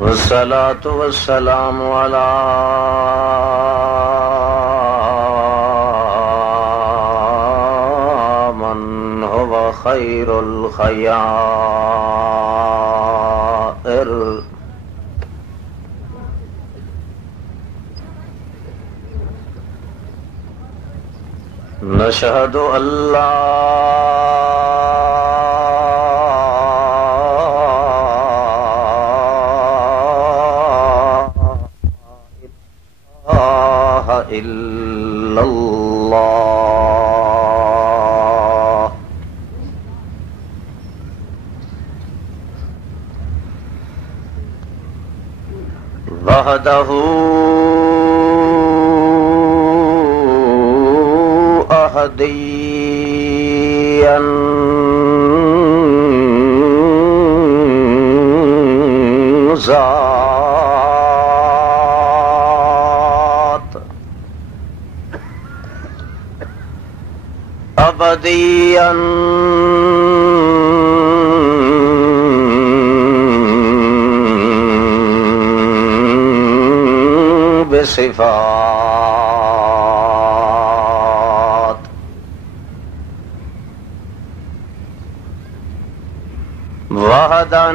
والصلاة والسلام على من هو خير الخيائر نشهد أن لا إلا الله وحده أحديا أبديا بصفات وحدا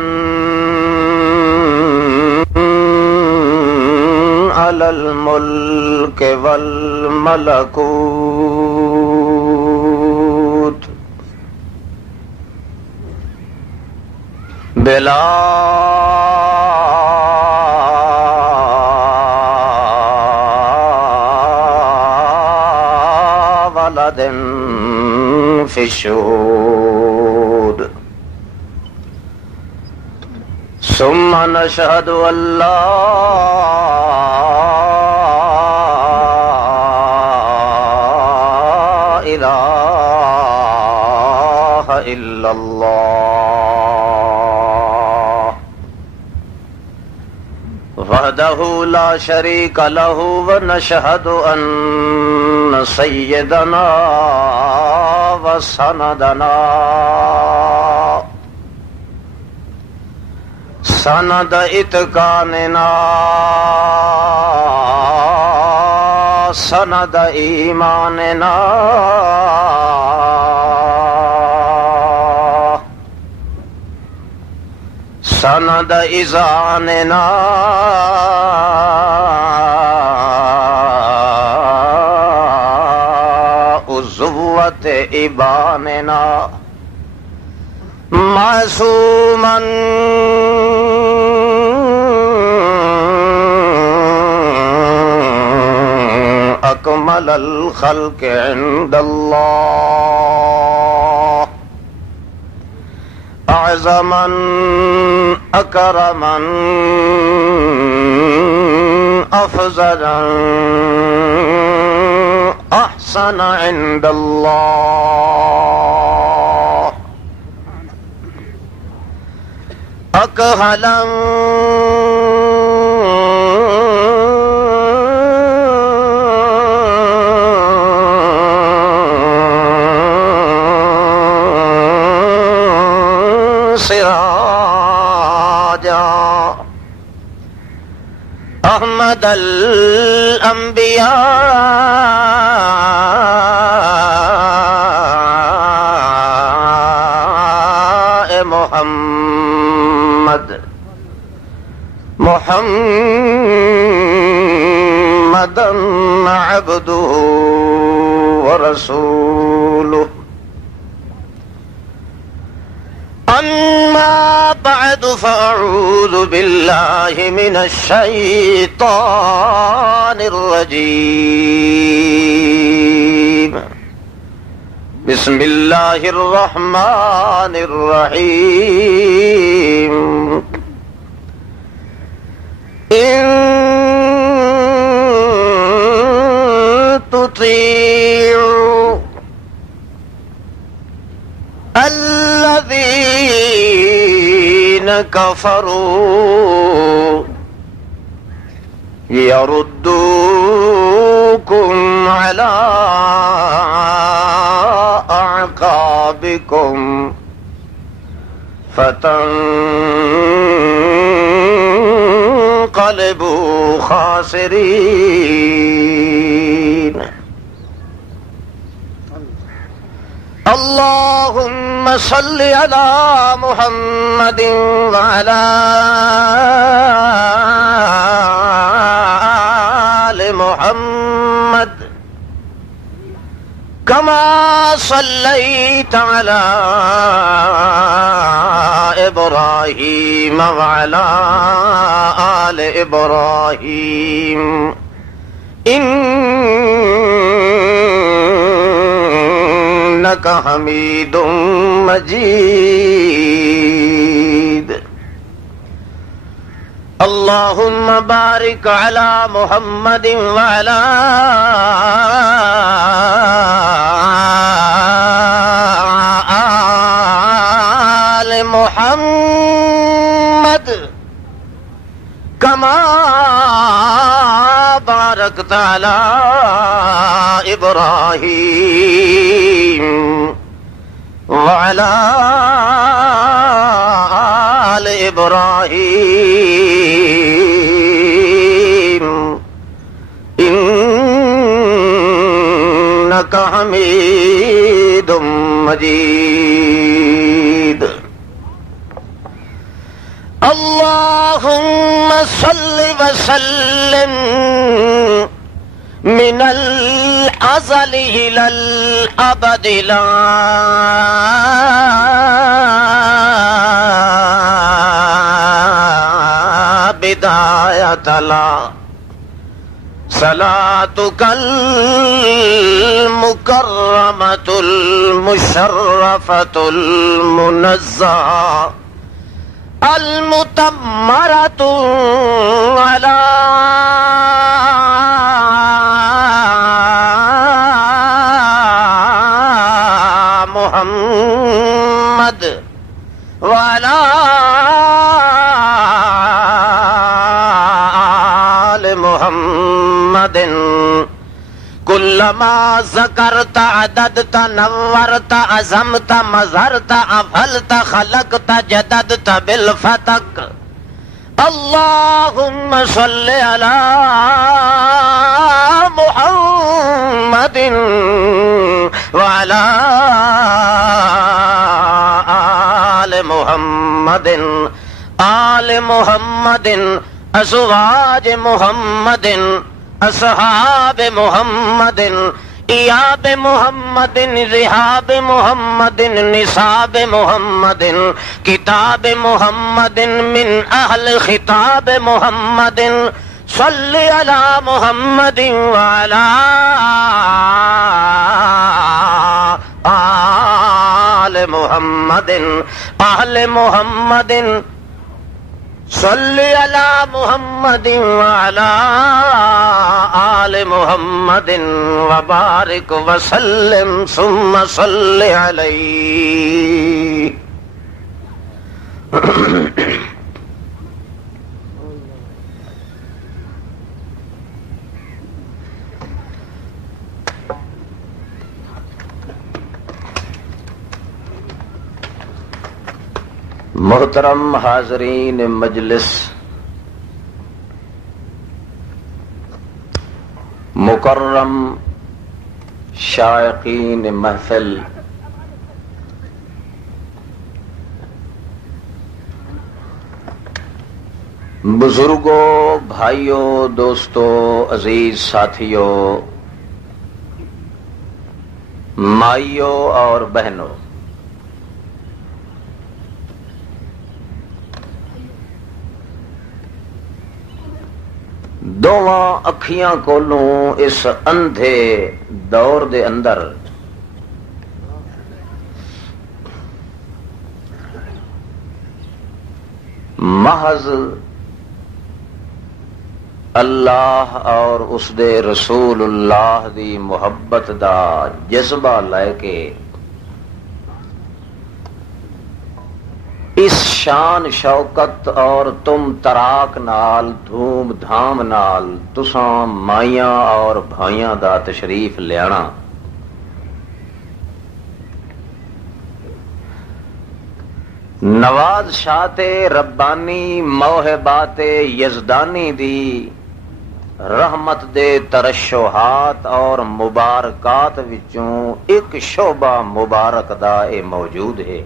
على الملك والملكوت بلا ولد في الشهود ثم نشهد أن لا إله إلا الله وحده لا شريك له ونشهد أن سيدنا وسندنا سند اتقاننا سند ایماننا سند اذعاننا عزوت اباننا معصوما أكمل الخلق عند الله أعظما أكرما أفضلا أحسن عند الله أكهلا سراجا أحمد الأنبياء محمدا عبده ورسوله أما بعد فأعوذ بالله من الشيطان الرجيم بسم الله الرحمن الرحيم إن تطيعوا الذين كفروا يردوكم على أعقابكم فتنقلبوا تنقلبوا خاسرين اللهم صل على محمد وعلى آل محمد كما صليت على إبراهيم وعلى آل إبراهيم إنك حميد مجيد اللهم بارك على محمد وعلى آل محمد كما باركت على إبراهيم وعلى آل إبراهيم إنك حميد مجيد اللهم صل وسلم من الأزل إلى الأبد لا بداية لا صلاتك المكرمة المشرفة المنزهة المتمرة على محمد وعلى آل محمد كلما ذكرت عددت نورت عزمت مظهرت أفلت خلقت جددت بالفتك اللهم صل على محمد وعلى آل محمد آل محمد أزواج محمد أصحاب محمد إياب محمد رحاب محمد نصاب محمد كتاب محمد من أهل خطاب محمد صل على محمد وعلى آل محمد أهل محمد صل على محمد وعلى آل محمد وبارك وسلم ثم صل عليه محترم حاضرین مجلس، مکرم شائقین محفل، بزرگوں، بھائیوں، دوستوں، عزیز ساتھیوں، مائیوں اور بہنوں، دوواں اکھیاں کولوں اس اندھے دور دے اندر محض اللہ اور اس دے رسول اللہ دی محبت دا جذبہ لے کے اس شان شوکت اور تم تراک نال دھوم دھام نال تساں مائیاں اور بھائیاں دا تشریف لیانا نواز شاہ ربانی موہبات یزدانی دی رحمت دے ترشحات اور مبارکات وچوں ایک شعبہ مبارک دا اے موجود ہے۔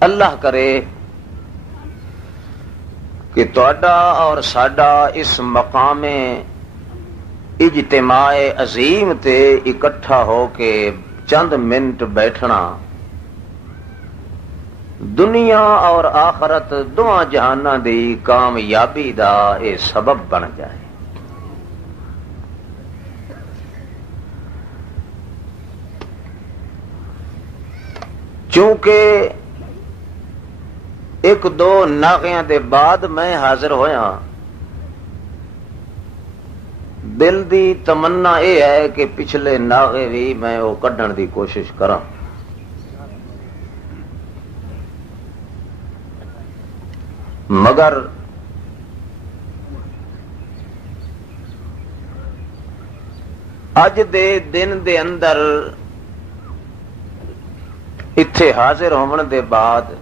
اللہ کرے کہ تہاڈا اور ساڈا اس مقام اجتماع عظیم تے اکٹھا ہو کے چند منٹ بیٹھنا دنیا اور آخرت دونوں جہاناں دی کامیابی دا اے سبب بن جائے۔ چونکہ ایک دو ناغیاں دے بعد میں حاضر ہویا، دل دی تمنا یہ ہے کہ پچھلے ناغے بھی میں وہ کڈن دی کوشش کراں۔ مگر اج دے دن دے اندر اتھے حاضر ہون دے بعد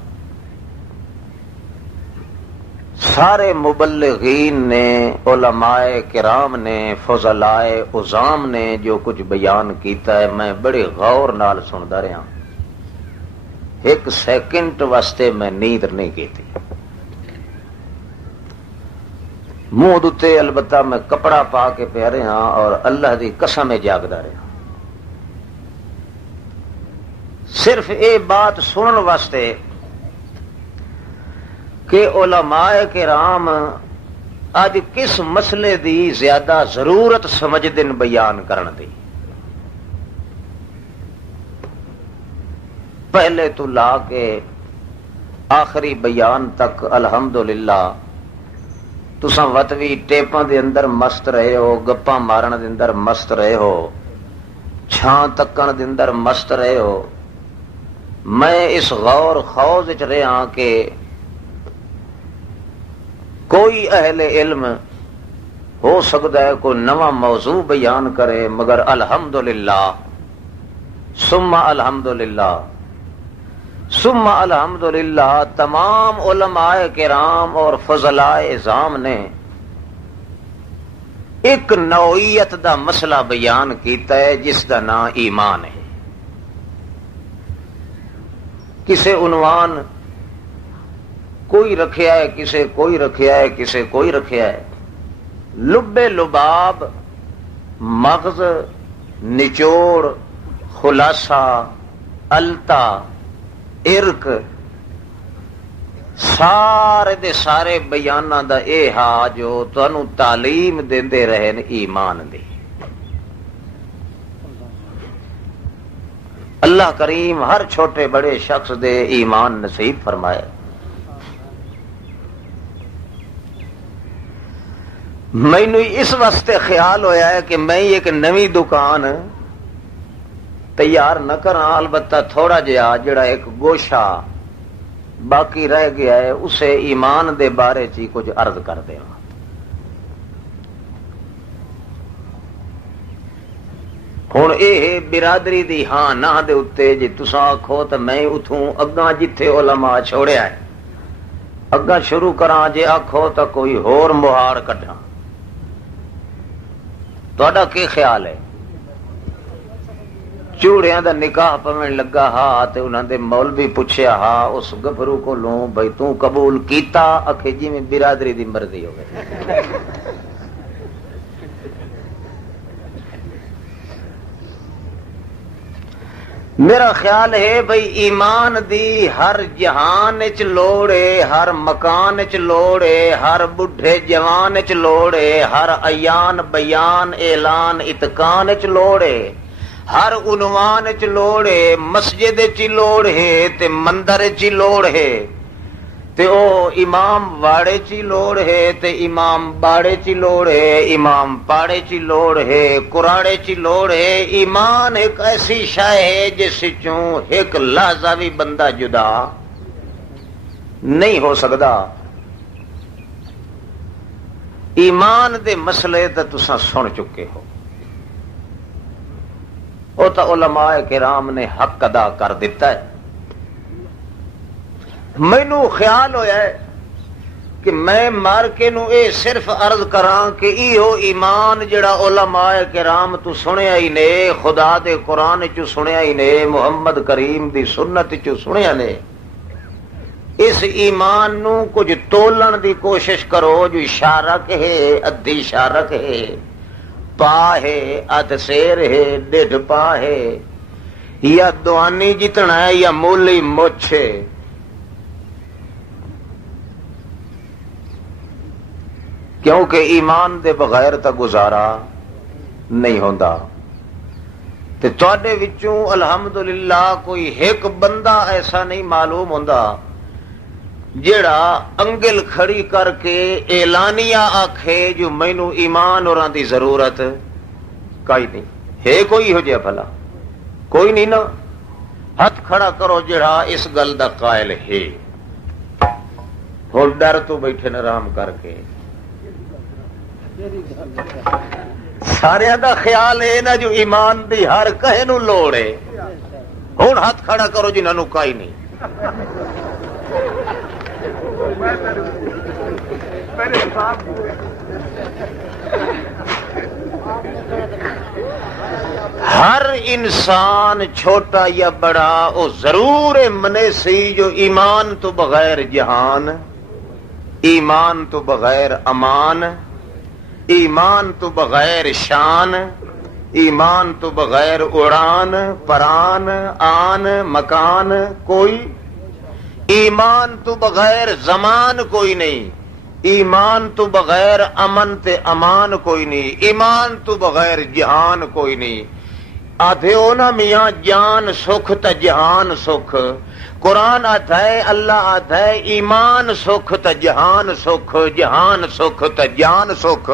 سارے مبلغین نے، علماء کرام نے، فضلاء عظام نے جو کچھ بیان کیتا ہے میں بڑے غور نال سندا رہا، ایک سیکنڈ واسطے میں نیند نہیں کیتی۔ منہ دتے البتہ میں کپڑا پا کے پیا رہا اور اللہ دی قسم جاگدا رہا، صرف یہ بات سنن واسطے کہ علماء کرام اج کس مسئلے دی زیادہ ضرورت سمجھ دن بیان کرن دی۔ پہلے تو لا کے آخری بیان تک الحمدللہ تساں وطوی ٹیپاں دے اندر مست رہے ہو، گپاں مارن دے اندر مست رہے ہو، چھان تکن دے اندر مست رہے ہو۔ میں اس غور خوض وچ رہا کہ کوئی اہل علم ہو سکتا ہے کوئی نواں موضوع بیان کرے، مگر الحمدللہ ثم الحمدللہ ثم الحمدللہ تمام علماء کرام اور فضلاء اعظام نے ایک نوعیت دا مسئلہ بیان کیتا ہے جس دا نام ایمان ہے۔ کسے عنوان کوئی رکھیا ہے، کسے کوئی رکھیا ہے، کسے کوئی رکھیا ہے، لب لباب، مغز، نچوڑ، خلاصہ، التا، ارک، سارے دے سارے بیاناں دا اے ہا جو تانوں تعلیم دیندے رہے ایمان دی۔ اللہ کریم ہر چھوٹے بڑے شخص دے ایمان نصیب فرمائے۔ مینوں اس واسطے خیال ہویا ہے کہ میں ایک نویں دکان تیار نہ کراں، البتہ تھوڑا جہا جڑا ایک گوشہ باقی رہ گیا ہے اسے ایمان دے بارے چی کچھ عرض کر دیا۔ ہن اے برادری دی ہاں نہ دے اتے جی تساں آکھو تے میں اتھوں اگاں جتھے علماء چھوڑیا ہے اگاں شروع کراں، جے آکھو تے کوئی ہور مہار کڈھاں۔ تہاڈا کی خیال ہے؟ چوڑیاں دا نکاح پوین لگا ہا تے انہاں دے مولوی پوچھیا ہا اس گبھرو کولوں بھئی تو قبول کیتا؟ آکھے جی میں برادری دی مرضی ہوے۔ میرا خیال ہے بھئی ایمان دی ہر جہان وچ لوڑ ہے، ہر مکان وچ لوڑ ہے، ہر بڈھے جوان وچ لوڑ ہے، ہر عیان بیان اعلان اتقان وچ لوڑ ہے، ہر عنوان وچ لوڑ ہے، مسجد وچ لوڑ ہے تے مندر وچ لوڑ ہے، تے او امام واڑے چی لوڑ ہے تے امام باڑے چی لوڑ ہے، امام پاڑے چی لوڑ ہے، قراڑے چی لوڑ ہے۔ ایمان ایک ایسی شے ہے جس چوں ایک لحظہ بھی بندہ جدا نہیں ہو سکتا۔ ایمان دے مسئلے تے تساں سن چکے ہو۔ وہ تو علماء کرام نے حق ادا کر دیتا ہے۔ مینو خیال ہویا ہے کہ میں مار کے نو اے صرف عرض کراں کہ ایہو ایمان جڑا علماء کرام تو سنیا ہی نے، خدا دے قرآن چو سنیا ہی نے، محمد کریم دی سنت چو سنیا نے، اس ایمان نو کچھ تولن دی کوشش کرو جو شارک ہے، ادھی شارک ہے، پا ہے، ادھ سیر ہے، ڈیڑھ پا ہے، یا دوانی جتنا ہے یا مولی مچھ ہے۔ کیونکہ ایمان دے بغیر تا گزارا نہیں ہوندا۔ تے تواڈے وچوں الحمدللہ کوئی ایک بندہ ایسا نہیں معلوم ہوندا جیڑا انگل کھڑی کر کے اعلانیہ آکھے جو مینوں ایمان اوراں دی ضرورت کوئی نہیں ہے۔ کوئی ہو جائے بھلا کوئی نہیں نا؟ ہاتھ کھڑا کرو جیڑا اس گل دا قائل ہے۔ ہن ڈر تو بیٹھے ن آرام کر کے، سارے دا خیال ہے نا جو ایمان دی ہر کہے نو لوڑ ہے۔ ہن ہاتھ کھڑا کرو جنہاں نو کوئی نہیں۔ ہر انسان چھوٹا یا بڑا وہ ضرور منیسی جو ایمان تو بغیر جہان، ایمان تو بغیر امان، ایمان تو بغیر شان، ایمان تو بغیر اڑان پران آن مکان کوئی، ایمان تو بغیر زمان کوئی نہیں، ایمان تو بغیر امن تے امان کوئی نہیں، ایمان تو بغیر جہان کوئی نہیں۔ آدھے ہونا میاں جان سکھ تا جہان سکھ، قرآن آتا ہے، اللہ آتا ہے ایمان سکھ تا جہان سکھ، جہان سکھ تا جان سکھ۔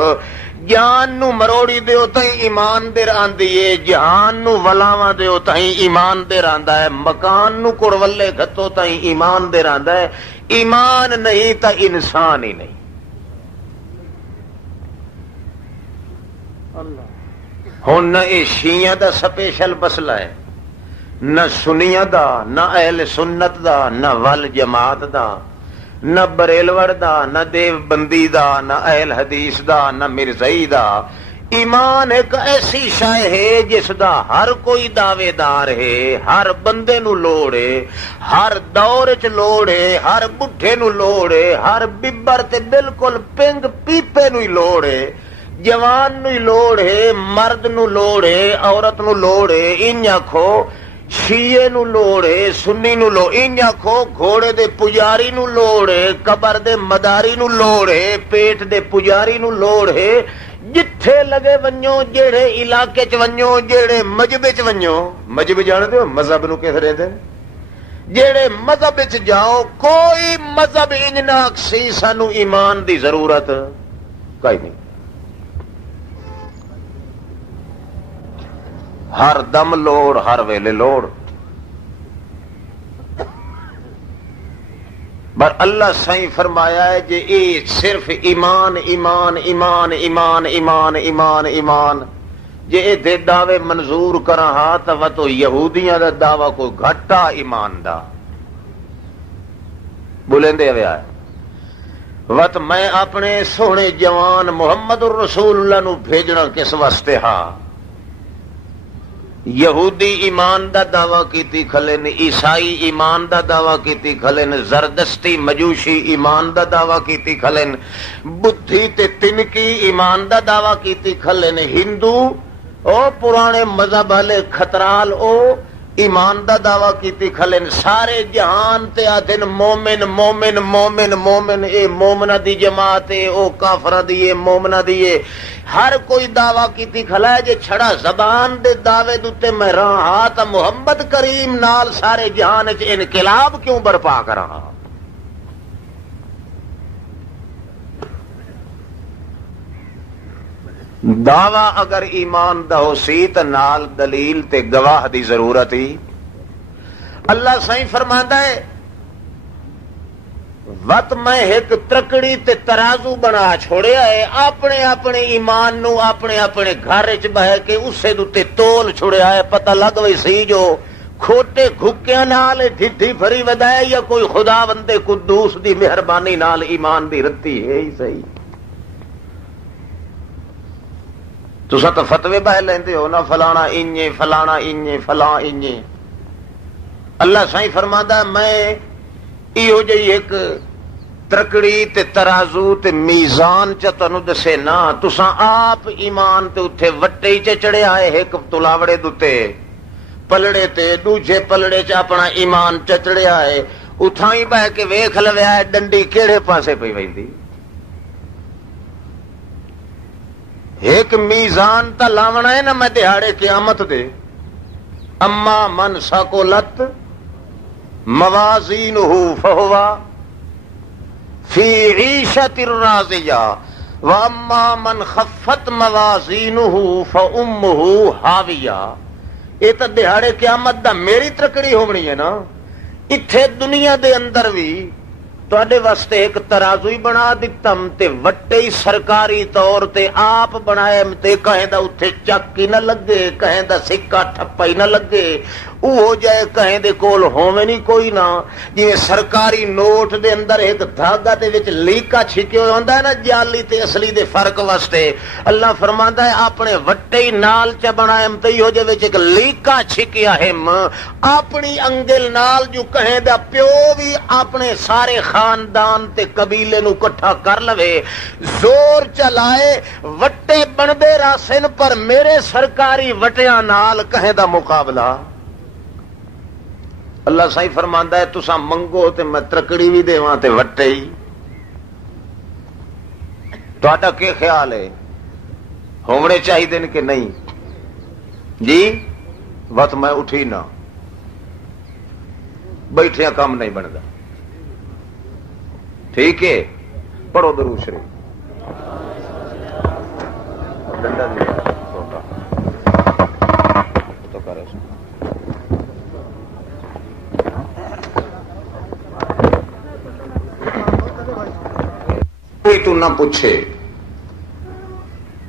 جان نو مروڑی دیو تائیں ایمان دیر آندی ہے، جہان نو ولاواں دیو تائیں ایمان دیر آندا ہے، مکان نو کڑولے گھتو تائیں ایمان دیر آندا ہے۔ ایمان نہیں تا انسان ہی نہیں۔ ہن نہ اے شیعہ دا سپیشل مسئلہ ہے، نہ سنیہ دا، نہ اہل سنت دا، نہ ول جماعت دا، نہ بریلوڑ دا، نہ دیوبندی دا، نہ اہل حدیث دا، نہ مرزائی دا۔ ایمان ایک ایسی شے ہے جس دا ہر کوئی دعوے دار ہے، ہر بندے نو لوڑ ہے، ہر دور چ لوڑ ہے، ہر بڈھے نو لوڑ ہے، ہر ببر تے بالکل پنگ پیپے نو لوڑ ہے، جوان نو لوڑ ہے، مرد نو لوڑ ہے، عورت نو لوڑ ہے۔ ان آکھو شیعے نو لوڑ ہے، سنی نو لوڑ، ان آکھو گھوڑے دے پجاری نو لوڑ ہے، قبر دے مداری نو لوڑ ہے، پیٹ دے پجاری نو لوڑ ہے۔ جتھے لگے ونجو، جیڑے علاقے چ ونجو، جیڑے مذہب چ ونجو، مذہب جاندے ہو مذہب نو کس رہندے، جیڑے مذہب چ جاؤ، کوئی مذہب انج نہ آکسی سانو ایمان دی ضرورت کوئی نہیں۔ ہر دم لوڑ، ہر ویلے لوڑ۔ پر اللہ سائیں فرمایا ہے جے اے صرف ایمان ایمان ایمان ایمان ایمان ایمان ایمان جے اے دے دعوے منظور کراں ہاں تا تو یہودیاں دا دعوی کوئی گھٹا ایمان دا بولندے ہویا ہے۔ وت میں اپنے سونے جوان محمد الرسول اللہ نو بھیجنا کس واسطے ہاں؟ یہودی ایمان دا دعویٰ کیتی کھلن، عیسائی ایمان دا دعویٰ کیتی کھلن، زردشتی مجوسی ایمان دا دعویٰ کیتی کھلن، بدھی تے تنکی ایمان دا دعویٰ کیتی کھلن، ہندو او پرانے مذہب والے کھترال او ایمان دا دعویٰ کیتی کھلن۔ سارے جہان تے آدن مومن مومن مومن مومن، اے مومنہ دی جماعت ہے، او کافرہ دی ہے، مومنہ دی ہے، ہر کوئی دعویٰ کیتی کھلا ہے۔ جے چھڑا زبان دے دعوے دوتے میں رہا تا محمد کریم نال سارے جہان چ انقلاب کیوں برپا کر رہا؟ دعویٰ اگر ایمان دا ہو سی تے نال دلیل تے گواہ دی ضرورت ہی۔ اللہ سائیں فرماندا ہے وت میں ایک ترکڑی تے ترازو بنا چھوڑیا ہے اپنے اپنے ایمان نو اپنے اپنے گھر چ بہ کے اسے دے تول چھوڑیا ہے. پتہ لگ وئی سی جو کھوٹے گھکیاں نال ڈھڈی بھری ودائے یا کوئی خدا بندے قدوس دی مہربانی نال ایمان دی رتی ہے ہی صحیح. تساں تو فتوی بہ لیندے ہو نا فلانا انجے فلانا انجے فلاں انجے. اللہ سائیں فرماندا میں ایہو جئی ایک ترکڑی تے ترازو تے میزان چ تانوں دسے نا تساں آپ ایمان تے اوتھے وٹے چ چڑھے آئے ایک تلاوڑے دتے پلڑے تے دوجے پلڑے چ اپنا ایمان چ چڑھیا ہے اتھائی بہ کے ویکھ لویا ہے ڈنڈی کیڑے پاسے پئی ویندی. ایک میزان تا لاونا ہے نا میں دہاڑے قیامت دے اما من ثقلت موازینہ فہو فی عیشۃ راضیہ واما من خفت موازینہ فامہ ہاویہ. یہ تو دہاڑے قیامت دا میری ترکڑی ہونی ہے نا. اتھے دنیا دے اندر بھی تواڈے واسطے ایک ترازو ہی بنا دتم تے وٹے ہی سرکاری طور تے آپ بنائے تے کہیں دا اتھے چک ہی نہ لگے کہیں دا سکہ ٹھپا ہی نہ لگے او ہو جائے کہیں دے کول ہووے نہیں کوئی نہ. جویں سرکاری نوٹ دے اندر ایک دھاگا دے وچ لیکا چھکے ہوئے ہوندا ہے نا جعلی تے اصلی دے فرق واسطے. اللہ فرماندا ہے اپنے وٹے ہی نال چ بنائے تے ہو جائے وچ ایک لیکا چھکیا ہم اپنی انگل نال جو کہیں دا پیو بھی اپنے سارے خاندان تے قبیلے نو کٹھا کر لوے زور چلائے وٹے بندے راسن پر میرے سرکاری وٹیاں نال کہیں دا مقابلہ. اللہ سائیں فرماندا ہے تساں منگو تے میں ترکڑی بھی دیواں تے وٹے ہی. تہاڈا کی خیال ہے ہونے چاہیے کہ نہیں جی؟ وت میں اٹھی نہ بیٹھیا کام نہیں بنتا. ٹھیک ہے پڑھو درود شریف. ڈنڈا دیا تو کرے کوئی تو نہ پوچھے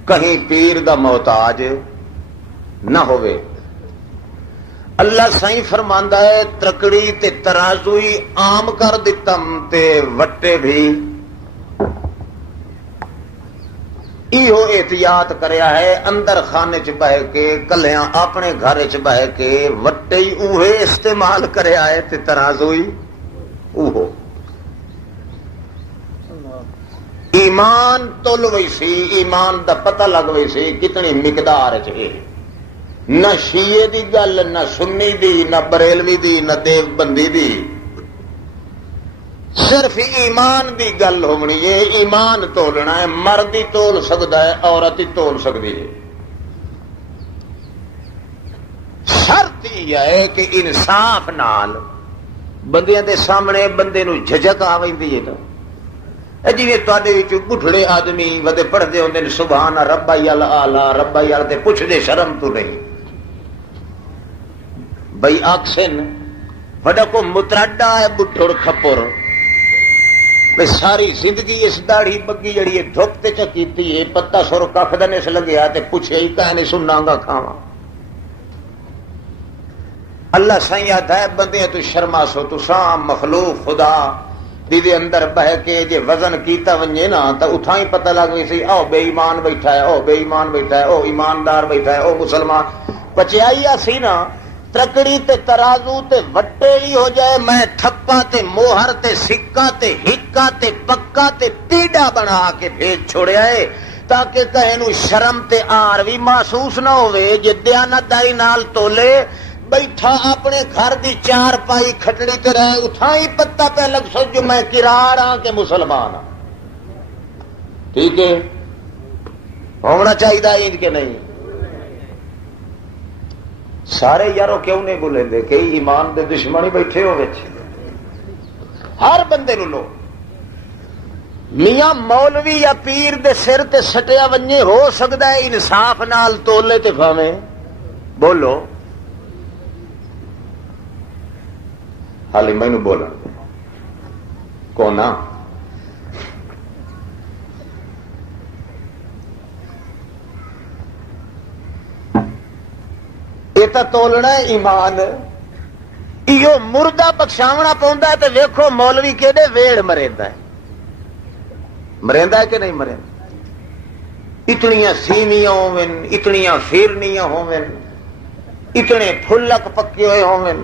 کہیں پیر دا محتاج نہ ہوئے. اللہ سائیں فرماندا ہے ترکڑی تے ترازوئی عام کر دتم تے وٹے بھی ایہو احتیاط کریا ہے اندر خانے چ بہ کے کلیاں اپنے گھر چ بہ کے وٹے ہی اوہے استعمال کریا ہے تے ترازوئی اوہو. ایمان تول وئی سی ایمان دا پتہ لگ وئی سی کتنی مقدار چ ہے. نہ شیعے دی گل نہ سنی دی نہ بریلوی دی نہ دیوبندی دی صرف ایمان دی گل ہونی ہے. ایمان تولنا ہے مرد ہی تول سکتا ہے عورت ہی تول سکتی ہے. شرط یہ ہے کہ انصاف نال بندیاں دے سامنے بندے نو جھجک آ ویندی ہے. جی بڑھڑے آدمی ودے پڑھتے ہوتے ہیں سبحان ربی الاعلی ربی تے پوچھتے شرم تو نہیں بھائی آکسن وڈا کو متراڈا ہے بڈھڑ کھپر ساری زندگی اس داڑھی بگی جڑی ہے دھوپ تے چکیتی ہے پتا سر کھ دنس لگیا تے پوچھے ہی کہنے سننا گا کھاواں. اللہ سائیں آتا ہے بندے تو شرما سو تو سام مخلوق خدا دے اندر بہ کے جے وزن کیتا ونجے نا تو اتھائی پتہ لگ گئی سی او بے ایمان بیٹھا ہے او بے ایمان بیٹھا ہے او ایماندار بیٹھا ہے او مسلمان پچیائی سی نا. ترکڑی تے ترازو تے وٹے ہی ہو جائے میں تھپا تے موہر تے سکہ تے ہکا تے پکا تے پیڈا بنا کے بھیج چھوڑیا ہے تاکہ کہیں نو شرم تے آر بھی محسوس نہ ہوئے. جے دیانتداری نال تولے بیٹھا اپنے گھر دی چار پائی کھٹڑی تے رہے اتھائی پتہ پہ لگ سو جو میں کرار ہاں کہ مسلمان ہاں. ٹھیک ہے ہونا چاہیے انج کے نہیں. سارے یارو کیوں نہیں بولیں دے کئی ایمان دے دشمن ہی بیٹھے ہو وچ ہر بندے نو لو میاں مولوی یا پیر دے سر تے سٹیا ونجے ہو سکتا ہے انصاف نال تولے تے کھاویں. بولو حالی مینوں بولن کونا یہ تو تولنا ایمان ایو مردہ بخشاونا پوندا تے ویکھو مولوی کیڑے ویڑ مریندا ہے مریندا ہے کہ نہیں مریندا اتنیاں سیویاں ہوون اتنیاں پھیرنیاں ہوون اتنے پھلک پکے ہوئے ہوون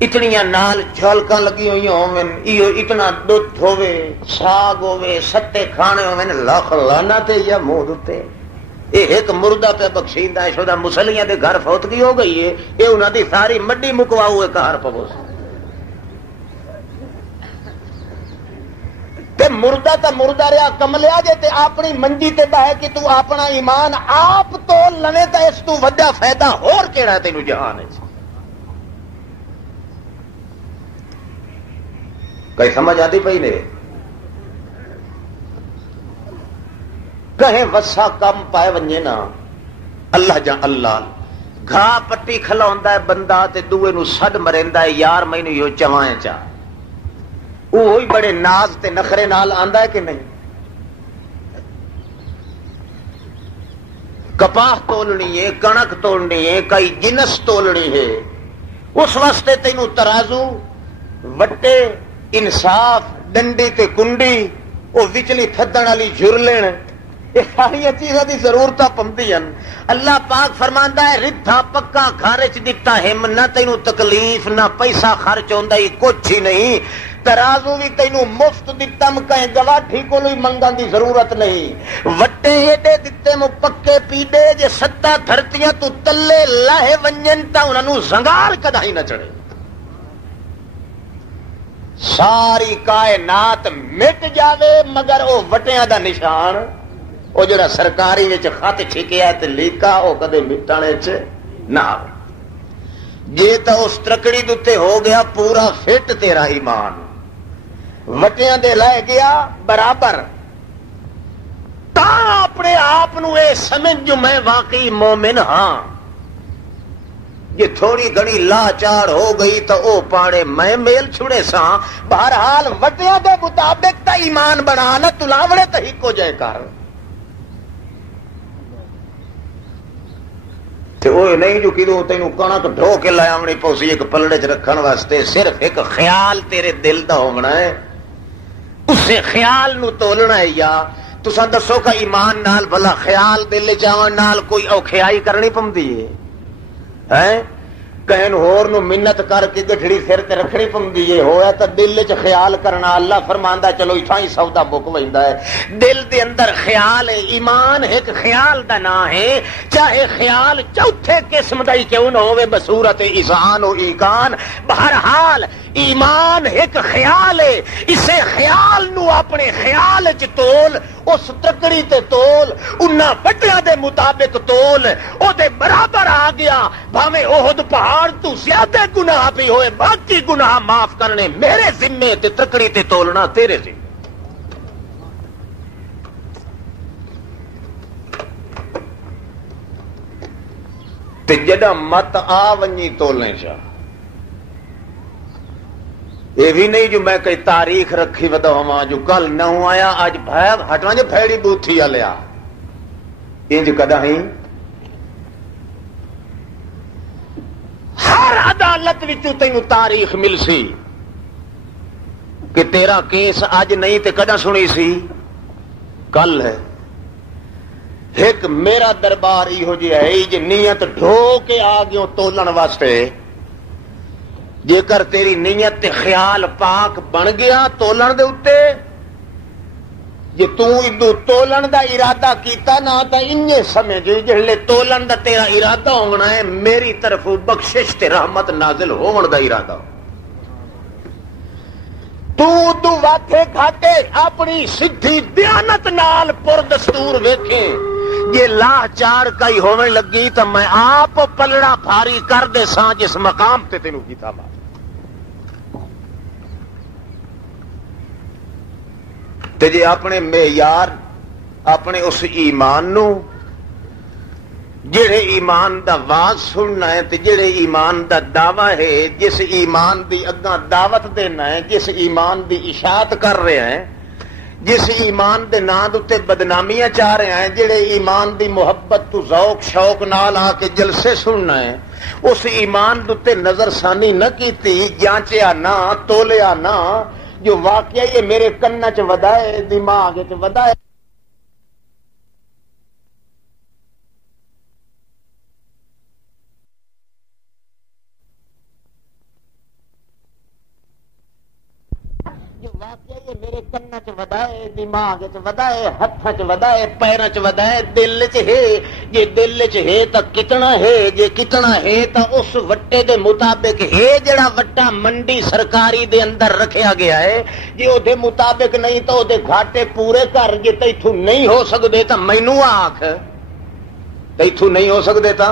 اتنیاں نال جھلکاں لگی ہوئی ہوون ایو اتنا دودھ ہوے ساگ ہوے ستے کھانے ہوون لاکھ لعنت یا منہ تے یہ ایک مردہ پہ بخشیندا ہے شودا مسلیاں دے گھر فوتگی ہو گئی ہے یہ انہاں دی ساری مڈی مکواؤ ہے کار پوس تے مردہ تا مردہ رہا کملیا جے تے اپنی منجی تے بہ کہ تو اپنا ایمان آپ تو لنے تے اس تو وڈا فائدہ ہور کیڑا ہے تینوں جہان وچ کئی سمجھ آتی پئی نے کہیں وسا کم پائے ونجے نا اللہ جا اللہ گھا پٹی کھلاوندا ہے بندہ تے دوے نو سڈ مریندا ہے یار مینوں یو چوائیں چا وہی بڑے ناز تے نخرے نال آندا ہے کہ نہیں کپاہ تولنی ہے کنک تولنی ہے کئی جنس تولنی ہے اس واسطے تینوں ترازو وٹے انصاف ڈنڈی تے کنڈی وہ وچلی تھدن والی جھرلن یہ ساری چیزاں دی ضرورت پوندی ہیں اللہ پاک فرماندا ہے رتھا پکا گھر وچ دتا ہم نہ تینوں تکلیف نہ پیسہ خرچ ہوندا ہی کچھ ہی نہیں ترازو بھی تینوں مفت دتم کہیں گواٹھی کولوں منگن دی ضرورت نہیں وٹے ایڈے دتے مو پکے پیڈے جے ستا دھرتیاں تو تلے لاہے ونجن تا انہاں نوں زنگار کدائی نہ چڑھے ساری کائنات مٹ جاوے مگر او وٹیاں دا نشان او جڑا سرکاری وچ خط چھکیا تے لیکا او کدے مٹانے چ نہ آوے جے تا اس ترکڑی دتے ہو گیا پورا فٹ تیرا ایمان وٹیاں دے لائے گیا برابر تا اپنے آپ نو اے سمجھ جو میں واقعی مومن ہاں یہ تھوڑی گھڑی لاچار ہو گئی تو او پاڑے میں میل چھڑے سا بہرحال وٹیاں دے مطابق تا ایمان بنا نہ تلاوڑے تا ہی کو جائے کر تے اوے نہیں جو کدوں تینوں کنک ڈھو کے لے آونی پوسی ایک پلڑے چ رکھن واسطے صرف ایک خیال تیرے دل دا ہونا ہے اسے خیال نو تولنا ہے یا تساں دسو کا ایمان نال بھلا خیال دل چاون نال کوئی اوکھیائی کرنی پوندی ہے کہیں ہور نو منت کر کے گٹھڑی سر تے رکھنی پوندی ہے ہویا تے دل وچ خیال کرنا اللہ فرماندا چلو ایتھاں ہی سودا مک ویندا ہے دل دے اندر خیال ہے ایمان ایک خیال دا نام ہے چاہے خیال چوتھے قسم دا ہی کیوں نہ ہوے بصورت اذعان و ایقان بہرحال ایمان ایک خیال ہے اسے خیال نو اپنے خیال وچ تول اس تکڑی تے تول انہاں بٹیاں دے مطابق تول او دے برابر آ گیا بھاویں احد پہاڑ تو زیادہ گناہ بھی ہوئے باقی گناہ معاف کرنے میرے ذمے تے تکڑی تے تولنا تیرے ذمے تے جڑا مت آ ونجی تولنے چاہ یہ بھی نہیں جو میں کئی تاریخ رکھی ودا ہوا جو کل نہ آیا آج ہٹوا جو پھیڑی بوتھی لیا انج کدا ہی ہر عدالت وچوں تینوں تاریخ مل سی کہ تیرا کیس اج نہیں تے کدا سنی سی کل ہے ایک میرا دربار یہ جی ہے جی نیت ڈھو کے آ گیوں تولن واسطے جے کر تیری نیت تے خیال پاک بن گیا تولن دے اتے جے تو ادو تولن دا ارادہ کیتا نہ تا انجے سمجھ جہلے تولن دا تیرا ارادہ ہونا ہے میری طرف بخشش تے رحمت نازل ہون دا ارادہ تو واٹھے کھاٹے اپنی سدھی دیانت نال پر دستور ویکھیں یہ لاہ چار کئی ہونے لگی تو میں آپ پلڑا بھاری کر دے ساں جس مقام تے تینوں کیتا بات تے جے اپنے معیار اپنے اس ایمان نو جڑے ایمان دا واز سننا ہے تے جڑے ایمان دا دعویٰ ہے، جس ایمان دی اگاں دعوت دینا ہے، جس ایمان دی اشاعت کر رہے ہیں، جس ایمان دے نام تے بدنامیاں چاہ رہے ہیں، جڑے ایمان دی محبت تو ذوق شوق نال آ کے جلسے سننا ہے، اس ایمان تے نظر ثانی نہ کیتی، جانچیا نہ، تولیا نہ، جو واقعہ یہ میرے کنا چ ودائے، دماغ چ ودائے، واقعہ یہ میرے کنا چ ودائے، دماغ چ ودائے، ہاتھ چ ودائے، پیراں چ ودائے، دل چ ہے، جے دل چ ہے تا کتنا ہے، جے کتنا ہے تا اس وٹے دے مطابق ہے، جڑا وٹا منڈی سرکاری دے اندر رکھیا گیا ہے، جے او دے مطابق نہیں تا او دے گھاٹے پورے کر، جے تیتھوں نہیں ہو سکدے تا مینوں آکھ، تیتھوں نہیں ہو سکدے تا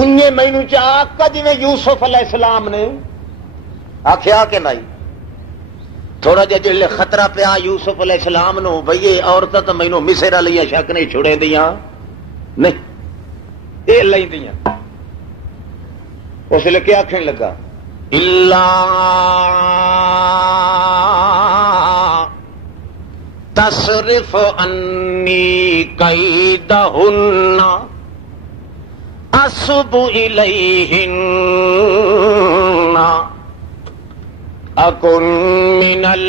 انہیں مینوں چ آکھ، جویں یوسف علیہ السلام نے آکھیا کہ نہیں، تھوڑا جا جلے خطرہ پیا یوسف علیہ السلام نو بھئی یہ عورتاں تو مینوں مصر والیاں شک نہیں چھڑے دیاں، نہیں یہ لئی دیاں، اس لیے کیا آکھن لگا، الا تصرف انی کیدہن اصب الیہن اکن من الجاہلین،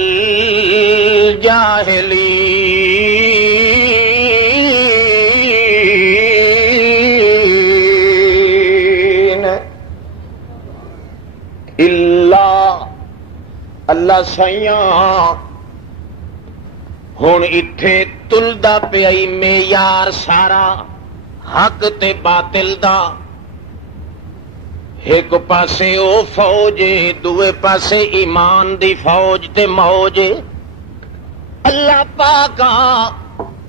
اللہ سائیاں ہن اتھے تلدا پیائی معیار سارا حق تے باطل دا، ایک پاسے او فوج، دوے پاسے ایمان دی فوج تے موج، اللہ پاکا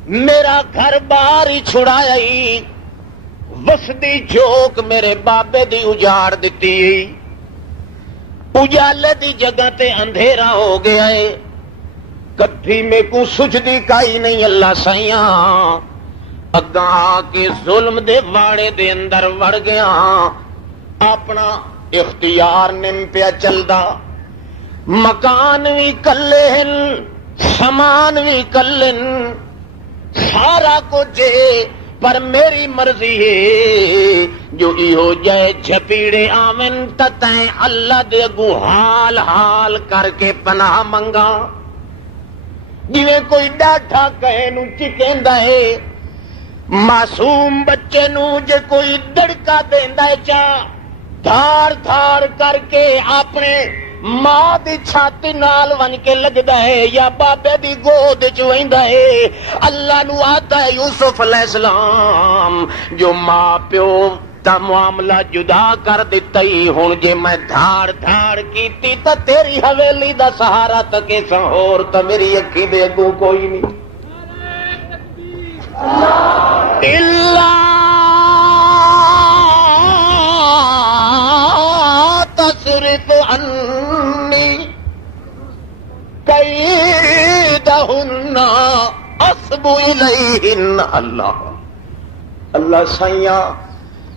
میرا گھر بار ہی چھڑایا، وسدی چوک میرے بابے دی اجاڑ دتی، اجالے دی جگہ تے اندھیرا ہو گیا ہے، کتھی میں کو سجدی کائی نہیں، اللہ سائیاں اگاں آ کے ظلم دے واڑے دے اندر وڑ گیا، اپنا اختیار نم پیا چلدا، مکان بھی کلے ہن، سامان بھی کلن، سارا کچھ پر میری مرضی ہے، جو ایہو جائے جھپیڑے آمن تتائیں اللہ دے اگوں حال حال کر کے پناہ منگا، جویں کوئی ڈاٹھا کہے نو چکیندا ہے، معصوم بچے نو جے کوئی دڑکا دیندا ہے چاہ دھار دھار کر کے اپنے ماں دی چھاتی نال ون کے لگدا ہے، یا بابے دی گود چ ویندا ہے، اللہ نو آتا ہے یوسف علیہ السلام جو ماں پیو دا معاملہ جدا کر دتا ہی، ہن جے میں دھاڑ دھاڑ کیتی تا تیری حویلی دا سہارا تکے سا، اور تا میری اکھی دے اگوں کوئی نہیں، تصرف عنی کیدہن اصب الیہن، اللہ سائیاں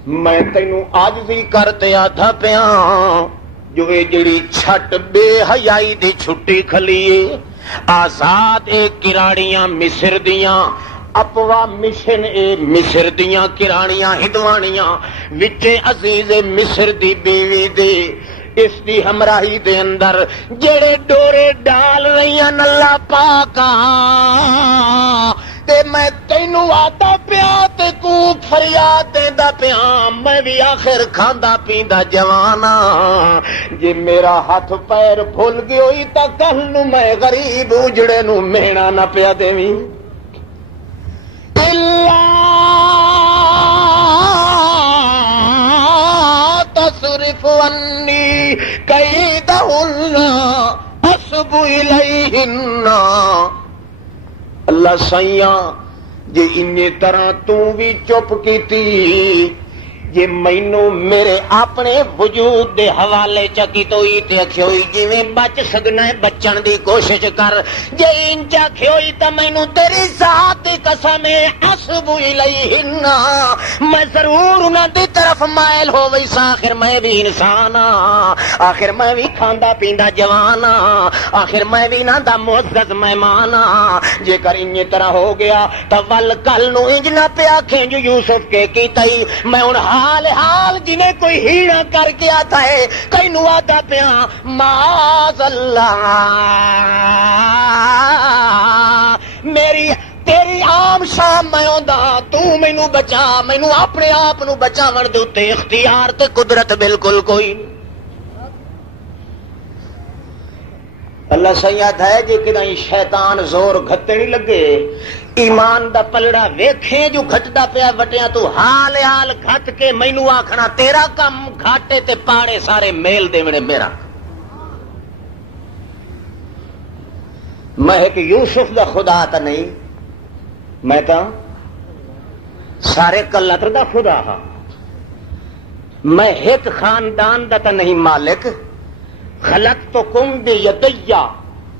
میں تینوں عاجزی کر دیا تھا پیا، جو اے جڑی چھٹ بے حیائی دی چھٹی کھلیے، آزاد اے کراڑیاں مصر دیاں، اپوا مشن اے مصر دیاں کرانیاں ہدوانیاں، وچے عزیز مصر دی بیوی دے، اس دی ہمراہی دے اندر جڑے ڈورے ڈال رہیاں اللہ پاکاں، تے میں تینوں آتا پیا تے کو فریاد دیندا پیا، میں بھی آخر کھاندا پیندا جوانا، جے میرا ہاتھ پیر پھل گیا ہوئی تا کل نو میں غریب اجڑے نو مہنا نہ پیا دیویں، تصرف عنی کیدہن اصب الیہن، اللہ سائیاں جے انی طرح تو بھی چپ کیتی، جے مینوں میرے اپنے وجود دے حوالے چکی توئی تے اکھیوئی جویں بچ سکنا ہے بچن دی کوشش کر، جے انچا کھیوئی تے مینوں تیری ذات دی قسم ہے، حسب الیہن ضرور انہاں دی طرف مائل ہووی سا آخر میں بھی انسان ہاں آخر میں بھی کھاندا پیندا جوان ہاں آخر میں بھی انہاں دا معزز مہمان ہاں جے کر انہی طرح ہو گیا تو ول کل نو انج نہ پہ آکھیں جو یوسف کے کیتائی میں ان حال جنہیں کوئی ہیڑا کر کے آتا ہے کئی نو آتا پیا معاذ اللہ میری تیری عام شام میں ہوندا تو مینوں بچا مینوں اپنے آپ نو بچاون دے اوتے اختیار تے قدرت بالکل کوئی نہیں اللہ سیاد ہے جے کدیں شیطان زور گھتے نہیں لگے ایمان دا پلڑا ویکھیں جو گھٹدا پیا وٹیاں تو حال گھٹ کے مینوں آکھنا تیرا کم گھاٹے تے پاڑے سارے میل دیونے میرا میں ایک یوسف دا خدا تا نہیں میں تا سارے کلتر دا خدا ہاں میں ایک خاندان دا تا نہیں مالک خلقتکم بیدیا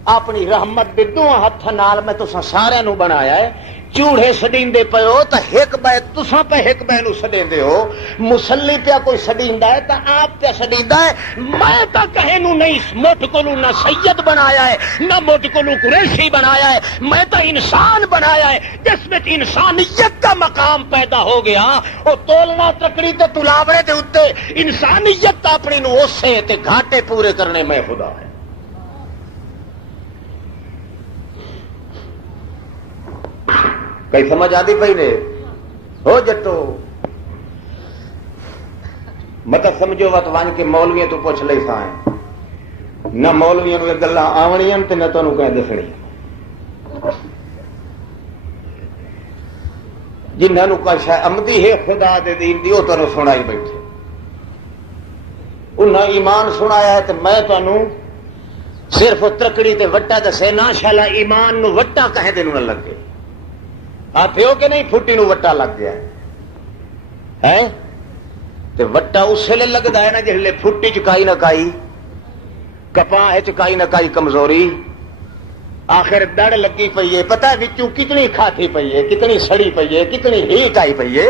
اپنی رحمت دے دو ہاتھ نال میں تساں سارے نو بنایا ہے چوڑے سڈیندے پے ہو تا ایک بے تساں پہ ایک بے نو سڈیندے ہو مسلی پیا کوئی سڈیندا ہے تا آپ پیا سڈیندا ہے میں تا کہے نو نہیں مٹھ کولو نہ سید بنایا ہے نہ مٹھ کولو قریشی بنایا ہے میں تا انسان بنایا ہے جس میں انسانیت کا مقام پیدا ہو گیا او تولنا تکڑی تے تلاوڑے دے اوتے انسانیت اپنی نو اسے تے گھاٹے پورے کرنے میں خدا ہے کئی سمجھ آتی پئی نے ہو جتو مطلب سمجھو وت ون کے مولویاں تو پوچھ لئی سائیں نہ مولویاں نو یہ گلاں آونیاں تے نہ تانوں کہیں دسنی جنہاں نو کا شے عمدی ہے خدا دے دین دی او تانوں سنائی بیٹھے انہاں ایمان سنایا ہے تے میں تانوں صرف ترکڑی تے وٹا دسے نہ شالا ایمان نو وٹا کہیں دے نو نہ لگے آپ ہو کہ نہیں پھٹی نو وٹا لگ گیا ہے تے وٹا اس لیے لگتا ہے نا جسے پھٹی چکائی نہ کائی کپاہ چکائی نہ کائی کمزوری آخر دڑ لگی پئی ہے پتہ وچوں کتنی کھاتی پئی ہے کتنی سڑی پئی ہے کتنی ہیٹ آئی پئی ہے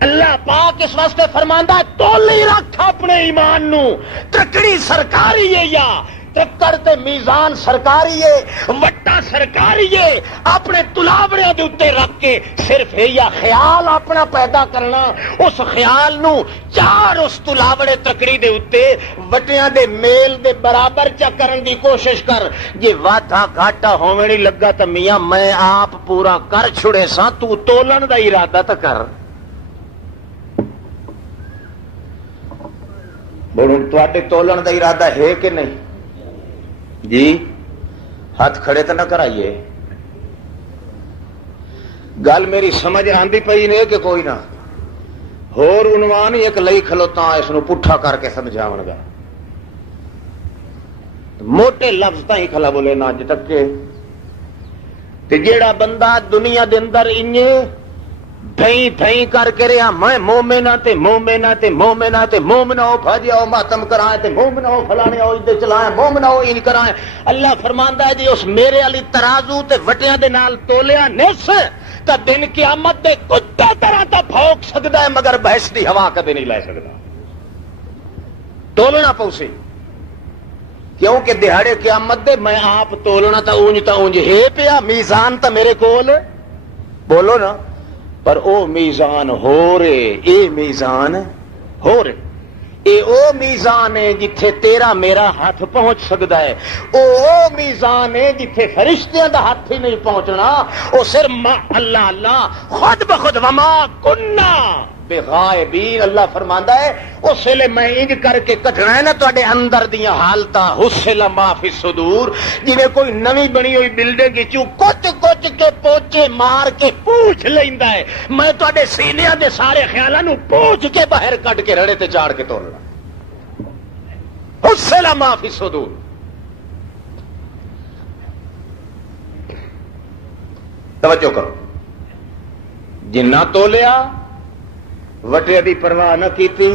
اللہ پاک اس واسطے فرماندا تولی رکھ اپنے ایمان نو تکڑی سرکاری ہے یا ٹکر تے میزان سرکاری ہے وٹا سرکاری ہے اپنے تلاوڑیاں دے اوتے رکھ کے صرف ہے یا خیال اپنا پیدا کرنا اس خیال نو چار اس تلاوڑے تکڑی دے اوتے وٹیاں دے میل دے برابر چا کرن دی کوشش کر جے واٹا گھاٹا ہووے نہیں لگا تے میاں میں آپ پورا کر چھڑے سا تو تولن دا ارادہ تے کر بولن تواڈے تولن دا ارادہ ہے کہ نہیں جی ہاتھ کھڑے تو نہ کرائیے گل میری سمجھ آندی پئی نے کہ کوئی نہ ہور عنوان ایک لئی کھلوتا اس نو پٹھا کر کے سمجھاون گا موٹے لفظ تاں ہی کھلا بولے نہ اج تک کے تے جیڑا بندہ دنیا دے اندر انجے تھئی تھئی کر کے رہا میں مومنا تے مومنا تے مومنا تے مومنا ہو بھاجیا ہو ماتم کرائیں تے مومنا ہو فلانے ہو ادھر چلائیں مومنا ہو ان کرائیں اللہ فرماندا ہے جی اس میرے علی ترازو تے وٹیاں دے نال تولیا نس تا دن قیامت دے کتے طرح تا بھوک سکدا ہے مگر بحث دی ہوا کدے نہیں لے سکدا تولنا پوسی کیونکہ دہاڑے قیامت دے میں آپ تولنا تا اونج ہے پیا میزان تا میرے کول بولو نا پر او میزان ہو رے اے میزان ہو رے اے او میزان ہے جتھے تیرا میرا ہاتھ پہنچ سکتا ہے او میزان ہے جتھے فرشتیاں دا ہاتھ ہی نہیں پہنچنا او صرف اللہ اللہ خود بخود وما کننا بغائبین اللہ فرماندا ہے اس لیے میں انج کر کے کٹنا ہے نا تواڈے اندر دیاں حالتاں حسل ما فی صدور جویں کوئی نویں بنی ہوئی بلڈنگ وچوں کچھ کچھ کے پوچے مار کے پوچھ لیندا ہے میں تواڈے سینیاں دے سارے خیالاں نو پوچھ کے باہر کڈ کے رڑے تے چاڑ کے تولنا حسل ما فی صدور توجہ کرو جنہ تولیا وٹے دی پرواہ نہ کیتی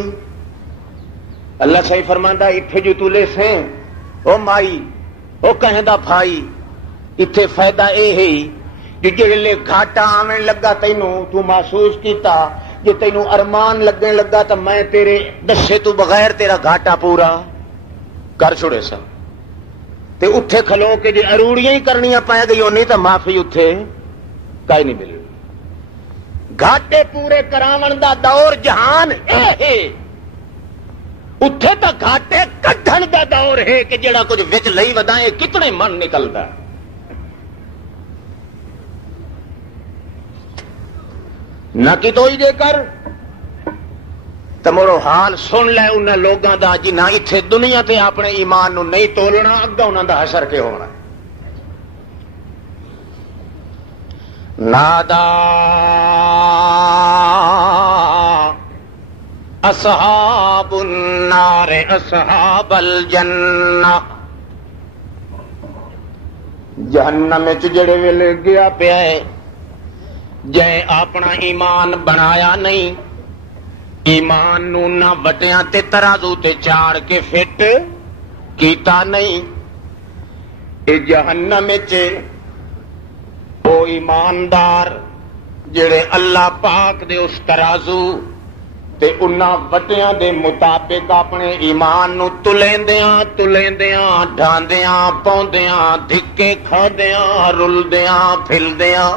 اللہ صحیح فرماندا اتھے جو تولے سے او مائی او کہندا بھائی اتھے فائدہ اے ہے جو جڑے گھاٹا آویں لگا تینوں تو محسوس کیتا جی تینوں ارمان لگن لگا تو میں تیرے دسے تو بغیر تیرا گھاٹا پورا کر چھوڑے سا تے اٹھے کھلو کے جی اروڑیاں ہی کرنیاں پی گئی نہیں تو معافی اٹھے کئی نہیں ملی. گھاٹے پورے کراون دا دور جہان اے اٹھے تو گھاٹے کڈھن دا دور ہے کہ جڑا کچھ وچ لئی ودائے کتنے من نکلدا. نہ کتوئی دے کر تمرو حال سن لے انہاں لوگاں دا جنہاں اتھے دنیا تے اپنے ایمان نو نہیں تولنا اگا انہاں دا حشر کے ہونا. نادا اصحاب النار اصحاب الجنہ جہنم وچ جڑے ویلے گیا پیا ہے جے اپنا ایمان بنایا نہیں ایمان نو نہ وٹیاں تے ترازو تے چاڑ کے فٹ کیتا نہیں اے جہنم وچ او ایماندار جڑے اللہ پاک دے اس ترازو تے انہاں وٹیاں دے مطابق اپنے ایمان نو تلیندیاں ڈھاندیاں پوندیاں دھکے کھادیاں رلدیاں پھلدیاں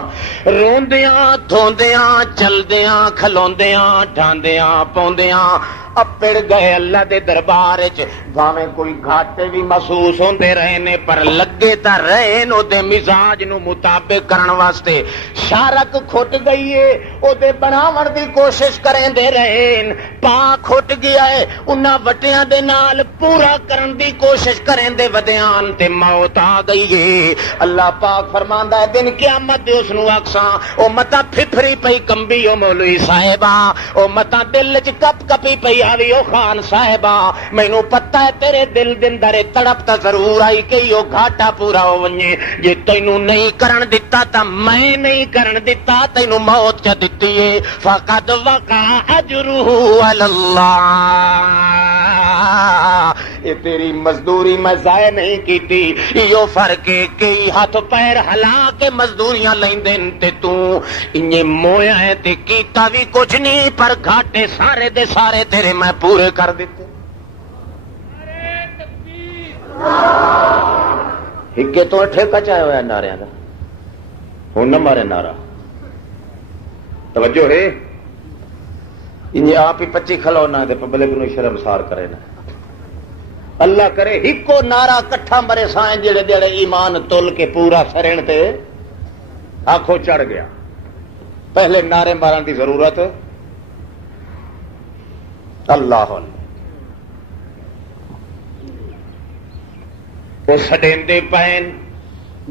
روندیاں دھوندیاں چلدیاں کھلوندیاں ڈھاندیاں پوندیاں اپڑ گئے اللہ دے دربار وچ بھاویں کوئی گھاٹے بھی محسوس ہوندے رہے نے پر لگے تا رہے نو دے مزاج نو مطابق کرن واسطے شارک کھٹ گئی ہے او دے بناون دی کوشش کریں دے رہے پا کھٹ گیا ہے انہاں وٹیاں دے نال پورا کرن دی کوشش کریں دے ودیان تے موت آ گئی ہے. اللہ پاک فرماندا ہے دن قیامت دے اس نو اکساں او متا پھپھری پئی کمبی او مولوی صاحبہ او متا دل وچ کپ کپی پئی آوی او خان صاحبہ مینوں پتہ ہے تیرے دل دے اندر تڑپ تا ضرور آئی کہ او گھاٹا پورا ہو ونجے جے تینوں نہیں کرن دتا تا میں نہیں کرن دتا تینوں موت چا دتی ہے فقد وقع اجرہ علی اللہ یہ تیری مزدوری میں ضائع نہیں کیتی یہ فرق ہے کہ ہاتھ پیر ہلا کے مزدوریاں لیندے تے تو انجے مویا ہے تے کیتا بھی کچھ نہیں پر گھاٹے سارے دے سارے تیرے میں پورے کر دیتے. ہکے تو ٹھیکا چاہے ہوا نعرے کا ہوں نہ مارے نعرہ توجہ ہے انجے آپ ہی 25 کھلونا دے پبلک نو شرمسار کرے نا اللہ کرے ہکو نعرہ کٹھا مرے سائیں جڑے جڑے ایمان تول کے پورا سرن تے آنکھوں چڑھ گیا. پہلے نعرے مارن دی ضرورت اللہ سڈیندے پین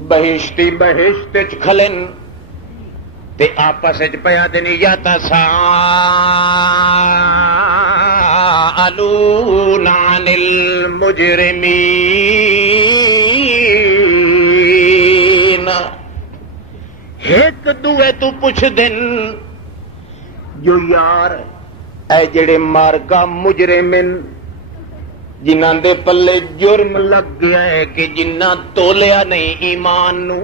بہشتی بہشت کھلن تے آپس پیا دنی یا تسالون عن المجرمین ایک دوے تو پوچھ دن جو یار اے جڑے مارکا مجرمن جنہاں دے پلے جرم لگ گیا ہے کہ جنہاں تولیا نہیں ایمان نو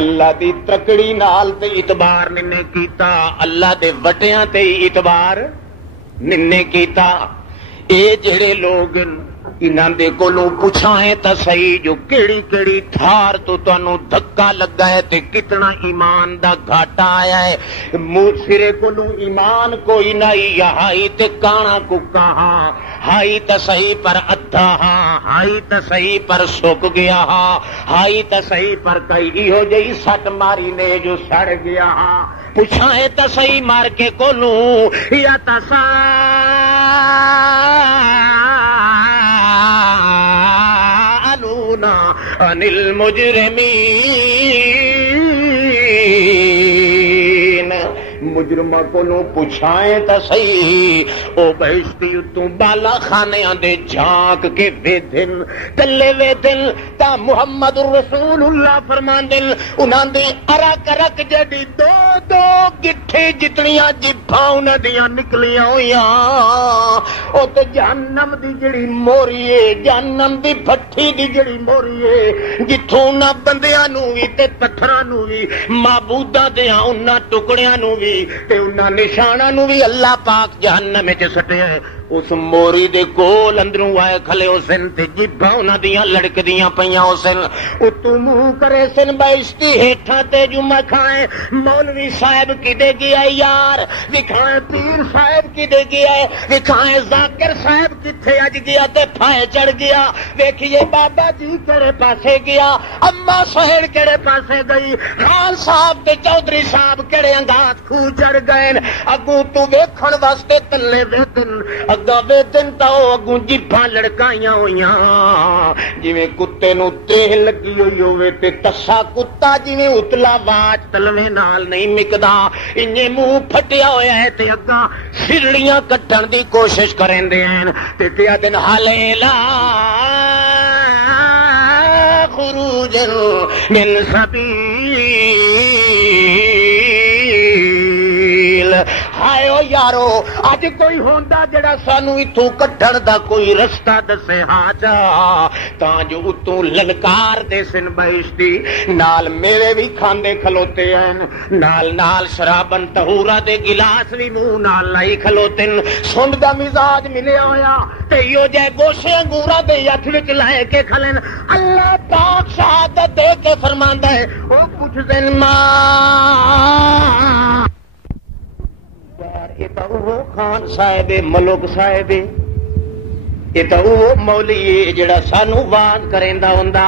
اللہ دی تکڑی نال تے اعتبار ننے کیتا اللہ دے وٹیاں تے اعتبار ننے کیتا اے جڑے لوگ انہاں دے کولوں پوچھائیں تا صحیح جو کیڑی کیڑی تھار تو تانوں دھکا لگا ہے تے کتنا ایمان دا گھاٹا آیا ہے سرے کولوں ایمان کوئی نہیں ہائی تے کانا ککا ہاں ہائی تا صحیح پر ادھا ہاں ہائی تا صحیح پر سک گیا ہاں ہائی تا صحیح پر کئی ہو جئی سٹ ماری نے جو سڑ گیا ہاں پوچھائیں تا صحیح مار کے کولوں یا تسالون عن المجرمین مجرمہ کولوں پوچھائیں تا صحیح او بہشتی اتوں بالا خانیاں دے جھانک کے ویدن تلے ویدن تا محمد رسول اللہ فرمان دل انہاں دی ارک ارک جڑی دو دو گٹھے جتنیاں جبھاں انہاں دیاں نکلیاں ہویاں او تے جہنم دی جڑی موری ہے جہنم دی بھٹھی دی جڑی موری ہے جتھوں نہ بندیاں نو وی تے پتھراں نو وی معبوداں دیاں انہاں ٹکڑیاں نو وی تے انہاں نشاناں نو بھی اللہ پاک جہنم وچ سٹیا اس موری دے کول اندروں آئے کھلے ہو سن تے جبھاں انہاں دیاں لڑکدیاں پیاں ہو سن اتوں منہ کرے سن بائشتی ہیٹھاں تے جمعہ کھائیں مولوی صاحب کدے گیا یار دکھائیں پیر صاحب کدے گیا دکھائیں ذاکر صاحب کتھے اج گیا تے پھائے چڑھ گیا ویکھیے بابا جی کہڑے پاسے گیا اما سہیڑ کہڑے پاسے گئی خان صاحب تے چودھری صاحب کہڑے انگات کھو چڑھ گئے اگوں تو ویکھن واسطے تلے ویدن اگا ویدن تاؤ اگوں جبھاں لڑکائیاں ہوئیاں جویں کتے نو تیل لگی ہوئی ہوئے تے تسا کتا جویں اتلا واج تلوے نال نہیں مکدا انجے منہ پھٹیا ہویا ہے تے اگا سرڑیاں کٹن دی کوشش کریندے ہیں تے کیا دن حلیلا خروج من سبیل ہائے او یارو اج کوئی ہوندا جڑا سانو ایتھوں کڈھن دا کوئی رستہ دسے ہاں جا تاں جو اتوں للکار دے سن بہشتی نال میرے بھی کھاندے کھلوتے ہیں نال نال شرابن طہورا دے گلاس بھی منہ نال لائی کھلوتے ہیں سنڈ دا مزاج ملیا ہویا تے ایو جے گوشے انگورا دے ہتھ وچ لائے کے کھلن اللہ پاک شہادت دے کے فرماندا ہے او کچھ دن ماں یہ تو وہ خان صاحب ملک صاحب یہ تو وہ مولی جڑا سانو واز کریندا ہوندا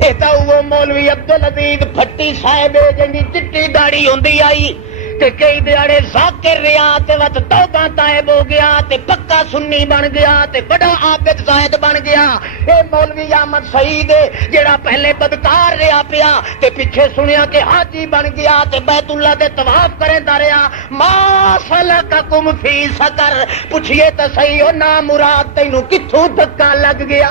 یہ تو وہ مولوی عبدالعزیز بھٹی صاحب جن دی چٹی داڑھی ہوندی آئی تے کئی دیاڑے ذاکر رہیا تے وت توبہ تائب ہو گیا تے پکا سنی بن گیا تے بڑا عابد زاہد بن گیا اے مولوی احمد سعید جڑا پہلے بدکار رہیا پیا تے پیچھے سنیا کہ حاجی بن گیا تے بیت اللہ دے طواف کریندا رہیا ما سلککم فی سقر پوچھئے تے صحیح او نا مراد تینوں کتھوں دھکا لگ گیا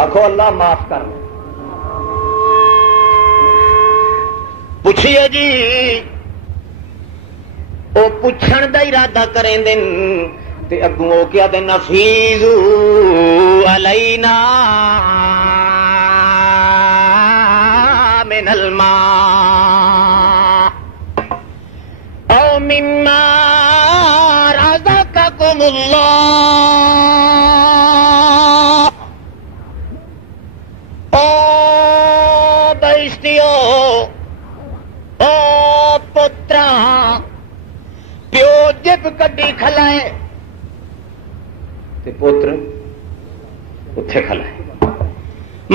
آخو اللہ معاف کر پوچھئے جی وہ پوچھن دا ارادہ کریں دن تے اگوں او کیا دن نفیذو علینا من الماء او مما رزقکم اللہ او بہشتیو او پترا پیو جب کڈی کھلائے تے پوتر اتھے کھلائے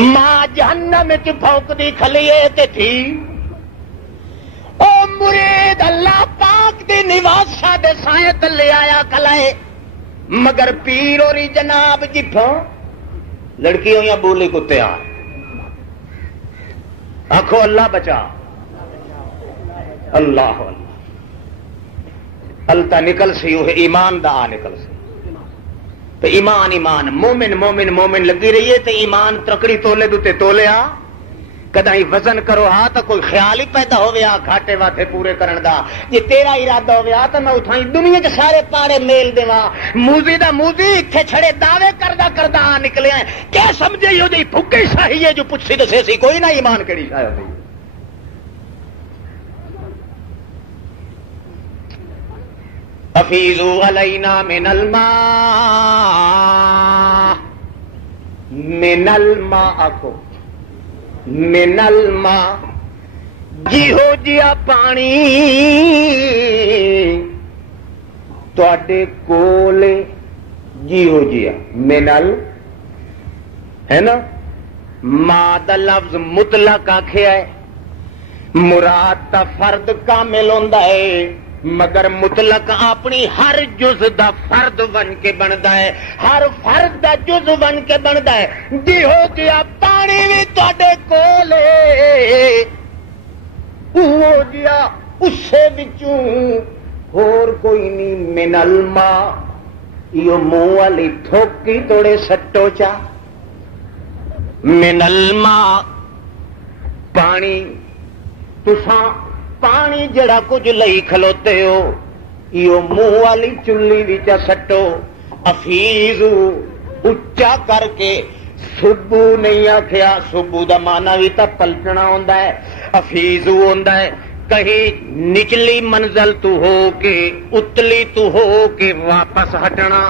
ماں جہنم وچ پھونکدی کھلیے تے تھی او مرید اللہ پاک دی نواسا دے سائے تلے آیا کھلائے مگر پیر اوری جناب جتھوں لڑکی ہویاں بولی کتے آ آخو اللہ بچا اللہ التا نکل سی وہ ایمان دا آ نکل سی تو ایمان ایمان مومن مومن مومن لگی رہی ہے تو ایمان ترکڑی تولے دوتے تولے آ کدائی وزن کرو ہاں تو کوئی خیال ہی پیدا ہو گیا گھاٹے واٹے پورے کرن دا جی تیرا ارادہ ہو گیا تو میں اتھائی دنیا کے سارے پاڑے میل دیواں موزی دا موزی اتھے چھڑے دعوے کردہ آ نکلے ہیں کیا سمجھے یو جی پھکے شاہی ہے جو پچھ دسے سی کوئی نہ ایمان کری شاہ ہوتی افیزو علینا من الماء آکھو من الماء جی ہو جیا پانی تواڈے کول جی ہو جیا منل ہے نا ماں دا لفظ مطلق آکھیا ہے مراد تا فرد کامل ہوندا ہے مگر مطلق اپنی ہر جز دا فرد بن کے بندا ہے ہر فرد دا جز بن کے بندا ہے جی ہو گیا پانی بھی تواڈے کول ہو گیا اسے وچوں ہور کوئی نہیں من الماء یہ منہ والی تھوکی توڑے سٹو چا من الماء پانی تساں پانی جڑا کچھ لئی کھلوتے ہو یہ منہ والی چلی وچا سٹو افیزو اچا کر کے سبو نہیں آکھیا سبو دا معنی بھی تا پلٹنا ہوندا ہے حفیظ ہوندا ہے کہیں نچلی منزل تو ہو کے اتلی تو ہو کے واپس ہٹنا،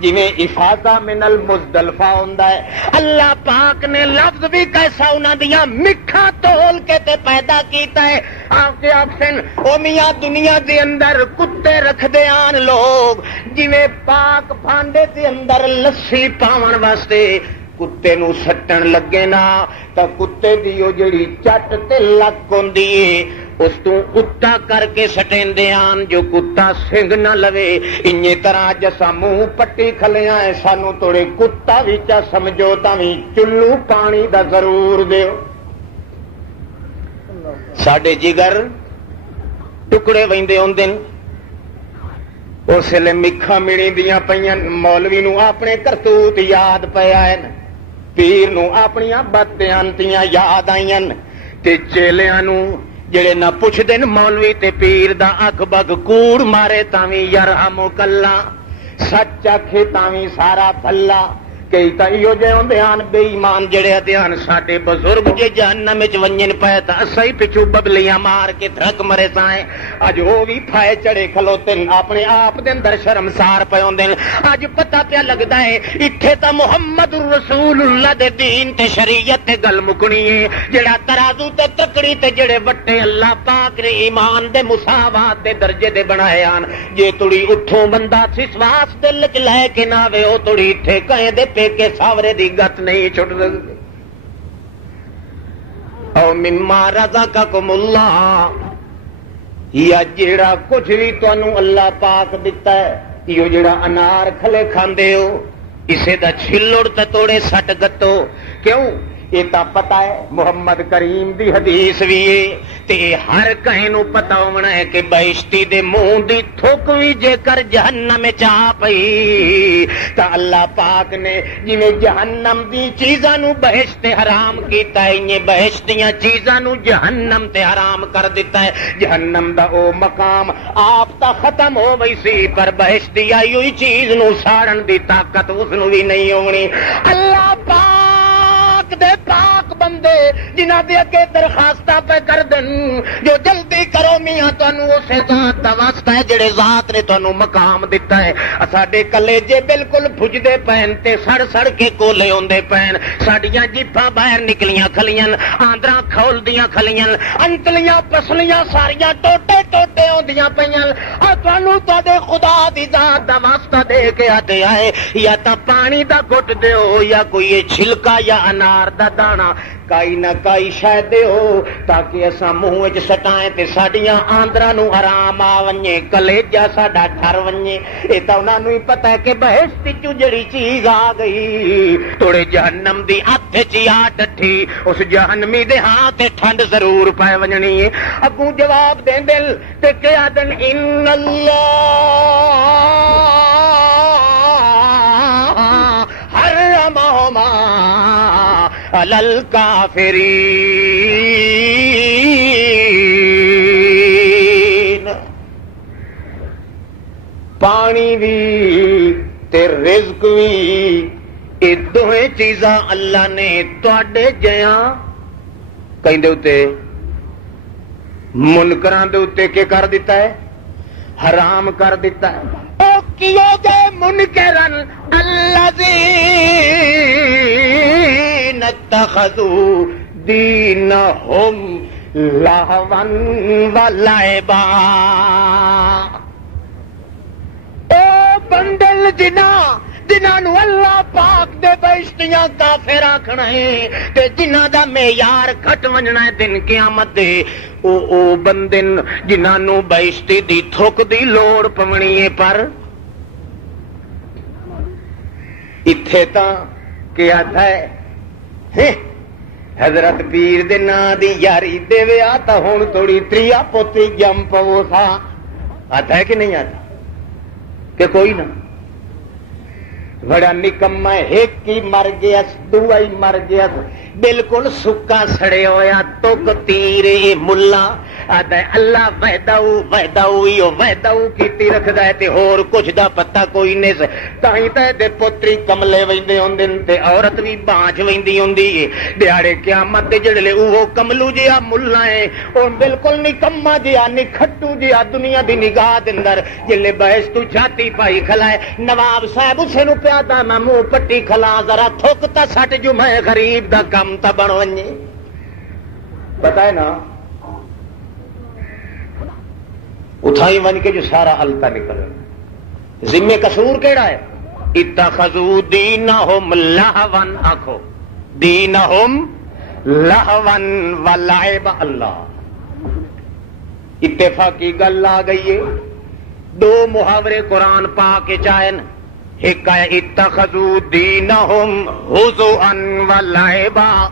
جویں افاضہ من المزدلفہ ہوندا ہے۔ اللہ پاک نے لفظ بھی کیسا انہاں دیاں مٹھا تول کے تے پیدا کیتا ہے۔ آپ کے آپشن او میاں دنیا دے اندر کتے رکھ دے آن لوگ، جویں پاک بھانڈے دے اندر لسی پاون واسطے کتے نو سٹن لگے نا تا کتے دی او جڑی چٹ تے لک ہوندی ہے اس تو کتا کر کے سٹیندے آن جو کتا سنگ نہ لوے۔ انہی طرح جسا منہ پٹی کھلیاں ہے سانو توڑے کتا بھی چا سمجھو تاویں چلو پانی دا ضرور دیو۔ ساڈے جگر ٹکڑے ویندے ہوندے اس لیے مکھا مڑی دیاں پیاں، مولوی نو اپنے کرتوت یاد پے آئے، پیر نو اپنیاں بدیانتیاں یاد آئیاں، تے چیلیاں نو جڑے نہ پوچھ دین مولوی تے پیر دا اکھ بگ کوڑ مارے تاویں یرحمک اللہ، سچ آکھے تاویں سارا بھلا۔ کئی تا ایو جے ہوندے آن بے ایمان جڑے آدھیان ساڈے بزرگ جے جہنم وچ ونجن پئے تا اساں پچھو ببلیاں مار کے دھڑک مرے سائیں۔ اج او وی پھائے چڑے کھلوتے اپنے آپ دے اندر شرمسار پے ہوندے۔ اج پتہ پیا لگدا ہے ایتھے تا محمد رسول اللہ دے دین تے شریعت تے گل مکنی ہے، جڑا ترازو تے تکڑی تے جڑے وٹے اللہ پاک نے ایمان دے مساوات دے درجے دے بنائے آن، جے تڑی اٹھوں بندہ سسواس دل وچ لے کے نہ آوے او تڑی ایتھے کہیں دے کے ساورے دی گت نہیں چھٹ سکتی۔ او مما رزقکم اللہ، یا جیڑا کچھ بھی تانوں اللہ پاک دتا ہے، یہ جیڑا انار کھلے کھاندے ہو اسے دا چھلڑ تے توڑے سٹ گتو، کیوں؟ یہ تا پتہ ہے محمد کریم دی حدیث بھی ہے تے ہر کہیں نو پتہ ہونا ہے کہ بہشتی دے منہ دی تھوک وی جے کر جہنم چا پئی تا اللہ پاک نے جویں جہنم دی چیزاں نو بہشت تے حرام کیتا ہے، یہ بہشت دیاں چیزاں نو جہنم تے حرام کر دیتا ہے۔ جہنم دا او مقام آپ تا ختم ہو وئی سی، پر بہشت دی آئی ہوئی چیز نو ساڑن دی طاقت اس نو بھی نہیں ہونی۔ اللہ دے پاک بندے جنہ دے اگے درخواستاں پہ کر دن جو جلدی کرو میاں تانوں اسے ذات دا واسطہ ہے جڑے ذات نے تانوں مقام دتا ہے۔ ساڈے کلیجے بالکل بھجدے پین تے سڑ سڑ کے کولے ہوندے پین، ساڈیاں جیباں باہر نکلیاں کھلیاں، آندراں کھولدیاں کھلیاں، انتلیاں پسلیاں ساریاں ٹوٹے ٹوٹے ہوندیاں پیاں۔ تانوں تواڈے خدا دی ذات دا واسطہ دے کے آتے آئے یا تا پانی دا گھٹ دیو یا کوئی چھلکا یا انار دا دانا کائی نہ کائی شے دیو تاکہ اساں منہ وچ سٹائیں تے ساڈیاں آندراں نو آرام آ ونجے، کلیجا ساڈا ٹھر ونجے۔ اے تاں انہاں نوں ہی پتہ ہے کہ بہشت چ جڑی چیز آ گئی توڑے جہنم دی ہتھ چ آ ڈٹھی، اس جہنمی دے ہاں تے ٹھنڈ ضرور پے ونجنی ہے۔ اگوں جواب دین دل تے کہہ دن ان اللہ حرمہما علی الکافرین۔ پانی بھی تے رزق بھی یہ دوہیں چیزاں اللہ نے تواڈے جیاں کہیں دے اتے منکراں دے اتے کے کر دیتا ہے؟ حرام کر دیتا ہے۔ او کیو گئے منکرن الذین اتخذوا دینہم لہوا ولعبا۔ او بندل جنہاں نو اللہ پاک دے بہشتیاں کافر آکھنا ہے تے جنہاں دا معیار گھٹ ونجنا ہے دن قیامت دے، او بندن جنہاں نو بہشتی دی تھوک دی لوڑ پونی ہے۔ پر اتھے تاں کیا ہے حضرت پیر دے ناں دی یاری دے ویا تا ہن تھوڑی تریا پوتری جم پو سا آتا ہے کہ نہیں آتا کہ کوئی نہ بڑا نکما ایک ہی مر گیا دوسرا ہی مر گیا بالکل سکا سڑے ہویا تک تیرے ملا آتا ہے اللہ وحدہ کیتی رکھدا ہے تے ہور کچھ دا پتہ کوئی نہیں تائیں تے پوتری کملے ویندے ہوندے تے عورت بھی بانچ ویندی ہوندی ہے دیاڑے قیامت دے جڑے او کملو جیا ملا ہے او بالکل نکما جیا نکھٹو جیا دنیا دی نگاہ دے اندر جلے بحث تو چھاتی پائی کھلائے نواب صاحب اسے نو پیادا میں منہ پٹی کھلا ذرا تھوکتا سٹ جو میں غریب دا کم تا بن ونجے پتہ ہے نا اٹھائی ون کے جو سارا التا نکل ذمے قصور کیڑا ہے اتخذوا دینہم لہون آکھو دینہم لہون ولعب اللہ اتفاقی گل آ گئی ہے دو محاورے قرآن پاک چاہن ایک ہے اتخذوا دینہم ہزوا ولعبا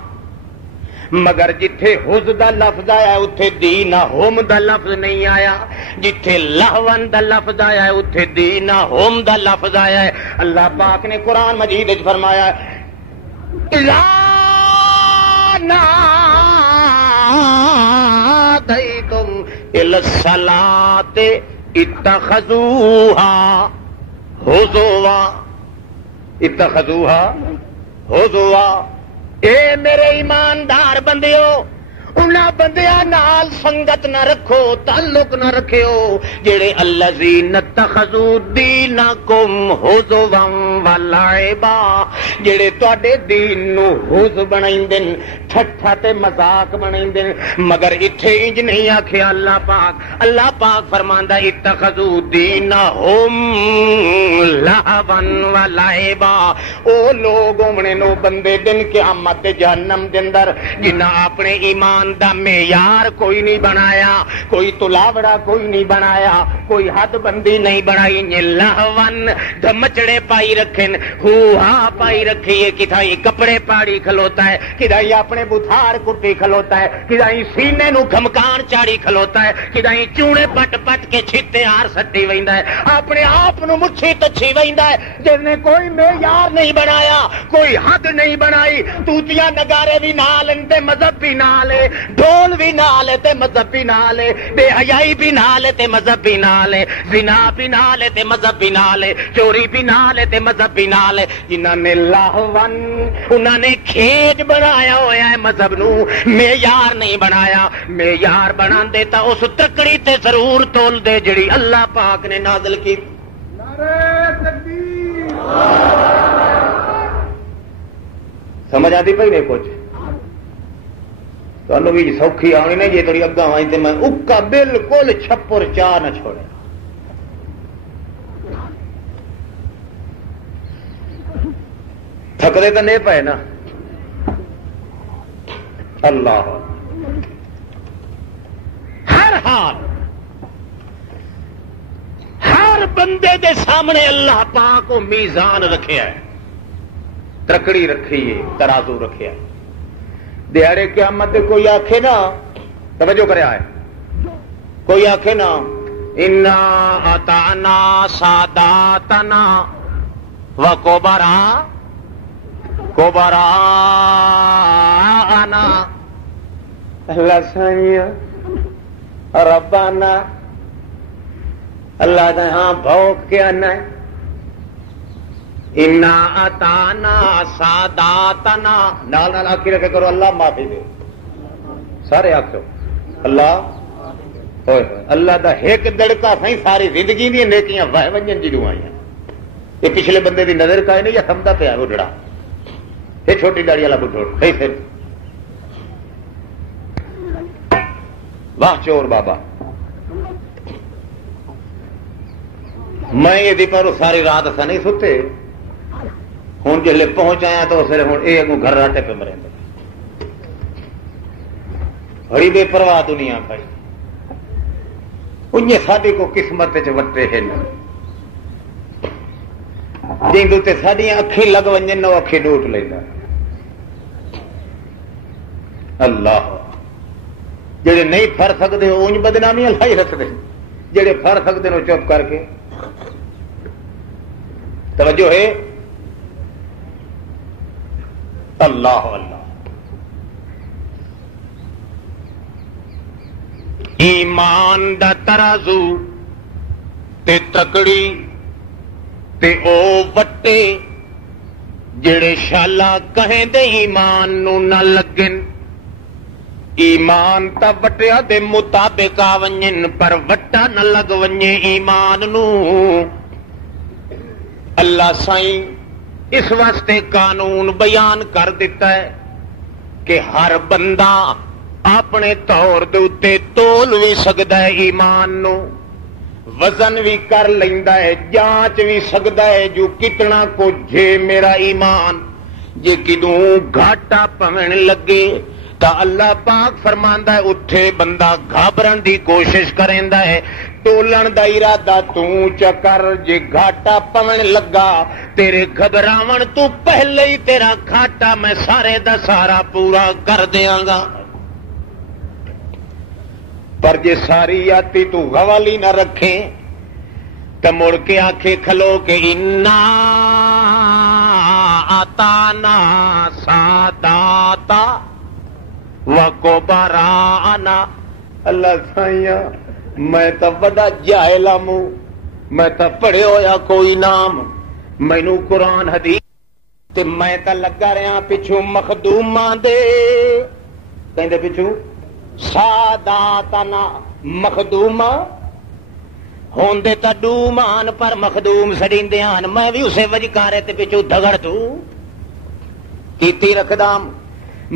مگر جتھے حز دا لفظ آیا اتھے دینہم دا لفظ نہیں آیا جتھے لہون دا لفظ آیا اتھے دینہم دا لفظ آیا ہے اللہ پاک نے قرآن مجید وچ فرمایا اذا نادیتم الی الصلاۃ اتخذوها ہزوا اے میرے ایماندار بندیو انہاں بندیاں نال سنگت نہ رکھو تعلق نہ رکھو جڑے الذین اتخذوا دینکم ہزوا ولعبا جڑے تواڈے دین نو ہزو بنائیندے ٹھٹھا تے مذاق بنائیندے مگر ایتھے انج نہیں آکھیا اللہ پاک فرماندا اتخذوا دینہم لہوا ولعبا او لوگ ہونے نو بندے دن قیامت جہنم دے اندر جنہاں اپنے ایمان دا معیار کوئی نہیں بنایا کوئی تلاوڑا کوئی نہیں بنایا کوئی حد بندی نہیں بنائی لہون دھمچڑے پائی رکھن ہوا پائی رکھی ہے کدھائی کپڑے پاڑی کھلوتا ہے کدھائی اپنے بتھار کٹی کھلوتا ہے کدھائی سینے نو گھمکان چاڑی کھلوتا ہے کدھائی چونے پٹ پٹ کے چھتے ہار سٹی ویندا ہے اپنے آپ نو مچھی تچھی ویندا ہے جس نے کوئی معیار نہیں بنایا کوئی حد نہیں بنائی توتیاں نگارے بھی نال تے مذہب بھی نال ڈھول بھی نال تے مذہب بھی نال بے حیائی بھی نال تے مذہب بھی نال زنا بھی نال تے مذہب بھی نال چوری بھی نال تے مذہب بھی نال جنہاں نے لاہون انہاں نے کھیج بنایا ہویا ہے مذہب نو معیار نہیں بنایا معیار بنا دے تا اس تکڑی تے ضرور تول دے جڑی اللہ پاک نے نازل کی نعرہ تکبیر سمجھ آتی پئی نہیں کچھ تو بھی سوکھی آنی نا جی تھوڑی اگاں آئی تو میں اکا بالکل چھپر چاہ نہ چھوڑے تھکدے تو نہیں پے نا اللہ ہر حال ہر بندے دے سامنے اللہ پاک کو میزان رکھیا ہے ترکڑی رکھی ہے ترازو رکھیا ہے دیہڑے قیامت کوئی آکھے نا توجہ کرے آئے کوئی آکھے نا انا اطعنا ساداتنا وکبراءنا اللہ سائیاں ربانا اللہ دا ہاں بھوک کے آنا ہے انا اطعنا ساداتنا نال نال آخر رکھے کرو اللہ معافی دے سارے آخو اللہ اللہ دا ایک دڑکا سائیں ساری زندگی دی نیکیاں وہ ونجن جدوں آئیاں یہ پچھلے بندے دی نظر کا نہیں یا سمدا پیا وہ ڈڑا یہ چھوٹی داڑھی والا بڈھوڑ صحیح پھر واہ چور بابا میں یہ پر ساری رات اصا نہیں ستے ہوں جلے پہنچ آیا تو پھر ہوں یہ اگوں گھر راٹے پہ مرے بڑی بے پرواہ دنیا کھڑی انہیں ساری کو قسمت وٹے ہیں جن سڈیا اکھی لگ ونجن نو اکھی ڈوٹ لینا اللہ جڑے نہیں پھر سکتے وہ انج بدنامی لائی رکھتے جڑے پھر سکتے ہیں چپ کر کے توجہ ہے اللہ اللہ ایمان دا ترازو تے تکڑی تے او وٹے جڑے شالا کہیں دے ایمان نو نہ لگن. ایمان تا وٹیا دے مطابق آ ونجن پر وٹا نہ لگ ونجے ایمان نو. اللہ سائیں اس واسطے قانون بیان کر دیتا ہے کہ ہر بندہ اپنے طور دے اتے تول بھی سکتا ہے ایمان نو، وزن بھی کر لیندا ہے، جانچ بھی سکتا ہے جو کتنا کو جے میرا ایمان. جے کدوں گھاٹا پون لگے تا اللہ پاک فرماندا ہے اٹھے بندہ گھبرن دی کوشش کریندا ہے، ٹولن دا ارادہ تو چکر. جے گھاٹا پون لگا تیرے گھبراون تو پہلے ہی تیرا گھاٹا میں سارے دا سارا پورا کر دیاں گا. پر جے ساری آتی تو غوالی نہ رکھیں تو مڑ کے آنکھیں کھلو کہ انا آتانا ساداتا وکبرانا. اللہ سائیاں میں تو بڑا جاہل ہوں، میں تو پڑھے ہویا کوئی نام، مینوں قرآن حدیث تے میں تو لگا رہا پچھوں مخدوماں دے کہندے پچھوں ساداتنا مخدوما ہوندے تا ڈومان پر مخدوم سڑیندے آن. میں بھی اسے وجکارے تے پچھو دھگڑ تو کیتی رکھدام.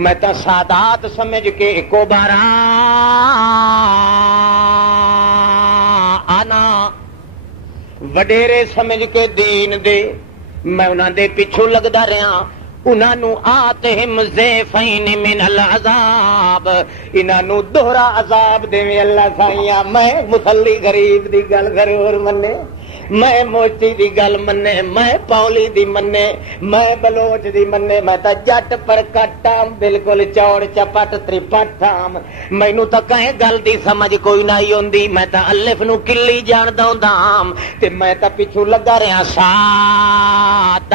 میں تا سادات سمجھ کے ایکو بارا آنا وڈیرے سمجھ کے دین دے میں انہاں دے پچھو لگدا رہا. انہوں آتہم زیفین من العذاب، انہوں دوہرا عذاب دے اللہ سائیاں. میں مسلی غریب دی گل ضرور منے، میں موچی دی گل منے، میں پولی دی منے، میں بلوچ دی منے، میں تا جٹ پر کٹام بالکل چوڑ چپٹ تریپٹ ہام. مینوں تا کہیں گل دی سمجھ کوئی نہیں ہوندی، میں تا الف نو کلی جان داں تے میں تا پیچھو لگا رہا ساداتنا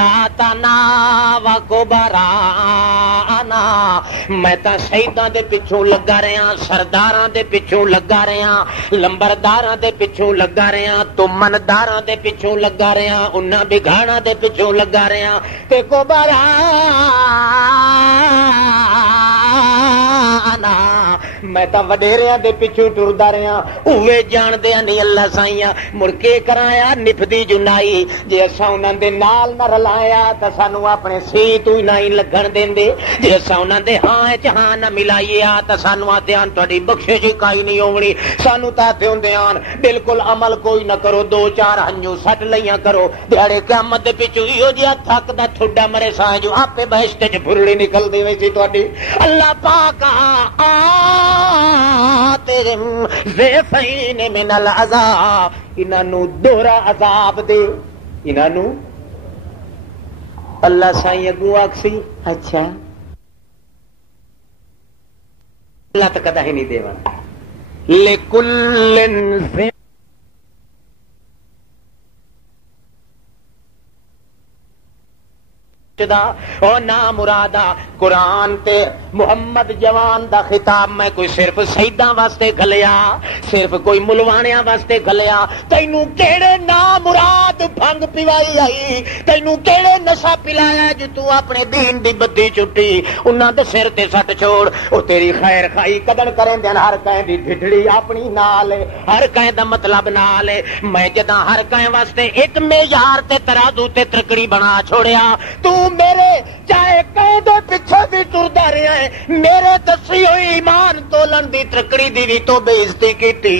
وکبرانا. میں تا شہیداں دے پیچھوں لگا رہا، سرداراں دے پیچھوں لگا رہا، لمبرداراں دے پیچھوں لگا رہا، تمنداراں دے پیچھوں لگا رہا، انہاں بگھاڑاں دے پیچھوں لگا رہا تے کبرانا. میں تا وڈیریاں دے پیچھوں ٹردا رہا، اوے جان دے نہیں اللہ سائیاں. مڑ کے کرایا نفدی جنائی، جے اساں انہاں دے نال نہ رلایا تے سانو اپنے سی تو ہی نہیں لگن دیندے. جے اساں انہاں دے ہاں چ ہاں نہ ملائیے تے سانو آتیاں تہاڈی بخشش کائی نہیں ہونی. سانو تا تے ہوندے آن بالکل عمل کوئی نہ کرو، دو چار ہنجو سٹ لیاں کرو، دیہڑے قیامت دے پیچھوں ایہو جہا تھک دا ٹھڈا مرے سا جو آپے بہشت چ پھرڑی نکل دی ویسی تہاڈی. اللہ پاک آتہم زیفین من العذاب، انہاں دوہرا عذاب دے. انہاں اللہ سائیں اگوں آکسی اچھا اللہ تو کدا ہی نہیں دے والا. لکل او نا مرادا قرآن تے محمد جوان دا خطاب میں کوئی صرف شہیداں واسطے گھلیا، صرف کوئی ملوانیاں واسطے گھلیا. تینوں کیڑے نا مراد بھنگ پیوائی آئی، تینوں کیڑے نشا پلایا جو تو اپنے دین دی بدی چٹی انہاں دے سر تے سٹ چھوڑ. او تیری خیر خائی کدن کریں دین ہر کہیں دی ڈھڈڑی اپنی نال، ہر کہیں دا مطلب نال. میں جداں ہر کہیں واسطے ایک معیار تے ترازو تے ترکڑی بنا چھوڑیا، تو میرے چاہے کہیں دے پیچھے بھی ٹردا رہا ہے، میرے دسی ہوئی ایمان تولن دی ترکڑی دی بھی تو بے عزتی کیتی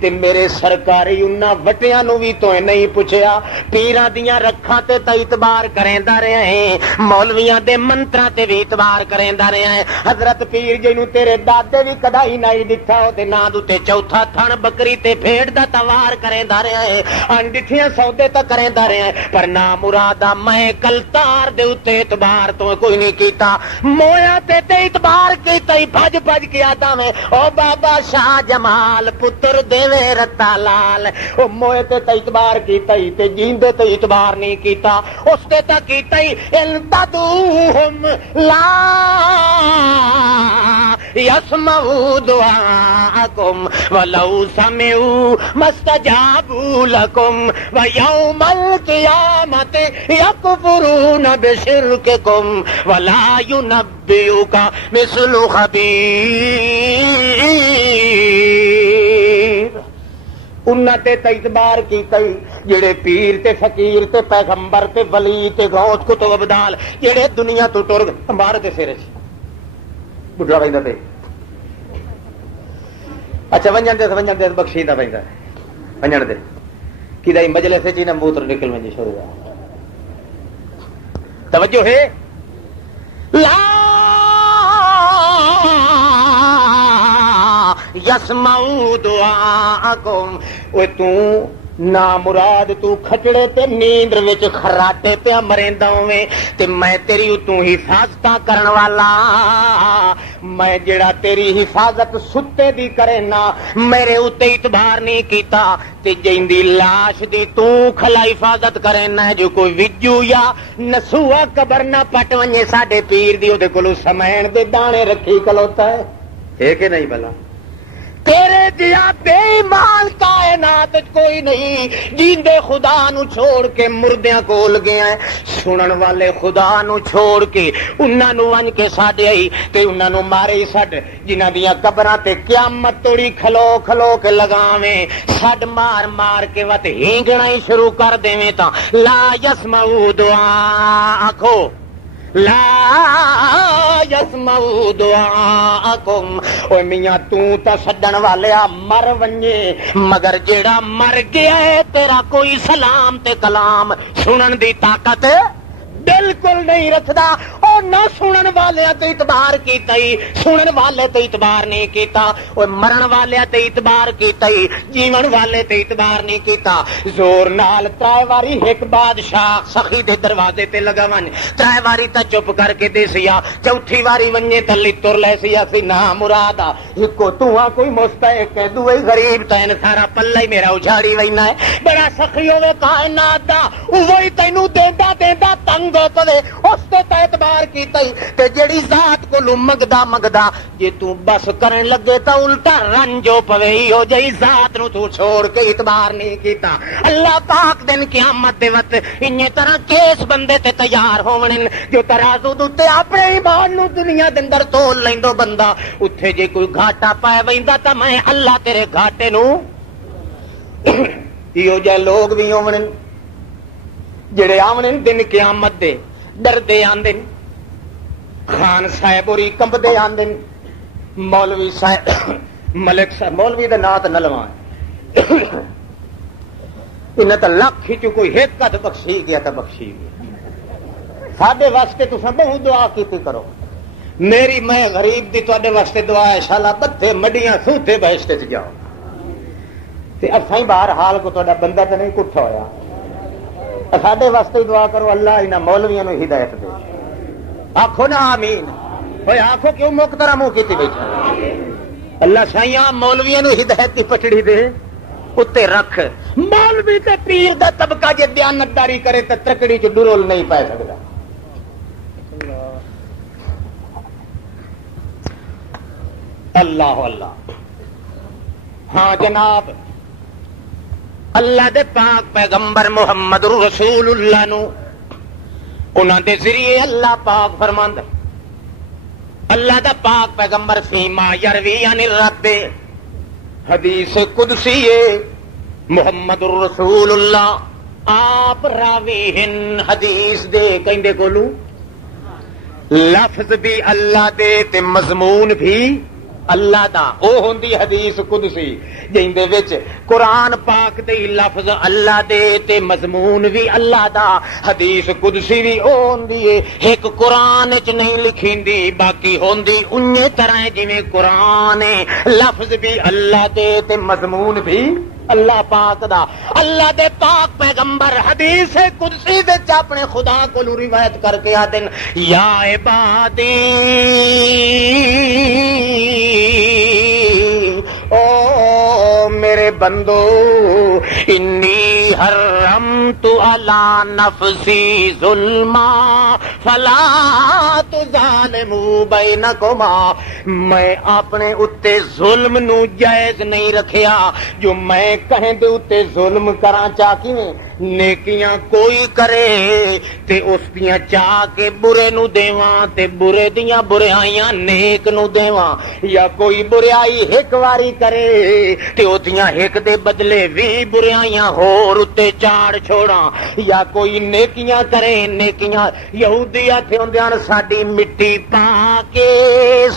تے میرے سرکاری انہاں وٹیاں نو بھی تو نہیں پوچھیا. پیراں دیاں رکھاں تے اعتبار کریندا رہے ہیں، مولویاں دے منتراں تے بھی اعتبار کریندا رہے ہیں. حضرت پیر جنوں تیرے دادے بھی کدا ہی نہیں دکھا تے نہ تے چوتھا تھن بکری تے بھیڑ دا توار کریندا رہے ہیں، انڈٹھیاں سودے تے کریندا رہے ہیں. پر نا مرادا میں کلتار دے اتے اعتبار تو کوئی نہیں کیتا مویا تے اعتبار کیتا ہی بھج بھج کے آتا میں او بابا شاہ جمال پتر دیوے رتا لال او موئے تے اعتبار کیتا ہی تے جیندے تے اعتبار نہیں کیتا اس تے تا کیتا ہی التدوہم لا یسمعوا دعاءکم ولو سمعوا مستجابوا لکم ویوم القیامت یکفرون بشرککم ولا ینبئک مثل خبیر انہاں تے اعتبار کیتا ہی جڑے پیر تے فقیر تے پیغمبر تے ولی تے غوث کتب ابدال جڑے دنیا تو ٹر گئے مار تے سر بڈھا ویندا تے اچھا ونجن دے بخشیندہ ویندا ونجن دے کدا مجلس وچ نہ موتر نکل ونجے شروع توجہ ہے لا یسمعوا دعاءکم اوے تو نا مراد تو کھچڑے تے نیندر وچ خراٹے پیا مریندا ہوویں تے میں تیری اتوں حفاظتاں کرن والا میں جڑا تیری حفاظت ستے دی کرے نا میرے اتے اعتبار نہیں کیتا تے جیندی لاش دی تو کھلا حفاظت کرے نا جو کوئی وجو یا نسوا قبر نہ پٹ ونجے ساڈے پیر دی اودے کولوں سمین دے دانے رکھی کلوتا ہے کہ نہیں بلا تیرے جیا بے ایمان کائنات کوئی نہیں جیندے خدا نو چھوڑ کے مردیاں کول گیا ہے سنن والے خدا نو چھوڑ کے انہاں نو ون کے ساڈے آئی تے انہاں نو مارے ہی سڈ جنہاں دیاں قبراں تے قیامت توڑی کھلو کھلو کے لگاویں سڈ مار مار کے وت ہینگنا ہی شروع کر دیویں تاں لا یسمعوا دعاءکم لا یسمعوا دعاءکم اوے میاں تا سڈن والیا مر ونجے مگر جیڑا مر گیا ہے تیرا کوئی سلام تے کلام سنن دی طاقت بالکل نہیں رکھدا اور نہ سنن والے تے اعتبار کیتا ہی سنن والے تے اعتبار نہیں کیتا اور مرن والے تے اعتبار کیتا ہی جیون والے تے اعتبار نہیں کیتا زور نال ترائے واری ایک بادشاہ سخی دے دروازے تے لگا ون ترائے واری تا چپ کر کے دے سیا چوتھی واری ونجے تلی تر لے سیا سی نا مرادا کو تو کوئی مستحق ہے دوے غریب تین سارا پلہ ہی میرا اجاڑی وینا ہے بڑا سخی ہوے کائنات دا وہی تینوں دیندا دیندا تنگ اس تے اعتبار کیتا ہی تے جیڑی ذات کو مگدا جے تو بس کرن لگے تا الٹا رنجو پوے ہی ہو جئی ذات نو تو چھوڑ کے اعتبار نہیں کیتا اللہ پاک دن قیامت دے وقت انہی طرح کیس بندے تے تیار ہون جو ترازو تے اپنے ایمان نو دنیا دے اندر تول لیندو بندہ اوتھے جے کوئی گھاٹا پائے ویندا تا میں اللہ تیرے گھاٹے نو ایو جے لوگ بھی ہون جڑے آونے دن قیامت دے ڈردے آندے خان صاحب اور کمبدے آندے مولوی صاحب ملک صاحب مولوی دا نام تے نہ لواں انہاں تے لاکھ ہی کوئی ایک کد بخشی گیا تے بخشی گیا ساڈے واسطے تساں بہت دعا کیتی کرو میری میں غریب دی تواڈے واسطے دعا ہے شالا بتے مڈیاں سوتے بہشت وچ جاؤ تے اساں باہر حال کو تواڈا بندہ تے نہیں کٹھا ہویا ساڈے واسطے دعا کرو اللہ انہاں مولویاں نو ہدایت دے آکھو نا آمین ہوئے آکھو کیوں مقترا منہ کیتی بیٹھا اللہ سائیاں مولویاں نو ہدایت دی پچڑی دے اتے رکھ مولوی تے پیر دا طبقہ جے دیانتداری کرے تے تکڑی چ ڈرول نہیں پائے سکدا اللہ اللہ ہاں جناب اللہ دے پاک پیغمبر محمد رسول اللہ نو انہاں دے ذریعے اللہ پاک فرماندا اللہ دا پاک پیغمبر فیما یروی عن الرب حدیث قدسی محمد رسول اللہ آپ راوی ہن حدیث دے کہندے کولو لفظ بھی اللہ دے تے مضمون بھی اللہ دا او ہوندی حدیث قدسی جیندے وچ قرآن پاک دے لفظ اللہ دے تے مضمون بھی اللہ دا حدیث قدسی بھی او ہوندی ہے ایک قرآن وچ نہیں لکھیندی باقی ہوندی انہی طرح جویں قرآن لفظ بھی اللہ دے تے مضمون بھی اللہ پاک دا اللہ دے پاک پیغمبر حدیث قدسی دے اپنے خدا کو روایت کر کے آدن یا عبادی او میرے بندو انی حرمت علی نفسی ظلما فلا تظالموا بینکما، میں اپنے اتے ظلم نو جائز نہیں رکھیا جو میں کہیں دے اتے ظلم کراں چاہ کیویں نیکیاں کوئی کرے تے اس دیاں چاہ کے برے نو دیواں تے برے دیاں برائیاں نیک نو دیواں، یا کوئی برائی ایک واری کرے تے او دیاں ایک دے بدلے 20 برائیاں ہور اتے چاڑ چھوڑاں، یا کوئی نیکیاں کرے نیکیاں یہودی آتے ہوندیاں ساڈی مٹی پا کے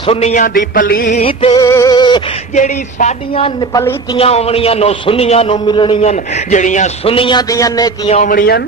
سنیاں دی پلیت جیڑی ساڈیاں پلیتیاں ہونیاں نو سنیاں نو ملنیاں جیڑیاں سنیاں دیاں نیکیاں ہونیاں۔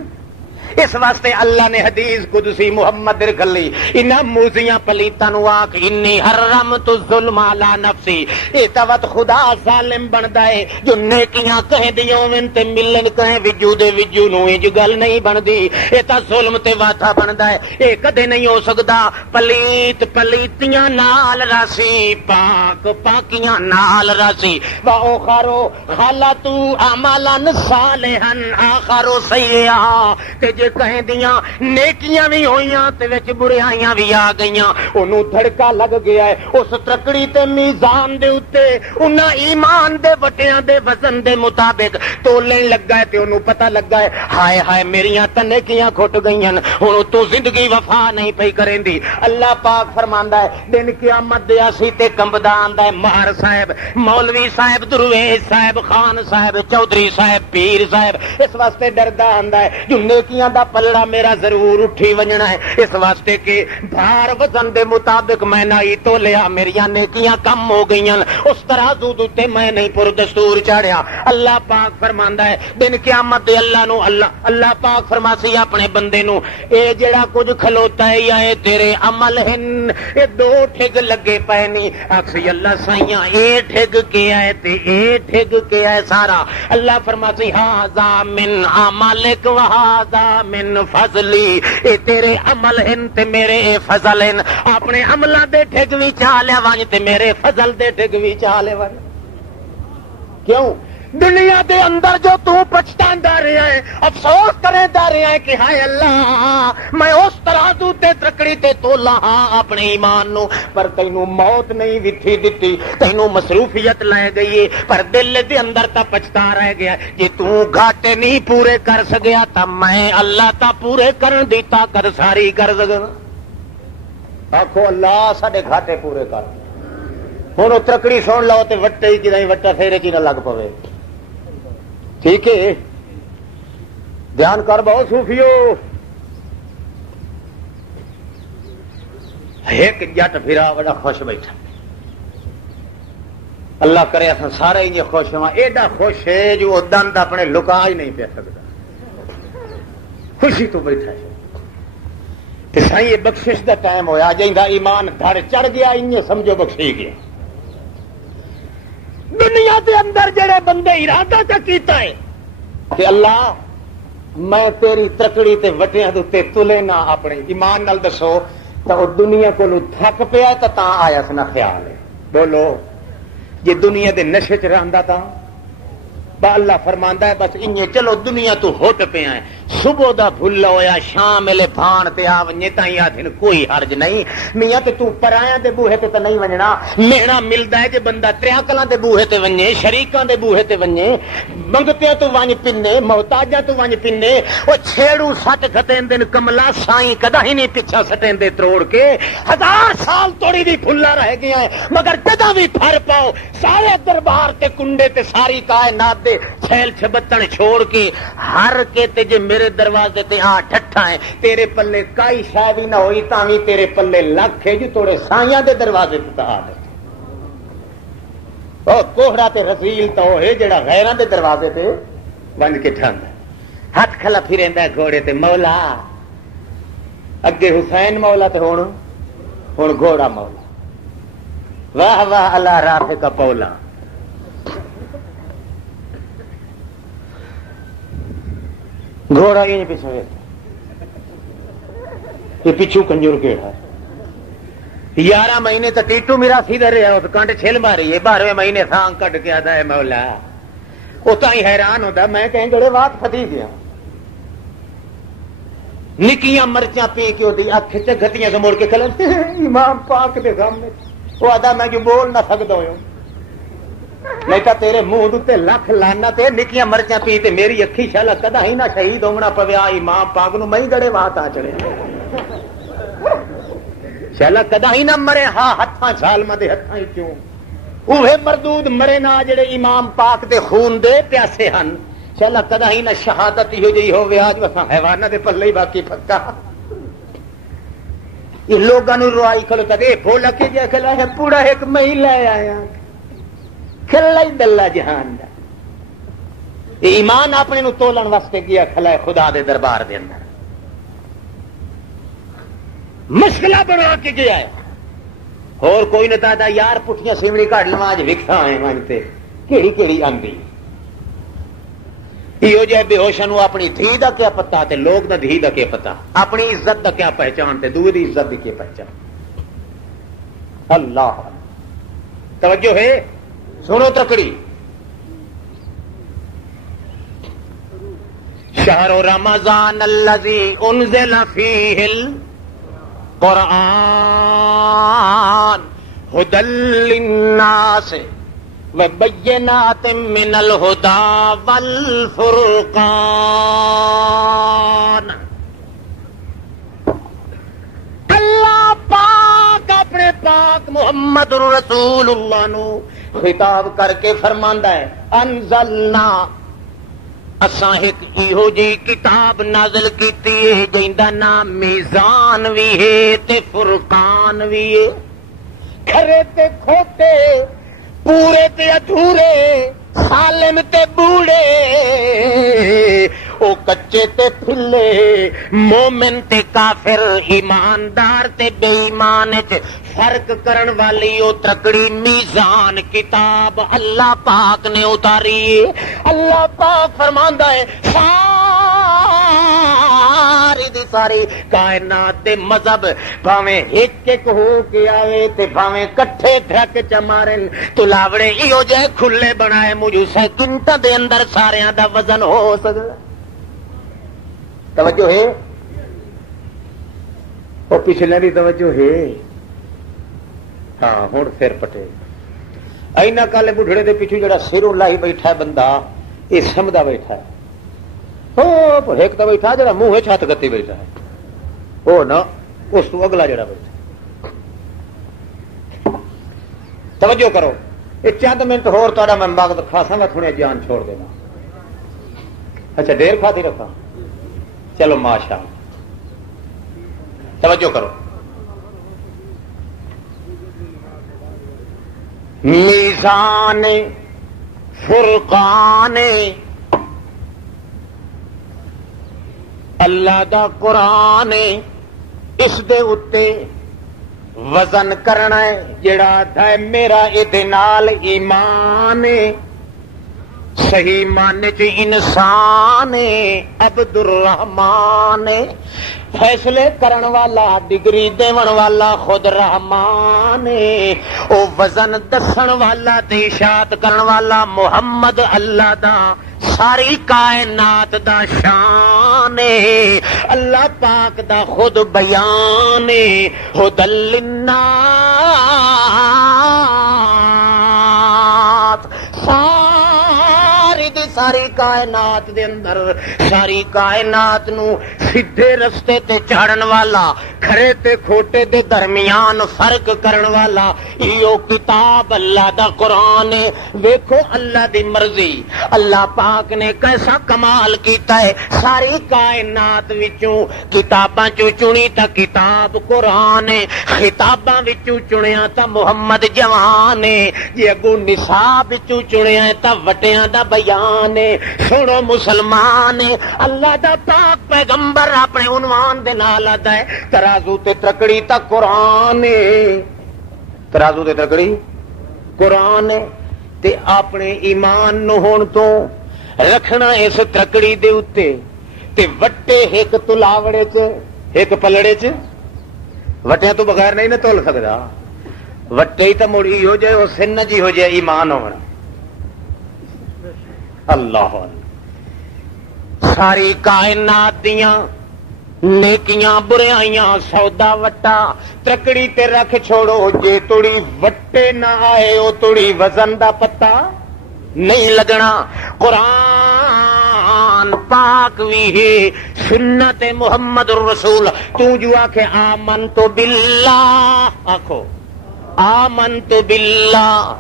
اس واسطے اللہ نے حدیث قدسی محمد رکھلی انہاں موزیاں پلیتاں نو آکھ انی حرمت الظلم علی نفسی، اے توت خدا ظالم بندا ہے جو نیکیاں کہیں دیاں وین تے ملن کہیں وجو دے وجو نو انج گل نہیں بندی، اے تا ظلم تے واٹھا بندا ہے، اے کدے نہیں ہو سکدا۔ پلیت پلیتیاں نال راسی پاک پاکیاں نال راسی واخرو خلطوا عملا صالحا آخر سیئا، تے جے کہیں دیاں نیکیاں بھی ہوئیاں تے وچ برائیاں بھی آ گئیاں، انہوں دھڑکا لگ گیا ہے اس ترکڑی تے میزان دے اتے انہاں ایمان دے وٹیاں دے وزن دے مطابق تولن لگا ہے تے انہوں پتہ لگا ہے ہائے ہائے میریاں تے نیکیاں کھٹ گئیاں، ہن تو زندگی وفا نہیں پئی کریندی۔ اللہ پاک فرماندا ہے دن قیامت دے اسی تے کمبدا آندا ہے مہر صاحب، مولوی صاحب، درویش صاحب، خان صاحب، چودھری صاحب، پیر صاحب، اس واسطے ڈردا آندا ہے جو نیکیاں دا پلڑا میرا ضرور اٹھی ونجنا ہے، اس واسطے کہ بھار وزن دے مطابق میں نائی تو لیا میریاں نیکیاں کم ہو گئیاں، اس ترازو تے میں نہیں پر دستور چاڑیا۔ اللہ پاک فرماندا ہے دن قیامت دے اللہ پاک فرماسی اپنے بندے نو اے جڑا کچھ کھلوتا ہے یا اے تیرے عمل ہن، اے دو ٹھگ لگے پے نہیں، اکسی اللہ سائیاں اے ٹھگ کے آئے تے اے ٹھگ کے آئے سارا۔ اللہ فرماسی ہاذا من عملک وہذا من فضلی، اے تیرے عمل ہن تے میرے اے فضل ہن، اپنے عملہ دے ٹھگ بھی چاہ لیا وانج تے میرے فضل دے ٹھگ بھی چاہ لیا وانج۔ کیوں دنیا دے اندر جو تو پچھتاندا رہا ہے افسوس کریندا رہا ہے کہ ہائے اللہ میں اس طرح تو تے ترکڑی تے تولا ہاں اپنے ایمان نو، پر تینوں موت نہیں وتھی دتی، تینوں مصروفیت لے گئی ہے، پر دل دے اندر تا پچھتا رہ گیا جے تو گھاٹے نہیں پورے کر سکیا تا میں اللہ تا پورے کرن دی طاقت ساری کر سکاں۔ آکھو اللہ ساڈے گھاٹے پورے کر، ہن او ترکڑی سن لو تے وٹے ہی کدی وٹا پھیرے چ نہ لگ پوے، ٹھیک ہے؟ دھیان کر بہت صوفیو، ایک جٹ پھرا بڑا خوش بیٹھا، اللہ کرے اصل سارے ہی خوش ہوا، ایڈا خوش ہے جو وہ دند اپنے لکا ہی نہیں پہ سکتا، خوشی تو بیٹھا ہے۔ سائیں یہ بخشش دا ٹائم ہویا جائیں ایمان دھڑ چڑھ گیا، انہیں سمجھو بخشی گیا۔ دنیا دے اندر جڑے بندے ارادہ چا کیتا ہے کہ اللہ میں تیری ترکڑی تے وٹیاں دے تلے نہ اپنے ایمان نال دسو تو دنیا کو تھک پیا تا آیا سنا خیال ہے، بولو جی دنیا دے نشے چ رہندا تا با اللہ فرماندا ہے بس انہیں چلو دنیا تو ہٹ پیا ہے، صبح دا بھلا ہویا شام ویلے بھان تے آ ونجے تائیں آدھن کوئی حرج نہیں، میاں تے تو پرایاں دے بوہے تے نہیں ونجنا، میڑا ملدا ہے جے بندہ تریاکلاں دے بوہے تے ونجے، شریکاں دے بوہے تے ونجے، منگتیاں تو ونج پنے، محتاجاں تو ونج پنے، او چھیڑو سٹ کھٹیندے کملا سائیں کدا ہی نہیں پیچھا سٹیندے تروڑ کے، 1000 سال توڑی دی پھلا رہ گیا ہے مگر جدا بھی پھر پاؤ سارے دربار تے کنڈے تے ساری کائنات دے چھیل چھبتن چھوڑ کے ہر کے تے جے میرے دروازے تے آ ٹھٹھا ہے تیرے پلے کائی شے بھی نہ ہوئی تاویں تیرے پلے لکھ ہے جو توڑے سائیاں دے دروازے تے آ دے او کوہڑا تے رسیل تو ہے جڑا غیراں دے دروازے تے بن کے ٹھاندا ہاتھ کھلا پھریندا گھوڑے تے مولا اگے حسین مولا تے ہن گھوڑا مولا، واہ واہ اللہ رافع کا پولا۔ گھوڑا یہ پیچھے یہ پچھو کنجور کیڑا 11 مہینے تو ٹیٹو میرا سیدھا رہا کنڈ چھل ماری ہے 12ویں مہینے سانگ کٹ کے آتا ہے مولا وہ تو ہی حیران ہوتا میں کہیں گڑے بات پتی دیا نکیاں مرچاں پی کے ہوتی اکھ گتیاں سے مڑ کے کھلتے امام پاک کے سامنے وہ آدھا میں جو بول نہ سکتا ہوں نہیں تو تیرے منہ دے لکھ لانا تے نکیاں مرچاں پی تے میری اکھی شالا کدا ہی نہ شہید ہونا پویا امام پاک نو میں گڑے بات آ چڑے شالا کدا ہی نہ مرے ہاں ہتھاں ظالماں دے ہتھاں کیوں اوہے مردود مرے نہ جڑے امام پاک دے خون دے پیاسے ہن شالا کدا ہی نہ شہادت ہو جئی ہوے اج وساں حیواناں دے پلے ہی باقی پکا یہ لوگاں نو روائی کھلو تے بھولا کے جے کھلا ہے پورا ایک میں ہی لے آیا کھلا ہی دلہ جہان دا یہ ایمان اپنے نو تولن واسطے گیا کھلا ہے خدا دے دربار دے اندر مسئلہ بنا کے گیا ہے اور کوئی نہ تا یار پٹھیاں سیمڑی کاٹ لواں اج وکھا ہے مانتے کیڑی کیڑی آندی یہ جے بے ہوشاں نو اپنی دھی دا کیا پتا تے لوگ دا دھی دا کیا پتا اپنی عزت دا کیا پہچان تے دوسری عزت دی کیا پہچان اللہ توجہ ہے سنو تکڑی شہر رمضان الذی انزل فیہ القرآن ھدی للناس وبینات من الہدی والفرقان اللہ پاک اپنے پاک محمد رسول اللہ نو خطاب کر کے فرماندا ہے انزلنا اساں ایک ایہو جی کتاب نازل کیتی ہے جیندا نام میزان وی ہے تے فرقان وی ہے کھرے تے کھوٹے پورے تے ادھورے سالم تے بوڑھے او کچے تے پھلے مومن تے کافر ایماندار تے بے ایمان وچ فرق کرن والی او تکڑی میزان کتاب اللہ پاک نے اتاری ہے اللہ پاک فرماندا ہے ساری دی ساری کائنات دے مذہب بھاویں ایک ایک ہو کے آوے تے بھاویں کٹھے دھک چمارن تلاوڑے ایو جے کھلے بنائے مجھو سیکنڈاں دے اندر ساریاں دا وزن ہو سکدا توجہ ہے وہ پچھلے بھی توجہ ہے ہاں ہوں پھر پٹے اینا کالے بڑھڑے دے پیچھے جڑا سروں لائی بیٹھا ہے بندہ یہ سمجھدا بیٹھا ہے ایک تو بیٹھا جڑا منہ چھت گتی بیٹھا ہے وہ نہ اس تو اگلا جڑا بیٹھا توجہ کرو یہ چند منٹ ہور تہاڈا میں وقت کھاساں گا تھوڑی جان چھوڑ دینا اچھا دیر کھاتی رکھا چلو ماشاء توجہ کرو میزان فرقان اللہ دا قرآن اس دے اتے وزن کرنا ہے جڑا ہے میرا ادے نال ایمان صحیح معنی چ انسان عبد الرحمان فیصلے کرن والا ڈگری دیون والا خود رحمان او وزن دسن والا تے اشاعت کرن والا محمد اللہ دا ساری کائنات دا شان اللہ پاک دا خود بیان ھدی للناس ساری کائنات دے اندر ساری کائنات نو سیدھے رستے تے چڑھن والا کھرے تے کھوٹے دے درمیان فرق کرن والا ایو کتاب اللہ دا قرآن ہے ویکھو اللہ دی مرضی اللہ پاک نے کیسا کمال کیتا ہے ساری کائنات وچوں کتاباں چوں چنی تا کتاب قرآن ہے خطاباں وچوں چنیا تا محمد جوان ہے جے اگوں نصاب وچوں چنیا تا وٹیاں دا بیان سنو مسلمان اللہ دا پاک پیغمبر اپنے عنوان دے نال آدا ہے ترازو تے ترکڑی تا قرآن ترازو تے ترکڑی قرآن تے اپنے ایمان نو ہون تو رکھنا اس ترکڑی دے اوتے تے وٹے ایک تلاوڑے چ ایک پلڑے چ وٹیاں تو بغیر نہیں نہ تول سکدا وٹے ہی تو مڑی ہو جائے وہ سن جی ہو جائے ایمان ہونا اللہ ساری کائنات دیاں نیکیاں برائیاں سودا وٹا ترکڑی تے رکھ چھوڑو جے توڑی وٹے نہ آئے او توڑی وزن دا پتہ نہیں لگنا قرآن پاک بھی ہے سنت محمد الرسول تو جو آکھے آمنت باللہ آکھو آمنت باللہ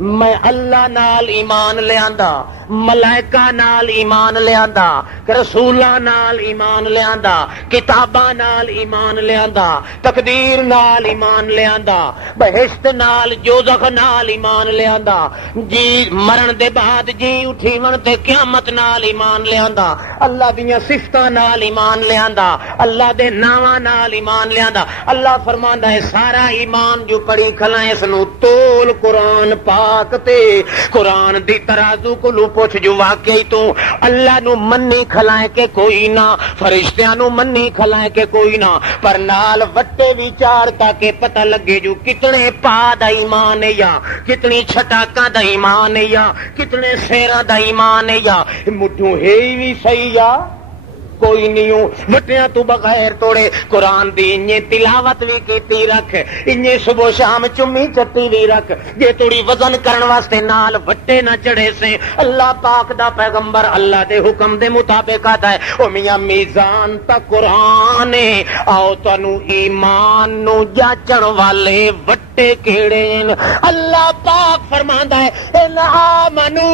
میں اللہ نال ایمان لے آندا ملائکہ نال ایمان لے آندا رسولاں نال ایمان لے آندا کتاباں نال ایمان لے آندا تقدیر نال ایمان لے آندا بہشت نال دوزخ نال ایمان لے آندا جی مرن دے بعد جی اٹھیون تے قیامت نال ایمان لے آندا اللہ دیاں صفتاں نال ایمان لے آندا اللہ دے ناواں نال ایمان لے آندا اللہ فرماندا ہے سارا ایمان جو پڑھی کھلا اس نو تول قرآن پاک تے قرآن دی ترازو کو پوچھ جو واقعی تو اللہ نو منی کھلائے کہ کوئی نہ فرشتیاں نو منی کھلائے کہ کوئی نہ پر نال وٹے وچار تاکہ پتہ لگے جو کتنے پا دا ایمان ہے یا کتنی چھٹاکاں دا ایمان ہے یا کتنے سیراں دا ایمان ہے یا مٹھوں ہے بھی صحیح یا کوئی نہیں وٹیاں تو بغیر توڑے قرآن دی انجے تلاوت بھی کیتی رکھ انجے صبح شام چمی چتی بھی رکھ جے توڑی وزن کرن واسطے نال وٹے نہ چڑھے سے اللہ پاک دا پیغمبر اللہ دے حکم دے مطابق آتا ہے او میاں میزان تا قرآن ہے آؤ تانوں ایمان نو جاچن والے وٹے کیڑے اللہ پاک فرماندا ہے ان آمنو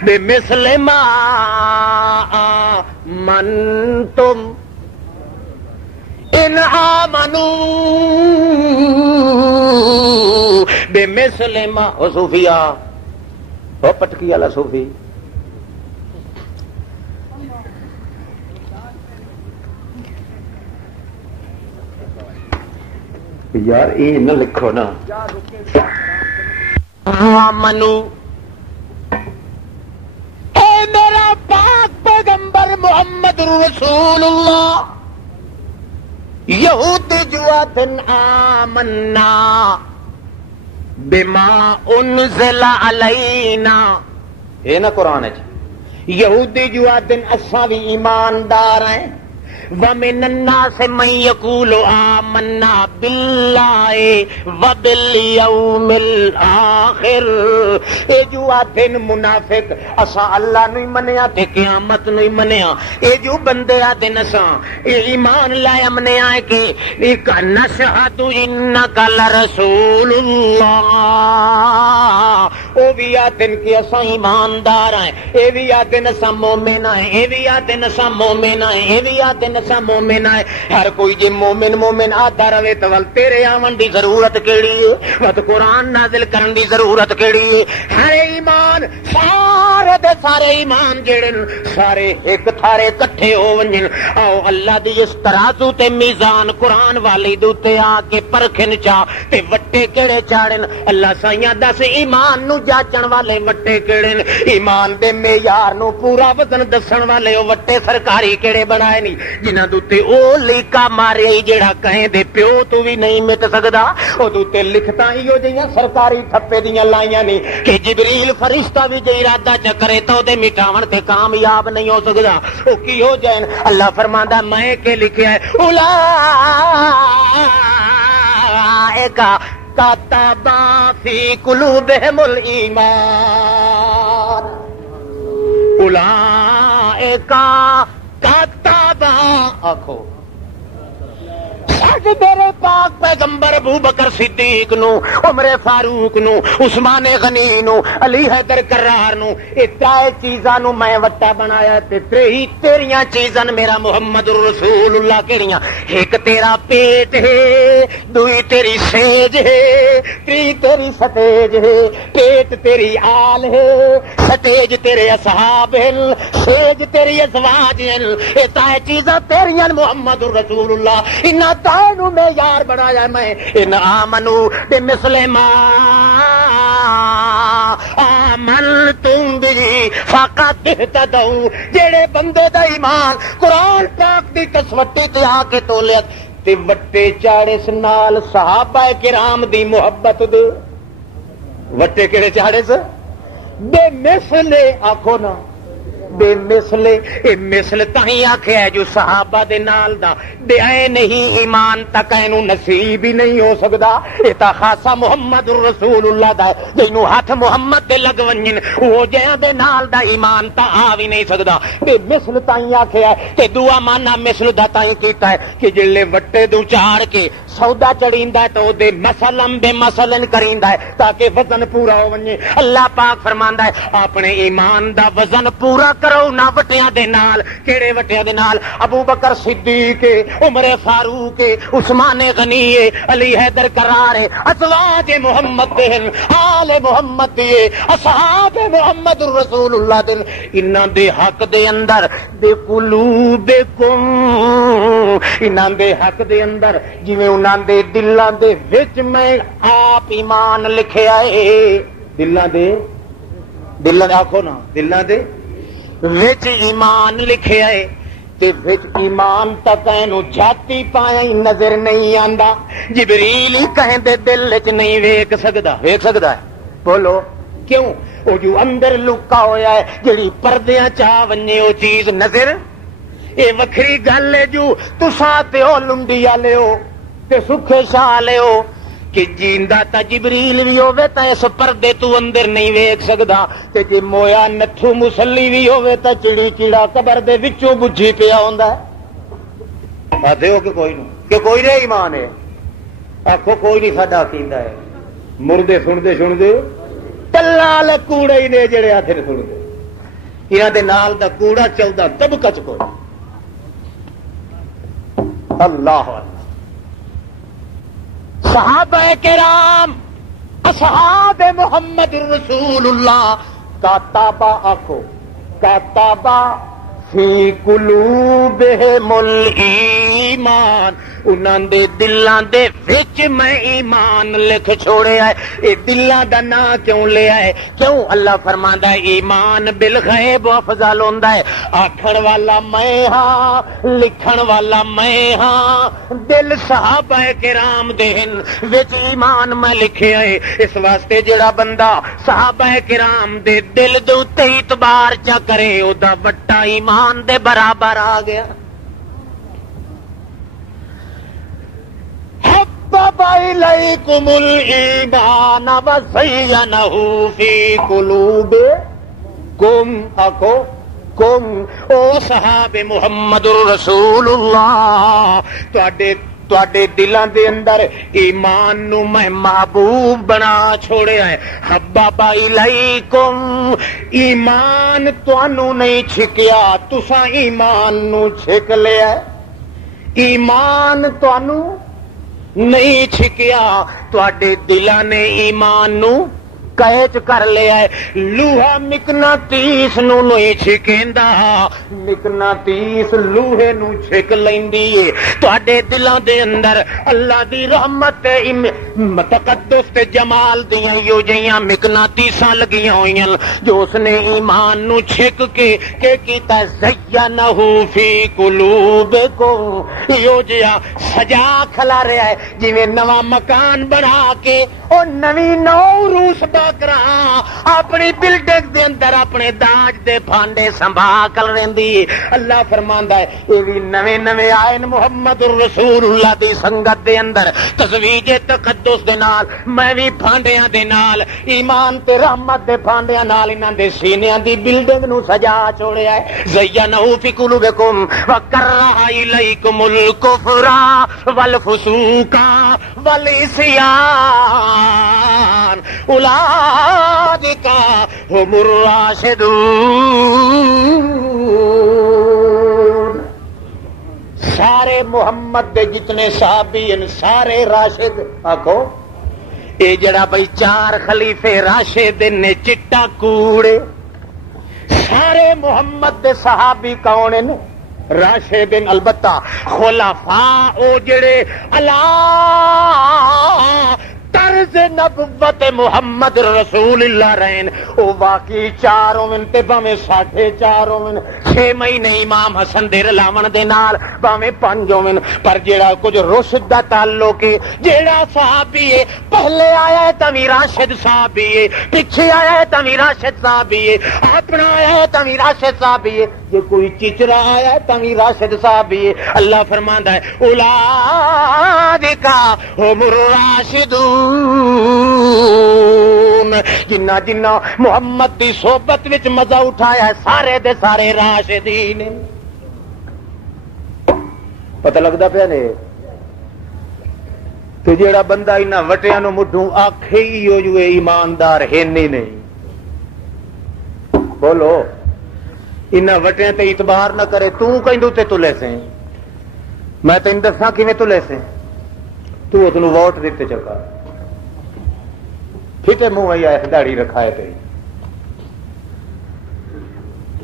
بمثل ما آمنتم ان آمنوا بمثل ما او صوفیہ او پٹکی والا صوفی یار یہ نہ لکھو نا آمنوا میرا پاک پیغمبر محمد رسول اللہ یہود جوات آمنا بما انزل علینا یہ نا قرآن ہے یہودی جوات اساں بھی ایماندار ہیں وَمِنَ النَّاسِ مَن يَقُولُ آمَنَّا بِاللَّهِ وَبِالْيَوْمِ الْآخِرِ اے جو آدھن منافق اساں اللہ نہیں منیا تے قیامت نہیں منیا اے جو بندے آدھن اساں ایمان لائے منیا ہے کہ نَشْهَدُ إِنَّكَ لَرَسُولُ اللَّهِ او بھی آدھن کہ اساں ایماندار ہیں اے بھی آدھن اساں مومن ہیں اے بھی آدھن اساں مومن ہیں اے بھی آدھن مومن ہے ہر کوئی جی مومن مومن آتا رہے تو تیرے آمن دی ضرورت کیڑی ہے وقت قرآن نازل کرن دی ضرورت کیڑی ہے ہر ایمان سارے دے سارے ایمان جڑے سارے ایک تھارے کٹھے ہو ونجن آؤ اللہ دی اس ترازو تے میزان قرآن والی دوتے آ کے پرکھن چا تے وٹے کیڑے چاڑن اللہ سائیاں دس ایمان نو جاچن والے وٹے کیڑے ایمان دے معیار نو پورا وزن دسن والے او وٹے سرکاری کیڑے بنائے نہیں جنہاں دوتے او لیکا مارے جیڑا کہیں دے پیو تو بھی نہیں مٹ سکدا او دوتے لکھتا ہی ہو جائیاں سرکاری تھپے دیاں لائیاں نہیں کہ جبریل فرشتہ بھی جے ارادہ چکرے تو دے مٹاون تے کامیاب نہیں ہو سکدا او کی ہو جائیں اللہ فرماندا میں کہ لکھیا ہے اولئک کتب فی قلوبہم الایمان اولئک کاتبا آخو میرے پاک پیغمبر ابو بکر صدیق نو عمر فاروق نو عثمان غنی نو علی حیدر کرار نو اے ترے چیزاں نو میں وٹا بنایا تے تیریاں چیزاں میرا محمد رسول اللہ کیڑیاں ایک تیرا پیٹ ہے دوئی تیری سیج ہے تیری سٹیج ہے پیٹ تیری آل ہے سٹیج تیرے اصحاب ہیں سیج تیری ازواج ہیں اے ترے چیزاں تیریاں محمد رسول اللہ انہاں نو میں یار بنایا میں ان آمنو بمثل ما آمنتم به فقد اهتدوا جڑے بندے دا ایمان قرآن پاک دی کسوٹی تے آ کے تولیا تے وٹے چاڑے نال صحابہ کرام دی محبت دے وٹے کیڑے چاڑے سے بے مثل آکھو نا بے مثل اے مثل تاہی آکھیا ہے جو صحابہ دے نال دا بے اے نہیں ایمان تک اینو نصیب ہی نہیں ہو سکدا اے تا خاصا محمد رسول اللہ دا جنوں ہاتھ محمد دے لگ ونجن او جیاں دے نال دا ایمان تا آ وی نہیں سکدا بے مثل تاہی آکھیا ہے تے دعا مانا مثل دا تاہی کیتا ہے کہ جلے وٹے دو چاڑ کے سودا چڑیندا ہے تو دے مسلم بے مثلن کریندا ہے تاکہ وزن پورا ہو ونجے اللہ پاک فرماندا ہے اپنے ایمان دا وزن پورا کرو نہ وٹیاں دے نال کیڑے وٹیاں دے نال ابو بکر صدیق عمر فاروق عثمان غنی علی حیدر کرار ازواج محمد دے آل محمد دے اصحاب محمد رسول اللہ دے انہاں دے حق دے اندر بے قلوبکم انہاں دے حق دے اندر جویں انہاں دے دلاں دے وچ میں آپ ایمان لکھیا ہے دلاں آکھو نا دلاں دے وچ ایمان لکھیا ہے تے وچ ایمان تک اینو جاتی پایا ہی نظر نہیں آندا جبریل ہی کہندے دل وچ نہیں ویکھ سکدا ہے بولو کیوں او جو اندر لکا ہویا ہے جڑی پردیاں چا ونجے او چیز نظر اے وکھری گل ہے جو تساں تے او لنڈی والے ہو تے سکھے شاہ والے ہو کہ جیندا تا جبریل بھی ہوے تا اس پردے تو اندر نہیں ویکھ سکدا تے جے مویا نتھو مسلی بھی ہوے تا چڑی چیڑا قبر دے وچوں بجھی پیا ہوندا ہے آدھے ہو کہ کوئی نہیں ایمان ہے آکھو کوئی نہیں ساڈا کیندا ہے مردے سندے تلا والے کوڑے ہی نے جڑے ہاتھ نے سندے انہاں دے نال دا کوڑا چلدا طبقہ چ کوئی اللہ صحابہ کرام اصحاب محمد رسول اللہ کاتابہ آکھو کاتابہ فی قلوبہم الایمان انہاں دے دلاں دے وچ میں ایمان لکھ چھوڑیا ہے اے دلاں دا نام کیوں لیا ہے کیوں اللہ فرماندا ہے ایمان بالغیب افضل ہوندا ہے آکھن والا میں ہاں لکھن والا میں ہاں دل صحابہ کرام دے وچ ایمان میں لکھیا ہے اس واسطے جڑا بندہ صحابہ کرام دے دل دے اوتے اعتبار چا کرے او دا وٹا ایمان دے برابر آ گیا حبب الیکم الایمان وزینہ فی قلوبکم آکھو کم او صحاب محمد رسول اللہ تواڈے دلاں دے اندر ایمان نو میں محبوب بنا چھوڑیا ہے حبب الیکم ایمان تانوں نہیں چھکیا تساں ایمان نو چھک لیا ایمان تانوں نہیں چھکیا تواڈے دلاں نے ایمان نو قید کر لیا ہے لوہا مقناطیس نو نہیں چھکیندا مقناطیس لوہے نو چھک لیندی ہے تواڈے دلاں دے اندر اللہ دی رحمت تقدس تے جمال دیاں یو جیاں مقناطیساں لگیاں ہوئیاں جو اس نے ایمان نو چھک کے کہ کیتا زینہ فی قلوبکم یو جیا سجا کھلا رہا ہے جویں نواں مکان بنا کے او نویں نو روس کرا اپنی بلڈنگ دے اندر اپنے داج دے پھانڈے سنبھال کر رہندی اللہ فرماندا ہے اے وی نویں نویں آئے محمد رسول اللہ دی سنگت دے اندر تزویج تقدس دے نال میں وی پھانڈیاں دے نال ایمان تے رحمت دے پھانڈیاں نال انہاں دے سینیاں دی بلڈنگ نو سجا چھوڑیا ہے زینہ فی قلوبکم وکرہ الیکم الکفر والفسوق والعصیان اولئک هم الراشدون سارے محمد دے جتنے صحابی ہیں سارے راشد آکھو اے جڑا بھائی چار خلیفے راشد نے چٹا کوڑے سارے محمد دے صحابی کون ہیں راشدین البتہ خلفاء او جڑے اللہ طرز نبوت محمد رسول اللہ رہن او واقعی 4 ہوون تے بھاویں 4.5 ہوون 6 مہینے امام حسن دے رلاون دے نال بھاویں 5 ہوون پر جیڑا کچھ رشد دا تعلق ہے جیڑا صحابی ہے پہلے آیا ہے تاں راشد صحابی ہے پیچھے آیا ہے تاں راشد صحابی ہے اپنا آیا ہے تاں راشد صحابی ہے جے کوئی چچرا آیا ہے تاں راشد صحابی ہے اللہ فرماندا ہے اولئک هم الراشدون جنہ جنہ محمد دی صحبت وچ مزہ اٹھایا ہے سارے دے سارے راشدین پتہ لگدا پیا نے تو جیڑا بندہ انہاں وٹیاں نو مڈھوں آکھے ہی ہو جو ایماندار ہے نہیں بولو انہاں وٹیاں تے اعتبار نہ کرے تو کہندو تے تلے سے میں تینوں دساں کیویں تلے سے تو تینوں ووٹ دیتے چکا پھٹے منہ آئی ہے داڑھی رکھائے تے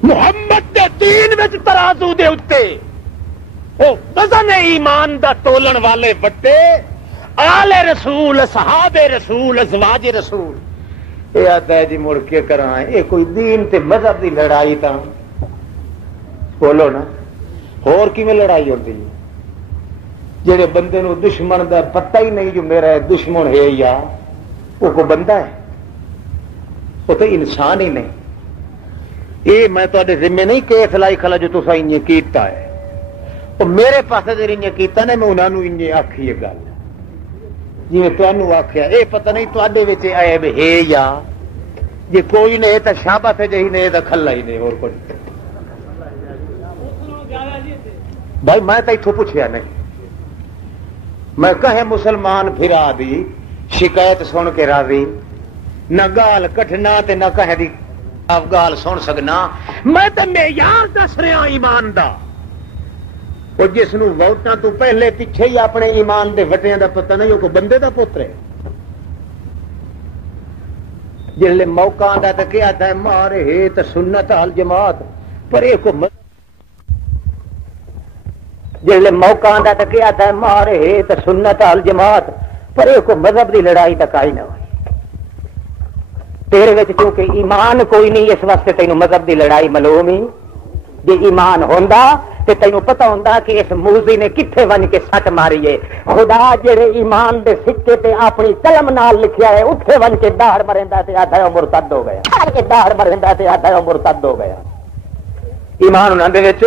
محمد دے دین وچ ترازو دے اتے او وزن ایمان دا تولن والے وٹے آل رسول صحابہ رسول ازواج رسول اے آتا ہے جی مڑ کے کراں اے کوئی دین تے مذہب دی لڑائی تاں بولو نا اور کیویں لڑائی ہوندی ہے جڑے بندے نو دشمن دا پتہ ہی نہیں جو میرا دشمن ہے یا وہ کو بندہ ہے وہ تو انسان ہی نہیں یہ میں تے ذمے نہیں کیس لائی کھلا جو تصا انجے کیتا ہے وہ میرے پاس جی انجے کیتا نے میں انہوں انجے آخی یہ گل جی میں تمہوں آخیا یہ پتہ نہیں تے عیب ہے یا جی کوئی نہیں تو شابت ہے جی نہیں تو کھلا ہی نہیں اور کوئی بھائی میں تو اتوں پوچھیا نہیں میں کہیں مسلمان پھرا دی شکایت سن کے راضی نہ گال کٹنا تے نہ کہیں دی گال سن سکنا میں تے معیار دس رہا ایمان دا اور جس نو ووٹاں تو پہلے پیچھے ہی اپنے ایمان دے وٹیاں دا پتہ نہیں وہ کوئی بندے دا پتر ہے جلے موقع آندا تے کیا آتا ہے مارے ہے تے سنت ال جماعت پر ایک کو جلے موقع آندا تے کیا آتا ہے مارے ہے تے سنت ال جماعت پر ایک کو مذہب دی لڑائی تک آئی نہ ہوئی تیرے وچ کیونکہ ایمان کوئی نہیں اس واسطے تینوں مذہب دی لڑائی معلوم ہی جے ایمان ہوندا تے تینوں پتہ ہوندا کہ اس موذی نے کتھے ون کے سٹ ماری ہے خدا جڑے ایمان دے سکے تے اپنی قلم نال لکھیا ہے اوتھے ون کے داڑ مریندا تے آدھا مرتد ہو گیا کہ داڑ مریندا تے آدھا مرتد ہو گیا ایمان انہاں دے وچ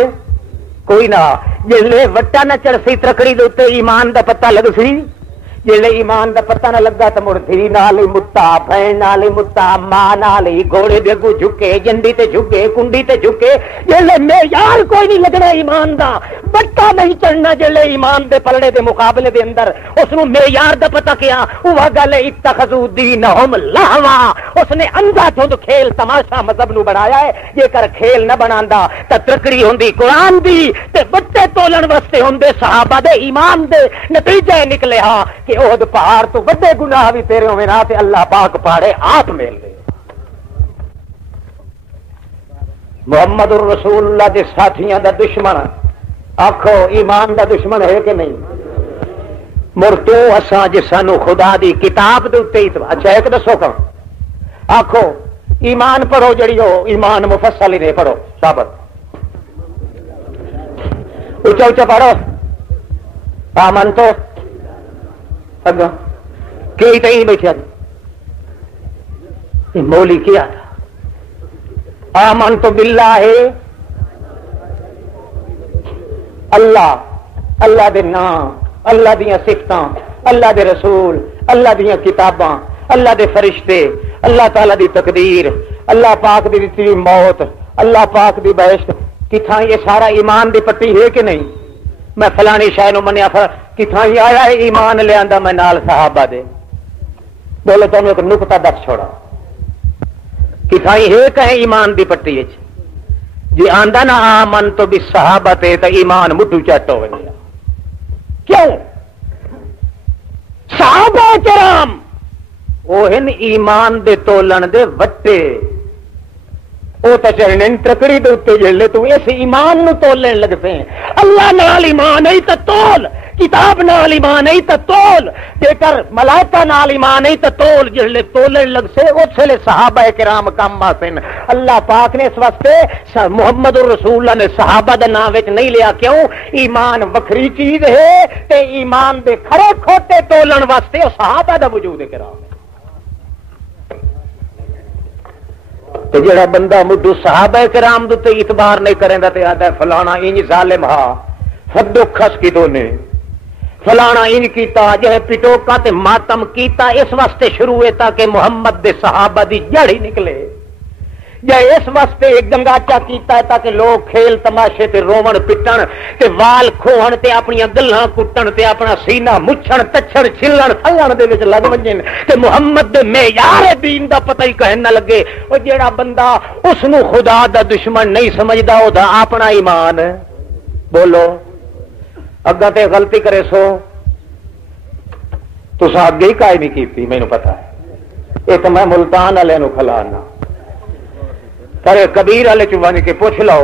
کوئی نہ جلے وٹا نہ چڑسی ترکڑی دے اوتے ایمان دا پتہ لگ سی جلے ایمان دا پتہ نہ لگا تو مڑ دھی نال ہی متا بہن نال ہی متا ماں نال ہی گھوڑے دے اگوں جھکے جنڈی تے جھکے کنڈی تے جھکے جلے معیار کوئی نہیں لگنا ایمان دا بٹا نہیں چڑھنا جلے ایمان دے پلڑے دے مقابلے دے اندر اس نو معیار دا پتہ کیا وہ گل اتخذوا دینہم لہوا اس نے اندھا دھند کھیل تماشا مذہب نو بنایا ہے جے کر کھیل نہ بناندا تے ترکڑی ہوندی قرآن دی تے بٹے تولن واسطے ہوندے صحابہ دے ایمان دے نتیجہ نکلے ہاں کہ احد پہاڑ تو بڑے گناہ بھی تیرے ہوئے نہ تے اللہ پاک پہاڑے آپ میل دے محمد الرسول اللہ دے ساتھیاں دا دشمن آکھو ایمان دا دشمن ہے کہ نہیں مر تو اساں جے سانو خدا دی کتاب دے اوتے اچھا ایک دسو کہ آکھو ایمان پڑھو جڑی ہو ایمان مفصل ہی نہیں پڑھو ثابت اونچا اونچا پڑھو آمن تو کئی تھی بیٹھا مولی کیا تھا آمن تو باللہ ہے اللہ دے نام اللہ دیاں صفتاں اللہ دے رسول اللہ دیاں کتاباں اللہ دے فرشتے اللہ تعالی دی تقدیر اللہ پاک دی دتی موت اللہ پاک دی بہشت کتھاں یہ سارا ایمان دی پٹی ہے کہ نہیں میں فلانی شے نو منیا کتھاں ہی آیا ہے ایمان لے آندا میں نال صحابہ دے بولو تمہیں ایک نقطہ دس چھوڑا کتھاں ہی ہے کہیں ایمان دی پٹی وچ جی آندا نا آمن تو بھی صحابہ تے تے ایمان مٹھو چٹ ہو گیا کیوں صحابہ کرام وہ ہیں ایمان دے تولن دے وٹے وہ تو چڑھنے ترکڑی دے اتنے جلے تو اس ایمان نو تولن لگ پے اللہ نال ایمان ہے تو تول کتاب نال ایمان نہیں تو تول، جے کر ملائکہ نال ایمان نہیں تو تول، جلے تولن لگ سے اس ویلے صحابہ کرام کم آسن۔ اللہ پاک نے اس واسطے محمد رسول اللہ نے صحابہ دے نام وچ نہیں لیا، کیوں؟ ایمان وکھری چیز ہے تے ایمان دے کھڑے کھوٹے تولن واسطے او صحابہ دا وجود کرام ہے۔ تے جڑا بندہ مڈو صحابہ کرام دے تے اعتبار نہیں کریندا تے آندا فلانا انج ظالم ہا فدو خس کی دونے، فلانا انج کیتا جے پٹوکا تے ماتم کیتا، اس واسطے شروع ہے تاکہ محمد دے صحابہ دی جڑ ہی نکلے، یا اس واسطے ایک گنگاچا کیتا ہے تاکہ لوگ کھیل تماشے تے روون پٹن تے وال کھوہن تے اپنی گلاں کٹن تے اپنا سینہ مچھن تچھن چھلن تھلن دے وچ لگ ونجن تے محمد دے معیار دین دا پتہ ہی کہن نہ لگے۔ او جیڑا بندہ اس نو خدا دا دشمن نہیں سمجھدا او دا اپنا ایمان بولو اگا تے غلطی کرے سو تساں اگے ہی قائم نہیں کیتی، مینوں پتہ ہے، یہ تو میں ملتان والے نو کھلانا کرے کبیر والے چوانی کے پوچھ لو،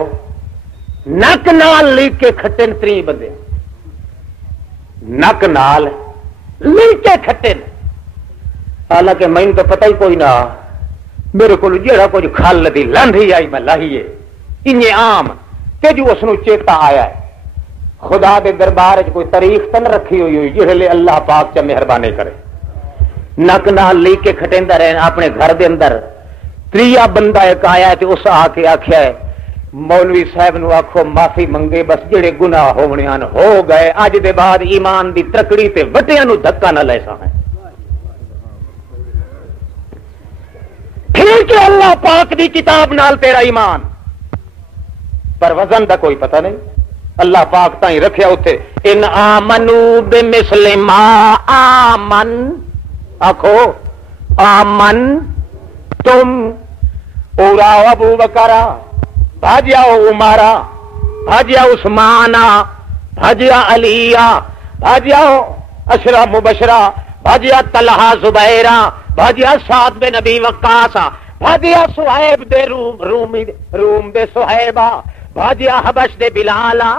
نک نال لیک کے کھٹے تری بندے، نک نال لیک کے کھٹے، حالانکہ مینوں تو پتہ ہی کوئی نہ، میرے کو جیڑا کچھ کھل دی لنڈی آئی میں لاہیے انجے عام کہ جو اس نو چیتا آیا ہے، خدا دے دربار وچ کوئی تاریخ تن رکھی ہوئی جہے لے اللہ پاک چا مہربانی کرے، نک نال لیک کے کھٹیندا رہن اپنے گھر دے اندر۔ تریا بندہ ایک آیا ہے تے اس آ کے آکھیا ہے مولوی صاحب نو آکھو معافی منگے، بس جڑے گناہ ہونے ہو گئے، اج دے بعد ایمان دی ترکڑی تے وٹیاں نو دھکا نہ لے سا ہے۔ ٹھیک ہے اللہ پاک دی کتاب نال تیرا ایمان، پر وزن دا کوئی پتہ نہیں، اللہ پاک تائیں رکھیا اتنے ان آمنو بمثل ما آمن، آکھو آمن تم اوراؤ ابو بکرا بھاجیاؤ عمارا بھاجیاؤ عثمانا بھاجیا علیہ بھاجیاؤ اشرا مبشرا بھاجیا طلحہ زبیرہ بھاجیا سعد بن نبی وقاسا بھاجیا صہیب دے روم دے صہیبہ بھاجیا حبش دے بلالا،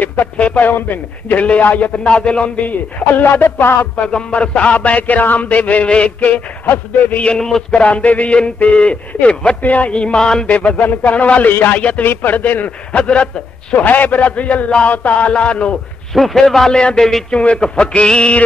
اکٹھے پے ہوندے جلے آیت نازل ہوندی اللہ دے پاک پیغمبر صحابہ کرام دے ویکھ کے ہسدے وی ان مسکراندے وی ان تے اے وٹیاں ایمان دے وزن کرن والی آیت وی پڑھدے۔ حضرت صہیب رضی اللہ تعالی عنہ صوفے والیاں دے وچوں ایک فقیر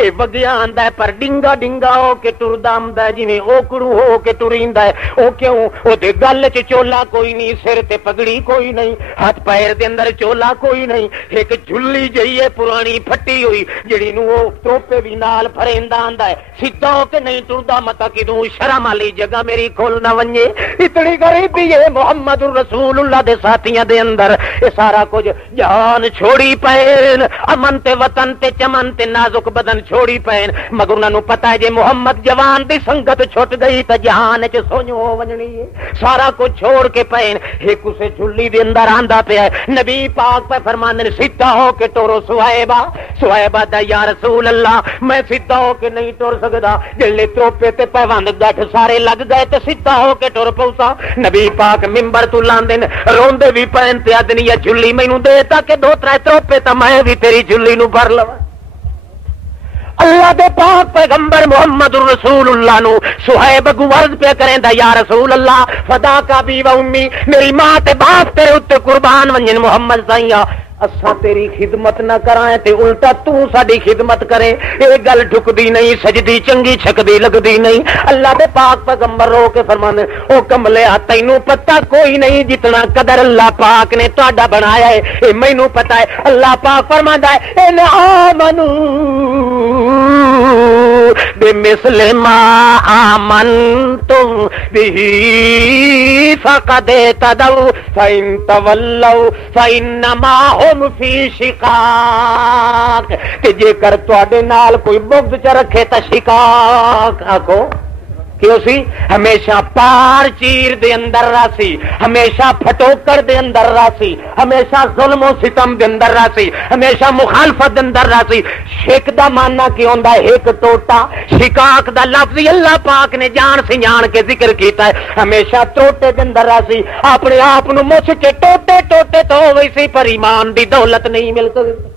اے وگیا آندا ہے پر ڈنگا ڈنگا ہو کے ٹردا آندا ہے جویں اوکڑو ہو کے ٹریندا ہے۔ او کیوں؟ او دے گل چ چولا کوئی نہیں، سر تے پگڑی کوئی نہیں، ہاتھ پیر دے اندر چولا کوئی نہیں، ایک جھلی جئی ہے پرانی پھٹی ہوئی جڑی نو او توپے وی نال پھریندا آندا ہے، سیدھا ہو کے نہیں ٹردا متا کدوں شرم والی جگہ میری کھول نہ ونجے۔ اتنی غریبی ہے محمد رسول اللہ دے ساتھیاں دے اندر، اے سارا کچھ جان چھوڑی پے، امن تے وطن تے چمن تے نازک بدن چھوڑی پین، مگر انہاں نوں پتہ ہے جے محمد جوان دی سنگت چھٹ گئی تے جہان وچ سونو ہو ونجنی ہے، سارا کچھ چھوڑ کے پین ایک اسے جھلی دے اندر آندا پیا ہے۔ نبی پاک پہ فرماندے نے سیدھا ہو کے ٹورو صہیبہ، صہیبہ دا یا رسول اللہ میں سیدھا ہو کے نہیں ٹر سکدا، جلے توپے تے پیوند گٹھ سارے لگ گئے تے سیدھا ہو کے ٹر پوسا۔ نبی پاک منبر تو لاندے نے روندے وی پین تے ادنی جھلی مینوں دے تاکہ دو ترے توپے تے میں بھی تیری جھلی نو بھر لواں۔ اللہ دے پاک پیغمبر محمد رسول اللہ نو صہیب اگوں عرض پہ کریندا یا رسول اللہ فدا کا بی و امی، میری ماں تے باپ تیرے اوتے قربان ونجن محمد سائیاں، اساں تیری خدمت نہ کرائیں تے الٹا تو ساڈی خدمت کرے، اے گل ٹھکدی نہیں، سجدی چنگی چھکدی لگدی نہیں۔ اللہ دے پاک پیغمبر رو کے فرمانے او کملیا تینوں پتہ کوئی نہیں جتنا قدر اللہ پاک نے تہاڈا بنایا ہے، اے مینوں پتہ ہے۔ اللہ پاک فرماندا ہے ان آمنو بمثل ما آمنتم به فقد اهتدوا فإن تولوا فإنما هم في شقاق، کہ جے کر تواڈے نال کوئی بغض چ رکھے تا شقاق آکھو کیوں سی ہمیشہ پار چیر دے اندر راسی، ہمیشہ پھٹوکر دے اندر راسی، ہمیشہ ظلم و ستم دے اندر راسی، ہمیشہ مخالفت دے اندر راسی۔ شک دا معنی کی ہوندا ہے ایک ٹوٹا، شقاق دا لفظ اللہ پاک نے جان سے جان کے ذکر کیتا ہے، ہمیشہ ٹوٹے دے اندر راسی، اپنے آپ نو مچھ کے ٹوٹے ٹوٹے تو ہوئی سی پر ایمان دی دولت نہیں مل سکتی۔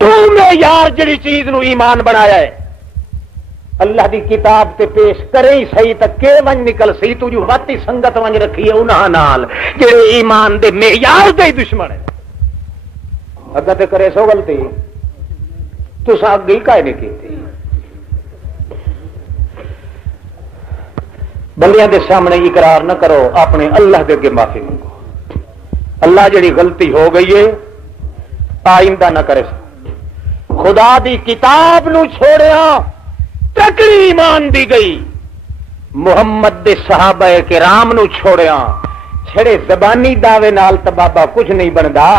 تو میں یار جڑی چیز نو ایمان بنایا ہے اللہ دی کتاب تے پیش کرے ہی صحیح تک کہ ونج نکل سی تو جو واتی سنگت ونج رکھی ہے انہاں نال جڑے ایمان دے معیار دے دشمن ہے اگے تے کرے سو غلطی تسا اگے کائے نہیں کیتی بندیاں دے سامنے اقرار نہ کرو اپنے اللہ دے اگے معافی مانگو اللہ جڑی غلطی ہو گئی ہے آئندہ نہ کرے خدا دی کتاب نو چھوڑیا تکڑی ایمان دی گئی محمد دے صحابہ کرام نو چھوڑیا چھڑے زبانی دعوے نال تے بابا کچھ نہیں بندا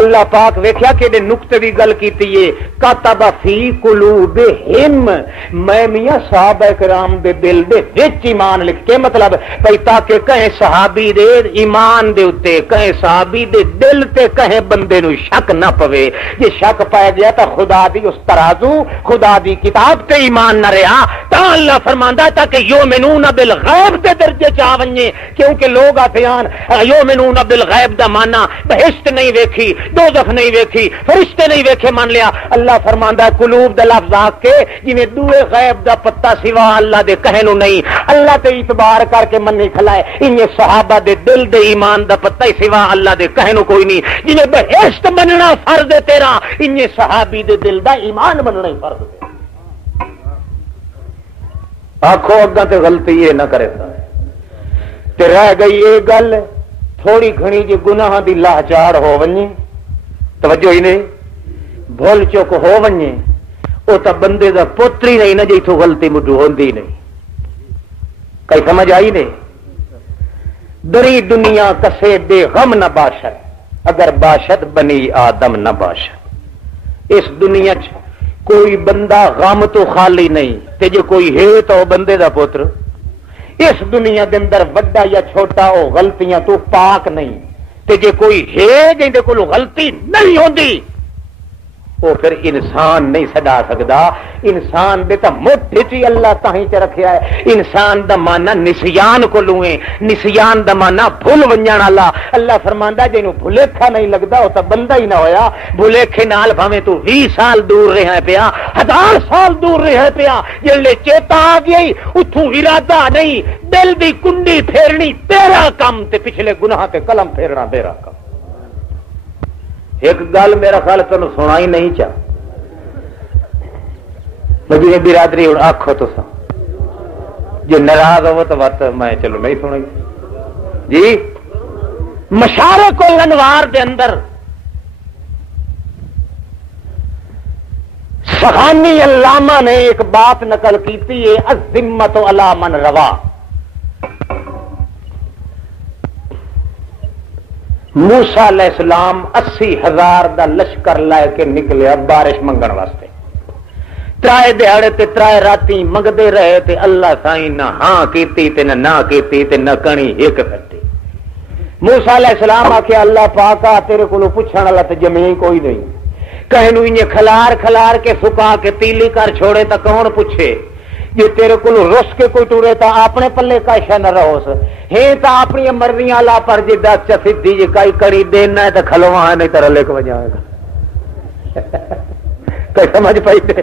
اللہ پاک ویکھیا کہ دے نقطے دی گل کیتی ہے کاتب فی قلوبہم میں میاں صحابہ کرام دے دل دے وچ ایمان لکھ کے مطلب بھئی تاکہ کہیں صحابی دے ایمان دے اوتے کہیں صحابی دے دل تے کہیں بندے نو شک نہ پوے یہ شک پایا گیا تا خدا دی اس ترازو خدا دی کتاب تے ایمان نہ رہا تا اللہ فرماندا تاکہ یؤمنون بالغیب دے درجے چ آونجے کیونکہ لوگ آتیان یؤمنون بالغیب دا مانا بہشت نہیں ویکھی دوزخ نہیں ویکھی فرشتے نہیں ویکھے مان لیا اللہ فرماندا ہے قلوب دا لفظ آ کے جویں دوے غیب دا پتہ سوا اللہ دے کہنو نہیں اللہ تے اعتبار کر کے منی کھلائے انہیں صحابہ دے دل دے ایمان دا پتہ ہی سوا اللہ دے کہنو کوئی نہیں جنہیں بہشت مننا فرض ہے تیرا انہیں صحابی دے دل دا ایمان مننا ہی فرض ہے آنکھو اگاں تے غلطی یہ نہ کرے تے رہ گئی یہ گل تھوڑی گھنی جی گناہ دی لاچار ہو ونجے توجہ ہی نہیں بھول چوک ہو ونجے وہ تو بندے دا پتر ہی نہیں نہ جی تو غلطی مڈو ہوندی نہیں کئی سمجھ آئی نہیں دری دنیا کسے بے غم نہ باشد اگر باشد بنی آدم نہ باشد اس دنیا چ کوئی بندہ غم تو خالی نہیں تے جو کوئی ہے تو بندے دا پتر اس دنیا دے اندر وڈا یا چھوٹا ہو غلطیاں تو پاک نہیں تے جے کوئی ہے جن دے کول غلطی نہیں ہوندی وہ پھر انسان نہیں سدا سکدا انسان دے تا موٹے چی اللہ تاہیں چ رکھیا ہے انسان دا مانا نسیان کو لوئے نسیان دا مانا بھول ونجان والا اللہ فرماندا جینوں بھلیکھا نہیں لگدا او تا بندہ ہی نہ ہویا بھلیکھے نال بھاویں تو 20 سال دور رہیا پیا 1000 سال دور رہیا پیا جلے چیتا آ گئی اتھوں ارادہ نہیں دل دی کنڈی پھیرنی تیرا کم تے پچھلے گناہ تے قلم پھیرنا تیرا کم ایک گل میرا خیال تمہیں سنا ہی نہیں چاہ مجھے برادری ہوں آخو تو سا جو ناراض ہو تو بات میں چلو نہیں سنیں جی مشارق الانوار دے اندر سخانی علامہ نے ایک بات نقل کی تھی الذمۃ علی من روا موسیٰ علیہ السلام 80,000 دا لشکر لائے کے نکلے بارش منگن واسطے ترائے دیہڑے تے ترائے راتی منگدے رہے تے اللہ سائیں نہ ہاں کیتی تے نہ کیتی تے نہ کਣੀ ایک سٹی موسیٰ علیہ السلام آکھیا اللہ پاکا تیرے کولوں پوچھن والا تے جمیں کوئی نہیں کہیں نو انہیں کھلار کے سکا کے تیلی کر چھوڑے تا کون پوچھے جی تیرے کو رس کے کوئی ٹورے تا اپنے پلے کا شہ نہ رہو ہے تا اپنی مرضیاں لا پر جی دس سدھی جی کئی کڑی دینا ہے تو کھلوا ہے نہیں تو رلے کو بجائے گا کوئی سمجھ پائی دے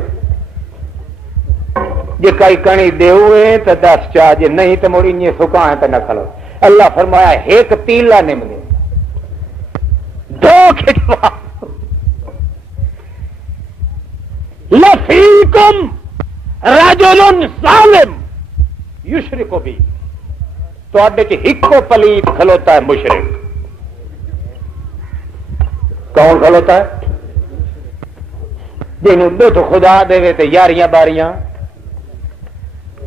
جی کئی کڑی دیوے تو دس چاہ جی نہیں تو مڑی انہیں سکا ہے تو نہ کھلو اللہ فرمایا ایک تیلا نم دے دو کھچوا لفیکم رجل ظالم یشرک بھی تو آڈے کی ہکو پلیت کھلوتا ہے مشرک کون کھلوتا ہے جنہوں دو تو خدا دے وے تے یاریاں باریاں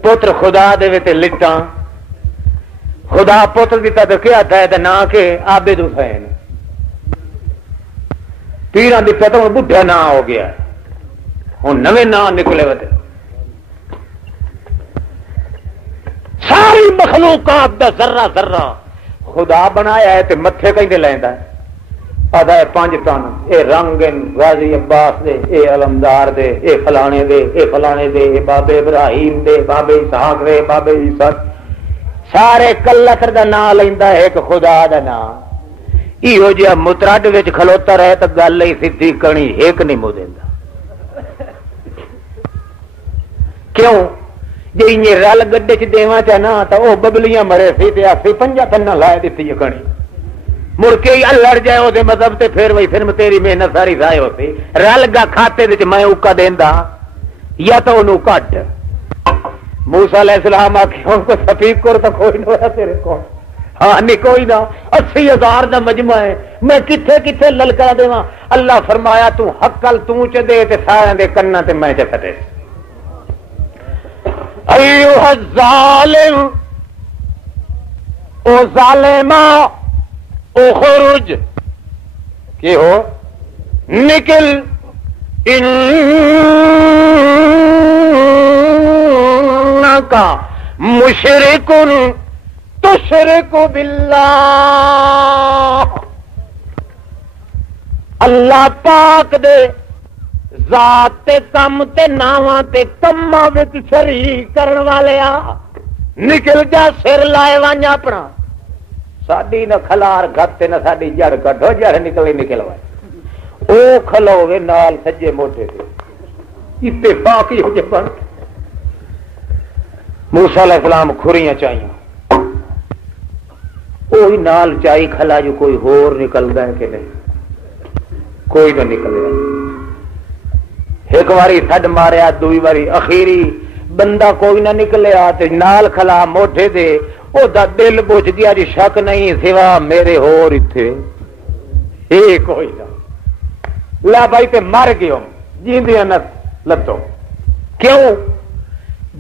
پتر خدا دے وے تے لٹاں خدا پتر دیتا تو کیا تھا ہے نہ کہ عابد حسین پیران دیتا تو بڈھا نہ ہو گیا ہوں نویں نہ نکلے ہوتے ساری مخلوقات دا ذرہ ذرہ خدا بنایا ہے تے متھے کہیں لیندا ہے آدھا ہے 5 ٹن اے رنگن غازی عباس دے اے علمدار دے اے فلانے دے اے فلانے دے اے بابے ابراہیم دے بابے اسحاق دے بابے عیسیٰ سارے کلتر دا نام لیندا ہے ایک خدا دا نام ایہو جہا مترڈ وچ کھلوتا رہے تے گل ہی سیدھی کڑی ایک نہیں مو دیندا کیوں جی رل گڈے چ دیواں چاہنا تو وہ ببلیاں مرے سی تے اسی 5 تنہ لائے دیتی کھڑی مڑ کے لڑ جائے وہ مذہب تے پھر وہی پھر تیری محنت ساری ضائع ہوتی رل گا کھاتے وچ میں اوکا دیندا یا تو انہوں کٹ موسیٰ علیہ السلام آکھے ان کو سفید کر تو کوئی نہ ہوا تیرے کو ہاں نہیں کوئی نہ 80,000 دا مجمع ہے میں کتھے کتھے للکا دیواں اللہ فرمایا تو حقل تو چ دے تے سارے دے کنا تے میں چ پھٹے ایوہ الظالم او ظالما اخرج کی ہو نکل انکا مشرکن تشرک باللہ اللہ پاک دے ذات تے کم تے ناواں تے کماں وچ شریک کرن والے آ نکل جا سر لائے وانجا اپنا ساڈی نہ کھلار گھت تے نہ ساڈی جڑ کڈو جڑ نکلے نکلوا او کھلوے نال سجے موٹے تے اتفاق ہی ہو جے بن موسیٰ علیہ السلام کھریاں چاہیاں وہی نال چائی کھلا جو کوئی ہور نکلدا ہے کہ نہیں کوئی نہ نکلے ایک باری سڈ ماریا دوئی باری اخیری بندہ کوئی نہ نکلیا تے نال کھلا موٹے دے او دا دل بوجھ گیا جی شک نہیں سوا میرے ہور ایتھے اے کوئی نہ لا بھائی تے مر گیو جیندیاں نہ لتو کیوں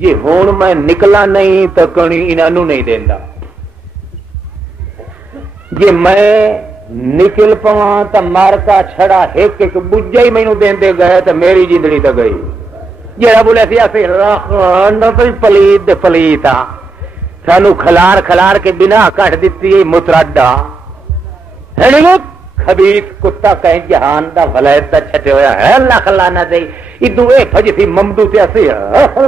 جی ہون میں نکلا نہیں تو کہیں انہاں نوں نہیں دیندا جی میں نکل پواں تو مار کا چھڑا ایک ایک بجا ہی مینوں دیندے گئے تو میری زندگی تو گئی جڑا بولے سی اسی پلیت دے پلیت آ سانو کھلار کھلار کے بنا کٹ دیتی متراڈا خبیث کتا کہیں جہان دا ولایت دا چھٹے ہویا ہے لاکھ لعنت دے ادو اے پھج سی ممدو تے اسی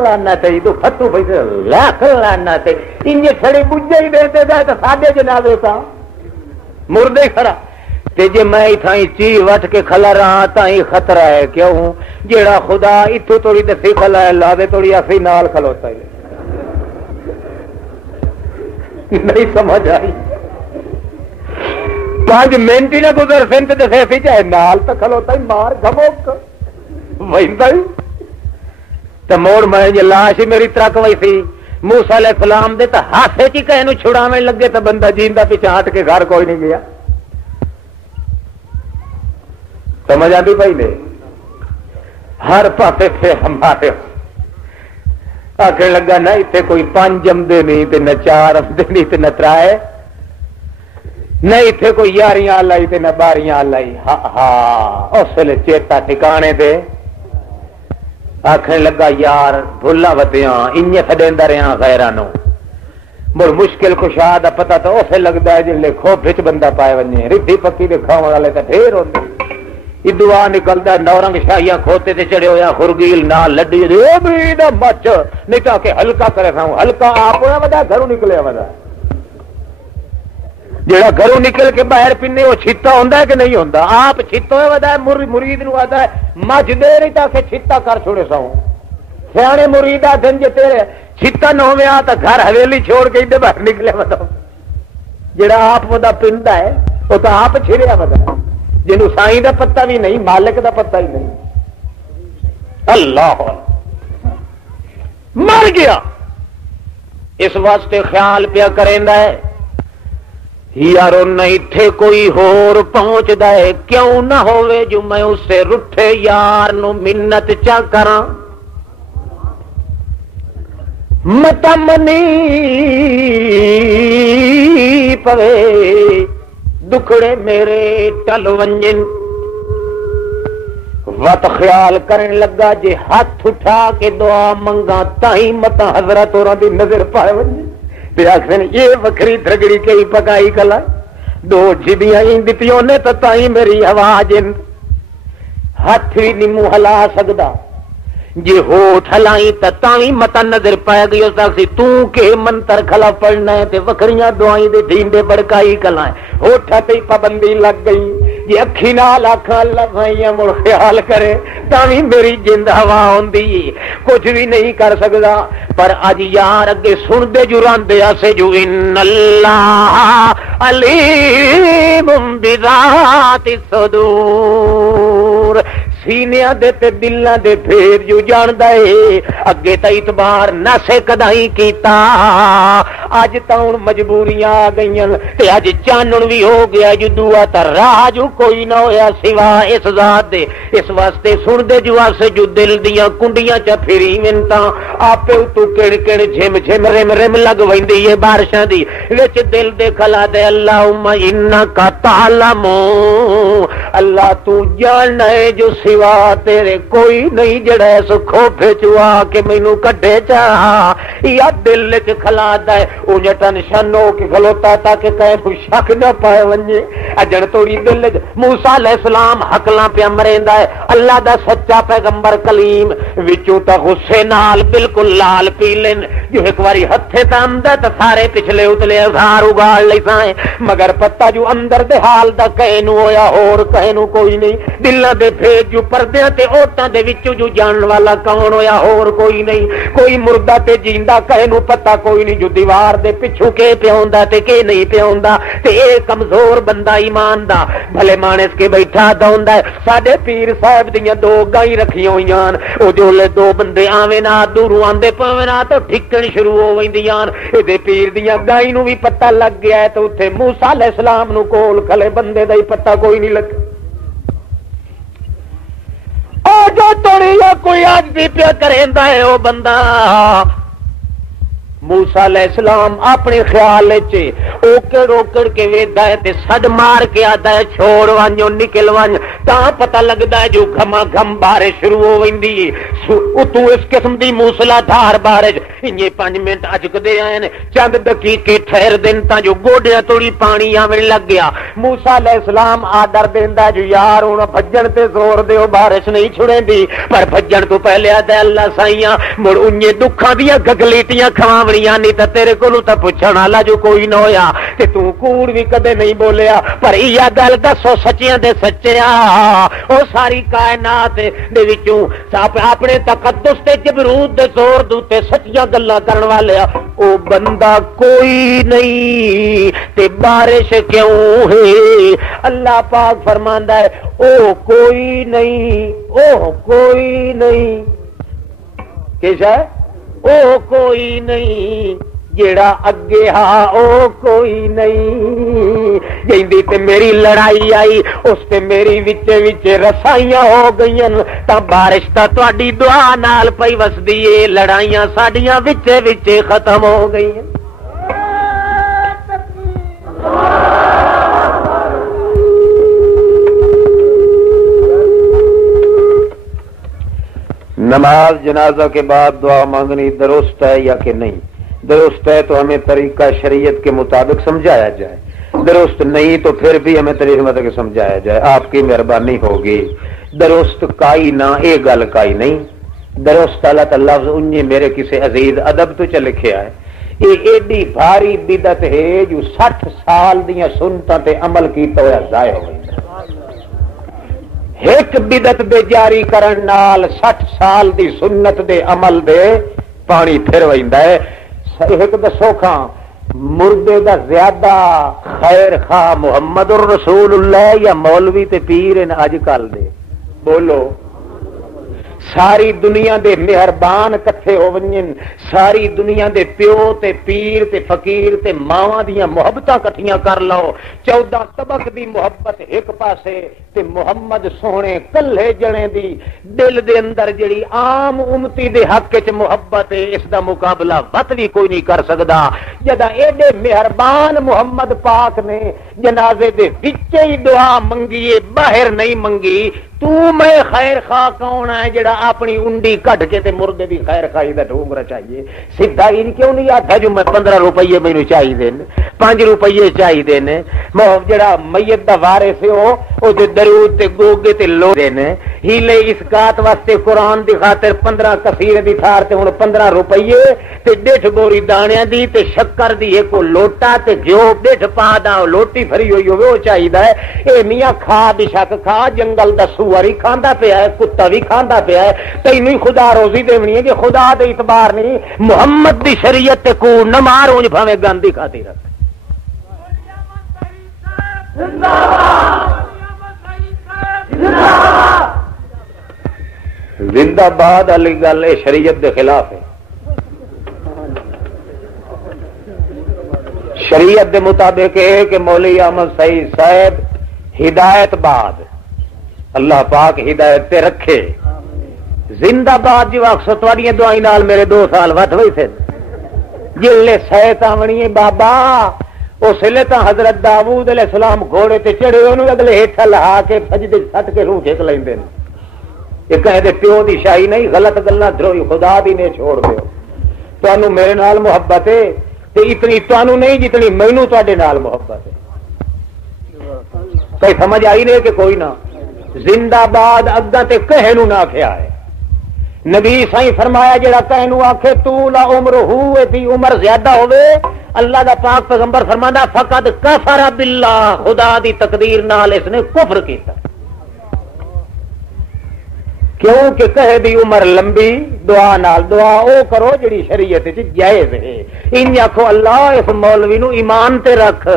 لعنت دے ادو فتو پھج لاکھ لعنت دے انجے چھڑے بجا ہی دیندے گئے تو ساڈے جنازے تا مردے کھڑا تے جے میں اتھائی چی وٹ کے کھلا رہا تائیں خطرہ ہے کیوں جیڑا خدا اتھو توڑی دسی کھلا ہے لا دے توڑی اسی نال کھلوتا ہے نہیں سمجھ آئی 5 منٹ ہی نہ گزر سنت دسے سی چاہے نال تو کھلوتا ہی مار گھموک وہیندا ہی تے موڑ میں جے لاش میری ترک وئی سی موسیٰ علیہ السلام دے تو ہاتھے چی کہے نو چھڑاویں لگے تو بندہ جیندا پیچھے ہٹ کے گھر کوئی نہیں گیا سمجھ آتی بھائی نے ہر پاسے سے ہمارے آخر لگا نہ اتنے کوئی 5 جمدے نہیں تے نہ 4 آمدے نہیں تے نہ 3 نہ اتنے کوئی 11 لائی تے نہ 12 لائی ہاں اس ویلے چیتا ٹھکانے تے آخر لگا یار بھولا وتیاں انجے سڈیندا رہا غیرانو مڑ مشکل کشا دا پتہ تو اسے لگتا ہے جلے خوف وچ بندہ پائے ونجے ردھی پکی دے کھاون والے تے ڈھیر ہوندے ادوا نکلدا نورنگ شاہیاں کھوتے تے چڑھے ہویا خرگیل نال لڈی دے او بھی دا مچ نہیں تا کہ ہلکا کرے تھا ہلکا آپ ہویا ودا گھروں نکلیا ودا جڑا گھروں نکل کے باہر پینے وہ چھتا ہوندا ہے کہ نہیں ہوندا آپ چھتا ہوئے ودا ہے مرید نو آتا ہے مجھ دے نہیں تا کہ چھتا کر چھوڑے ساؤں سیانے مرید آدھن جے تیرے چھتا نہ ہوئے آتا گھر حویلی چھوڑ کے ادھر باہر نکلے ودا جڑا آپ ودا پندا ہے وہ تو آپ چھڑیا ودا جنوں سائیں دا پتہ بھی نہیں مالک دا پتہ ہی نہیں اللہ مر گیا اس واسطے خیال پیا کریندا ہے یارو نہیں تھے کوئی ہور پہنچدا ہے کیوں نہ ہوئے جو میں اس سے رٹھے یار نو منت چا کراں متا منی پوے دکھڑے میرے ٹل ونجن وقت خیال کرن لگا جے ہاتھ اٹھا کے دعا منگا تائیں متا حضرت اور دی نظر پائے ونجن آخر یہ وکری درگڑی کئی پکائی کلا 2 جبیاں دتیوں نے تو تائیں میری آواز ہاتھ بھی نہیں منہ ہلا سکتا جی ہوٹ ہلائی تو تائیں متا نظر پائے گئی اس تک تو کہ منتر کھلا پڑنا ہے تے وکریاں دعائیں دے ڈھینڈے بڑکائی کلا ہے ہوٹھا تے پابندی لگ گئی جی اکھی نال آکھاں اللہ سائیاں مڑ خیال کرے تاوی میری جند ہوا ہوندی کچھ بھی نہیں کر سکدا پر اج یار اگے سن دے جو راندے اسے جو ان اللہ علیم بذات الصدور سینیاں دے تے دلاں دے پھیر جو جاندا ہے اگے تا اعتبار نہ سے کدائی کیتا اج تا ہن مجبوریاں آ گئیاں تے اج چانن بھی ہو گیا جو دعا تا راہ جو کوئی نہ ہویا سوا اس ذات دے اس واسطے سن دے جو اسے جو دل دیاں کنڈیاں چ پھری منتا آپے تو کڑ کڑ جھم جھم رم رم لگ ویندی ہے بارشاں دی وچ دل دے کھلا دے اللہم انک تعلم اللہ تو جاننا ہے جو سوا تیرے کوئی نہیں جڑا اس کھوپے چوا کے مینوں کڈے چاہ یا دل وچ کھلا دے او ٹینشن ہو کے کھلوتا تاکہ کہیں کو شک نہ پائے ونجے اجن توڑی دل وچ موسی علیہ السلام حقلاں پیا مریندا ہے اللہ دا سچا پیغمبر کلیم وچوں تا غصے نال بالکل لال پی لین جو ایک واری ہتھے تے اندر تے سارے پچھلے اتلے ہزار اگاڑ لیساں مگر پتہ جو اندر دے حال دا کہیں نو ہویا اور کہیں نو کوئی نہیں دلاں دے بھیج جو پردیاں تے عورتاں دے وچوں جو جانن والا کون ہویا اور کوئی نہیں کوئی مردہ تے جیندا کہیں نو پتہ کوئی نہیں جو دیوار دے پچھو کے پیوندا تے کہ نہیں پیوندا تے اے کمزور بندہ ایمان دا بھلے مانس کے بیٹھا دوندا ہے ساڈے پیر صاحب دیاں دو گائیں رکھیاں ہویاں او جولے دو بندے آویں نہ دوروں آندے پویں نہ تے ٹھکن شروع ہو ویندیاں اے دے پیر دیاں گائیں نو بھی پتہ لگ گیا ہے تے اوتھے موسی علیہ السلام نو کول کھلے بندے دا ہی پتہ کوئی نہیں لگا جو توڑی یا کوئی آج بھی پیا کریندا ہے او بندہ موسیٰ علیہ السلام اپنے خیال چے اوکڑ اوکڑ کے ویدا ہے تے سڈ مار کے آتا ہے چھوڑ وانجو نکل وانج تاں پتہ لگدا ہے جو گھما گھم بارش شروع ہو ویندی اتوں اس قسم دی موسلا دھار بارش انجے 5 منٹ اجکدے آئے نے چند دقیقے ٹھہر دن تاں جو گوڈیاں توڑی پانی آویں لگ گیا موسیٰ علیہ السلام آدر دیندا جو یار ہن بھجن تے زور دیو بارش نہیں چھڑیندی پر بھجن تو پہلے آدا اللہ سائیاں مڑ انجے دکھاں دیاں گگلیٹیاں کھواں نہیں تو تیرے کو پوچھنے والا جو کوئی نہ ہویا تے تو کوڑ بھی کدے نہیں بولیا پر یہ گل دسو سچیاں دے سچیا او ساری کائنات دے وچوں اپنے تقدس تے جبروت دے زور دوتے سچیاں گلاں کرن والے او بندہ کوئی نہیں تے بارش کیوں ہے اللہ پاک فرماندا ہے او کوئی نہیں کیسا او کوئی نہیں جیڑا اگے ہاں او کوئی نہیں جیندی تے میری لڑائی آئی اس تے میری وچے وچے رسائیاں ہو گئیاں تا بارش تا تہاڈی دعا نال پئی وسدی اے لڑائیاں ساڈیاں وچے وچے ختم ہو گئیاں نماز جنازہ کے بعد دعا مانگنی درست ہے یا کہ نہیں درست ہے تو ہمیں طریقہ شریعت کے مطابق سمجھایا جائے درست نہیں تو پھر بھی ہمیں طریقے مطابق سمجھایا جائے آپ کی مہربانی ہوگی درست کائی نہ اے گل کائی نہیں درست اللہ تعالی لفظ انجی میرے کسی عزیز ادب تو چ لکھیا ہے یہ ایڈی بھاری بدعت ہے جو 60 سال دیاں سنتاں تے عمل کیتا ہوا ضائع ہو گیا ایک بدعت دے جاری کرن نال 60 سال دی سنت دے عمل دے پانی پھر ویندا ہے ایک دسو کھاں مردے دا زیادہ خیر خواہ محمد الرسول اللہ یا مولوی تے پیر ان اج کل دے بولو ساری دنیا دے مہربان کٹھے ہو ونجن ساری دنیا دے پیو تے پیر تے فقیر تے ماواں دیاں محبتاں کٹھیاں کر لو 14 طبق دی محبت ایک پاسے تے محمد سونے کلے جنے دی دل دے اندر جڑی عام امتی دے حق وچ محبت ہے اس دا مقابلہ وت بھی کوئی نہیں کر سکدا جدا ایڈے مہربان محمد پاک نے جنازے دے وچ ہی دعا منگی باہر نہیں منگی تو میں خیر خواہ کون ہے جڑا اپنی انڈی کٹ کے تے مردے دی خیر خواہی دا ڈھونگرا چاہیے سیدھا ہی کیوں نہیں آتا جو میں 15 روپیے مینوں چاہیے دین 5 روپیے چاہیے دین جڑا میت دا وارث ہے او دے درود تے گوگے تے لو دین ہیلے اسکات واسطے قرآن دی خاطر 15 کثیر دی تھار تے ہن 15 روپیے تے 1.5 بوری دانیاں دی تے شکر دی ایک لوٹا تے گھیو 1.5 پا دا لوٹی بھری ہوئی ہوے او چاہیدا ہے اے میاں کھا بے شک کھا جنگل دا سور ہی کھاندا پیا ہے کتا بھی کھاندا پیا ہے تینوں خدا روزی دیونی ہے کہ خدا دے اعتبار نہیں محمد دی شریعت تے کو نہ مار اونج بھاویں گاندھی کھاتی رکھ زندہ باد علی گل شریعت دے خلاف ہے شریعت دے مطابق ہے کہ مولوی احمد سعید صاحب ہدایت باد اللہ پاک ہدایت تے رکھے زندہ باد جو اکثر تواڈیاں دعائیں نال میرے 2 سال وٹ ہوئی تھے جلے سیت آونی بابا اس لیے تو حضرت داؤد علیہ السلام گھوڑے تے چڑھے انہوں اگلے ہیٹھا لہا کے سجدے سٹ کے روح چک لیندے یہ کہے دے پیو دی شاہی نہیں غلط گلاں دروئی خدا دی نے چھوڑ دیو تانوں میرے نال محبت ہے تے اتنی تانوں نہیں جتنی مینوں تواڈے نال محبت ہے کوئی سمجھ آئی نہیں کہ کوئی نہ زندہ باد اگاں تے کہے نوں نہ کھیا ہے نبی سائیں فرمایا جڑا کہے نوں آکھے طول عمر ہوے دی عمر زیادہ ہوے اللہ دا پاک پیغمبر فرماندا فقط کفر باللہ خدا دی تقدیر نال اس نے کفر کیتا کیوں کہ کہے دی عمر لمبی دعا نال دعا او کرو جڑی شریعت وچ جائز ہے ان آکھو اللہ اس مولوی نو ایمان تے رکھ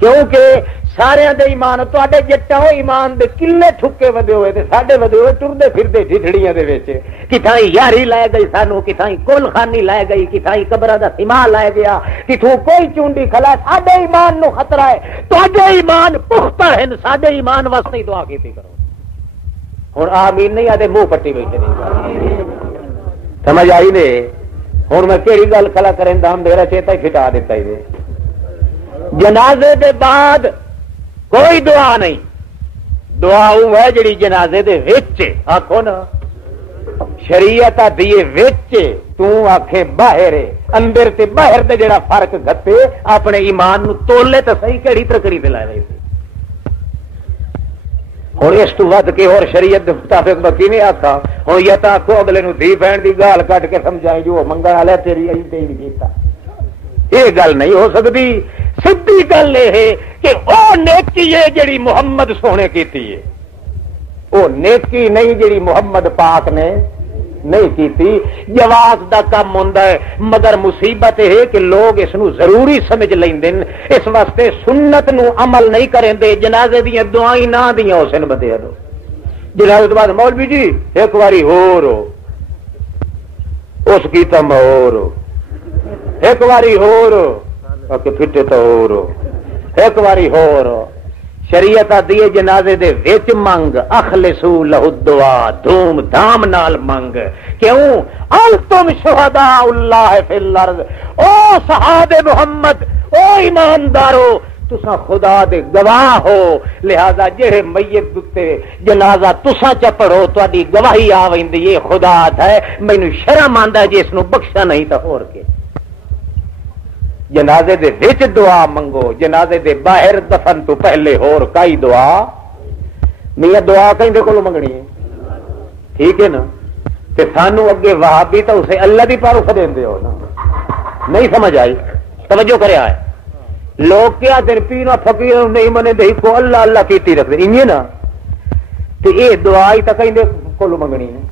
کیونکہ سارے دے ایمان تے جٹا ہو ایمان دے کلے ٹھکے ودے ہوئے تے ساڈے ودے ہوئے ٹردے پھردے ڈھڑیاں دے وچ کتھائی یاری لے گئی سانو کتھائی کول خانی لے گئی کتھائی قبر دا سما لے گیا کتھوں کوئی چونڈی کھلا ساڈے ایمان نو خطرہ ہے تواڈے ایمان پختہ ہیں ساڈے ایمان واسطے دعا کیتی کرو ہن آمین نہیں آدے منہ پٹی بیٹھے نہیں سمجھ آئی نے ہن میں کیڑی گل کھلا کریں دام میرا چیتا ہی پھٹا دیتا ہی دے جنازے دے بعد کوئی دعا نہیں دعا وہ ہے جڑی جنازے دے وچ آکھو نا شریعت دیے وچ تو آکھے باہر اندر تے باہر دے جڑا فرق گھتے اپنے ایمان نو تولے تے صحیح کیڑی ترکڑی تے لائے سی ہن اس تو ود کے اور شریعت دے مطابق بکی نہیں آکھا ہن یا تا کو اگلے نو دھی بہن دی گال کٹ کے سمجھائی جو منگن والے تیری ائی تے نہیں کیتا یہ گل نہیں ہو سکتی سیدھی گل یہ ہے کہ او نیکی ہے جڑی محمد سونے کیتی ہے او نیکی نہیں جڑی محمد پاک نے نہیں کیتی جواز دا کام ہوندا ہے مگر مصیبت ہے کہ لوگ اس نو ضروری سمجھ لیندے اس واسطے سنت نو عمل نہیں کریندے جنازے دی دعائیں نہ دیاں حسین بدے دو جنازے تو بعد مولوی جی ایک واری ہور اس کیتا مہور ایک واری ہور پھٹے تو ایک واری ہور شریعت دیے جنازے دے وچ منگ اخلصو لہ الدعاء دھوم دھام نال منگ کیوں انتم شہداء اللہ فی الارض او صحابہ محمد او ایماندارو تساں خدا دے گواہ ہو لہذا جہے میت دتے جنازہ تساں چ پڑھو تہاڈی گواہی آ ویندی اے خدا ہے مینوں شرم آندا جس نو بخشا نہیں تے ہور کے جنازے دے وچ دعا منگو جنازے دے باہر دفن تو پہلے ہور کئی دعا میاں دعا کہیں کولوں منگنی ہے ٹھیک ہے نا تے سانو اگے وہابی تو اسے اللہ دی پاروف دیندے ہو نا نہیں سمجھ آئی توجہ کریا ہے لوگ کیا دن پینا فقیر نہیں منے دے کو اللہ اللہ کیتی رکھ دے انہی نا تے اے دعا ہی تا کہیں کولوں منگنی ہے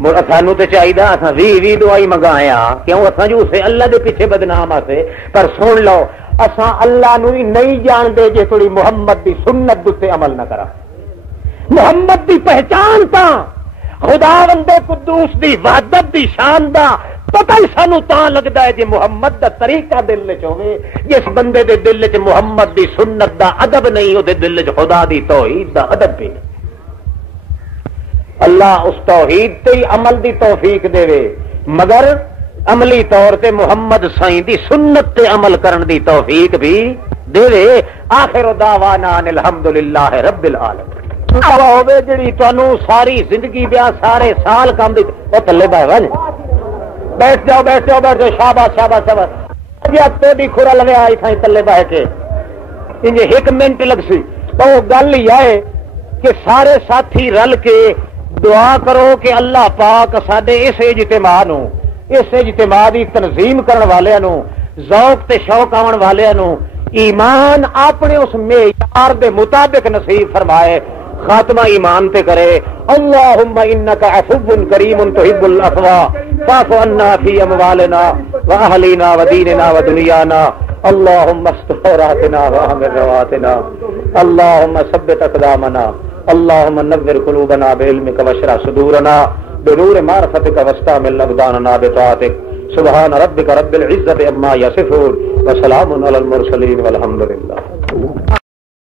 سانو تو چاہیے اصا بھی دعائی منگایا کیوں اصا جو اسے اللہ دے پیچھے بدنام آتے پر سن لو اصا اللہ نو نہیں جانتے جے تھوڑی محمد دی سنت دے عمل نہ کرا محمد دی پہچان تا خدا بندے قدوس دی وحدت دی شان دا پتہ ہی سانو تا لگتا ہے جے محمد دا طریقہ دل وچ ہوے جس بندے دے دل وچ محمد دی سنت دا ادب نہیں او دے دل وچ خدا دی توحید دا ادب بھی نہیں اللہ اس توحید تے عمل دی توفیق دے وے مگر عملی طور تے محمد سائیں دی سنت تے عمل کرن دی توفیق بھی دے وے آخر دعوانا ان الحمدللہ رب العالمین ہوے جڑی تانوں ساری زندگی دیا سارے سال کام دی او تلے بہ ون بیٹھ جاؤ شاباش شاباش شاباش جی تے دی کھرا لوے آئی تھا تلے بہ کے انج ایک منٹ لگ سی او گل ہی آئے کہ سارے ساتھی رل کے دعا کرو کہ اللہ پاک ساڈے اس اجتماع نو، اس اجتماع دی تنظیم کرن والے نو، ذوق تے شوق آون والے نو ایمان اپنے اس معیار دے مطابق نصیب فرمائے، خاتمہ ایمان تے کرے۔ اللہم انک عفو کریم تحب العفو فاعف عنا فی اموالنا واہلینا ودیننا ودنیانا، اللہم استر عوراتنا واحمل رواتنا، اللہم ثبت اقدامنا، اللہم نور قلوبنا بعلمک واشرح صدورنا بنور معرفتک واستعمل ابداننا بطاعتک، سبحان ربک رب العزة عما یصفون وسلام علی المرسلین والحمد للہ۔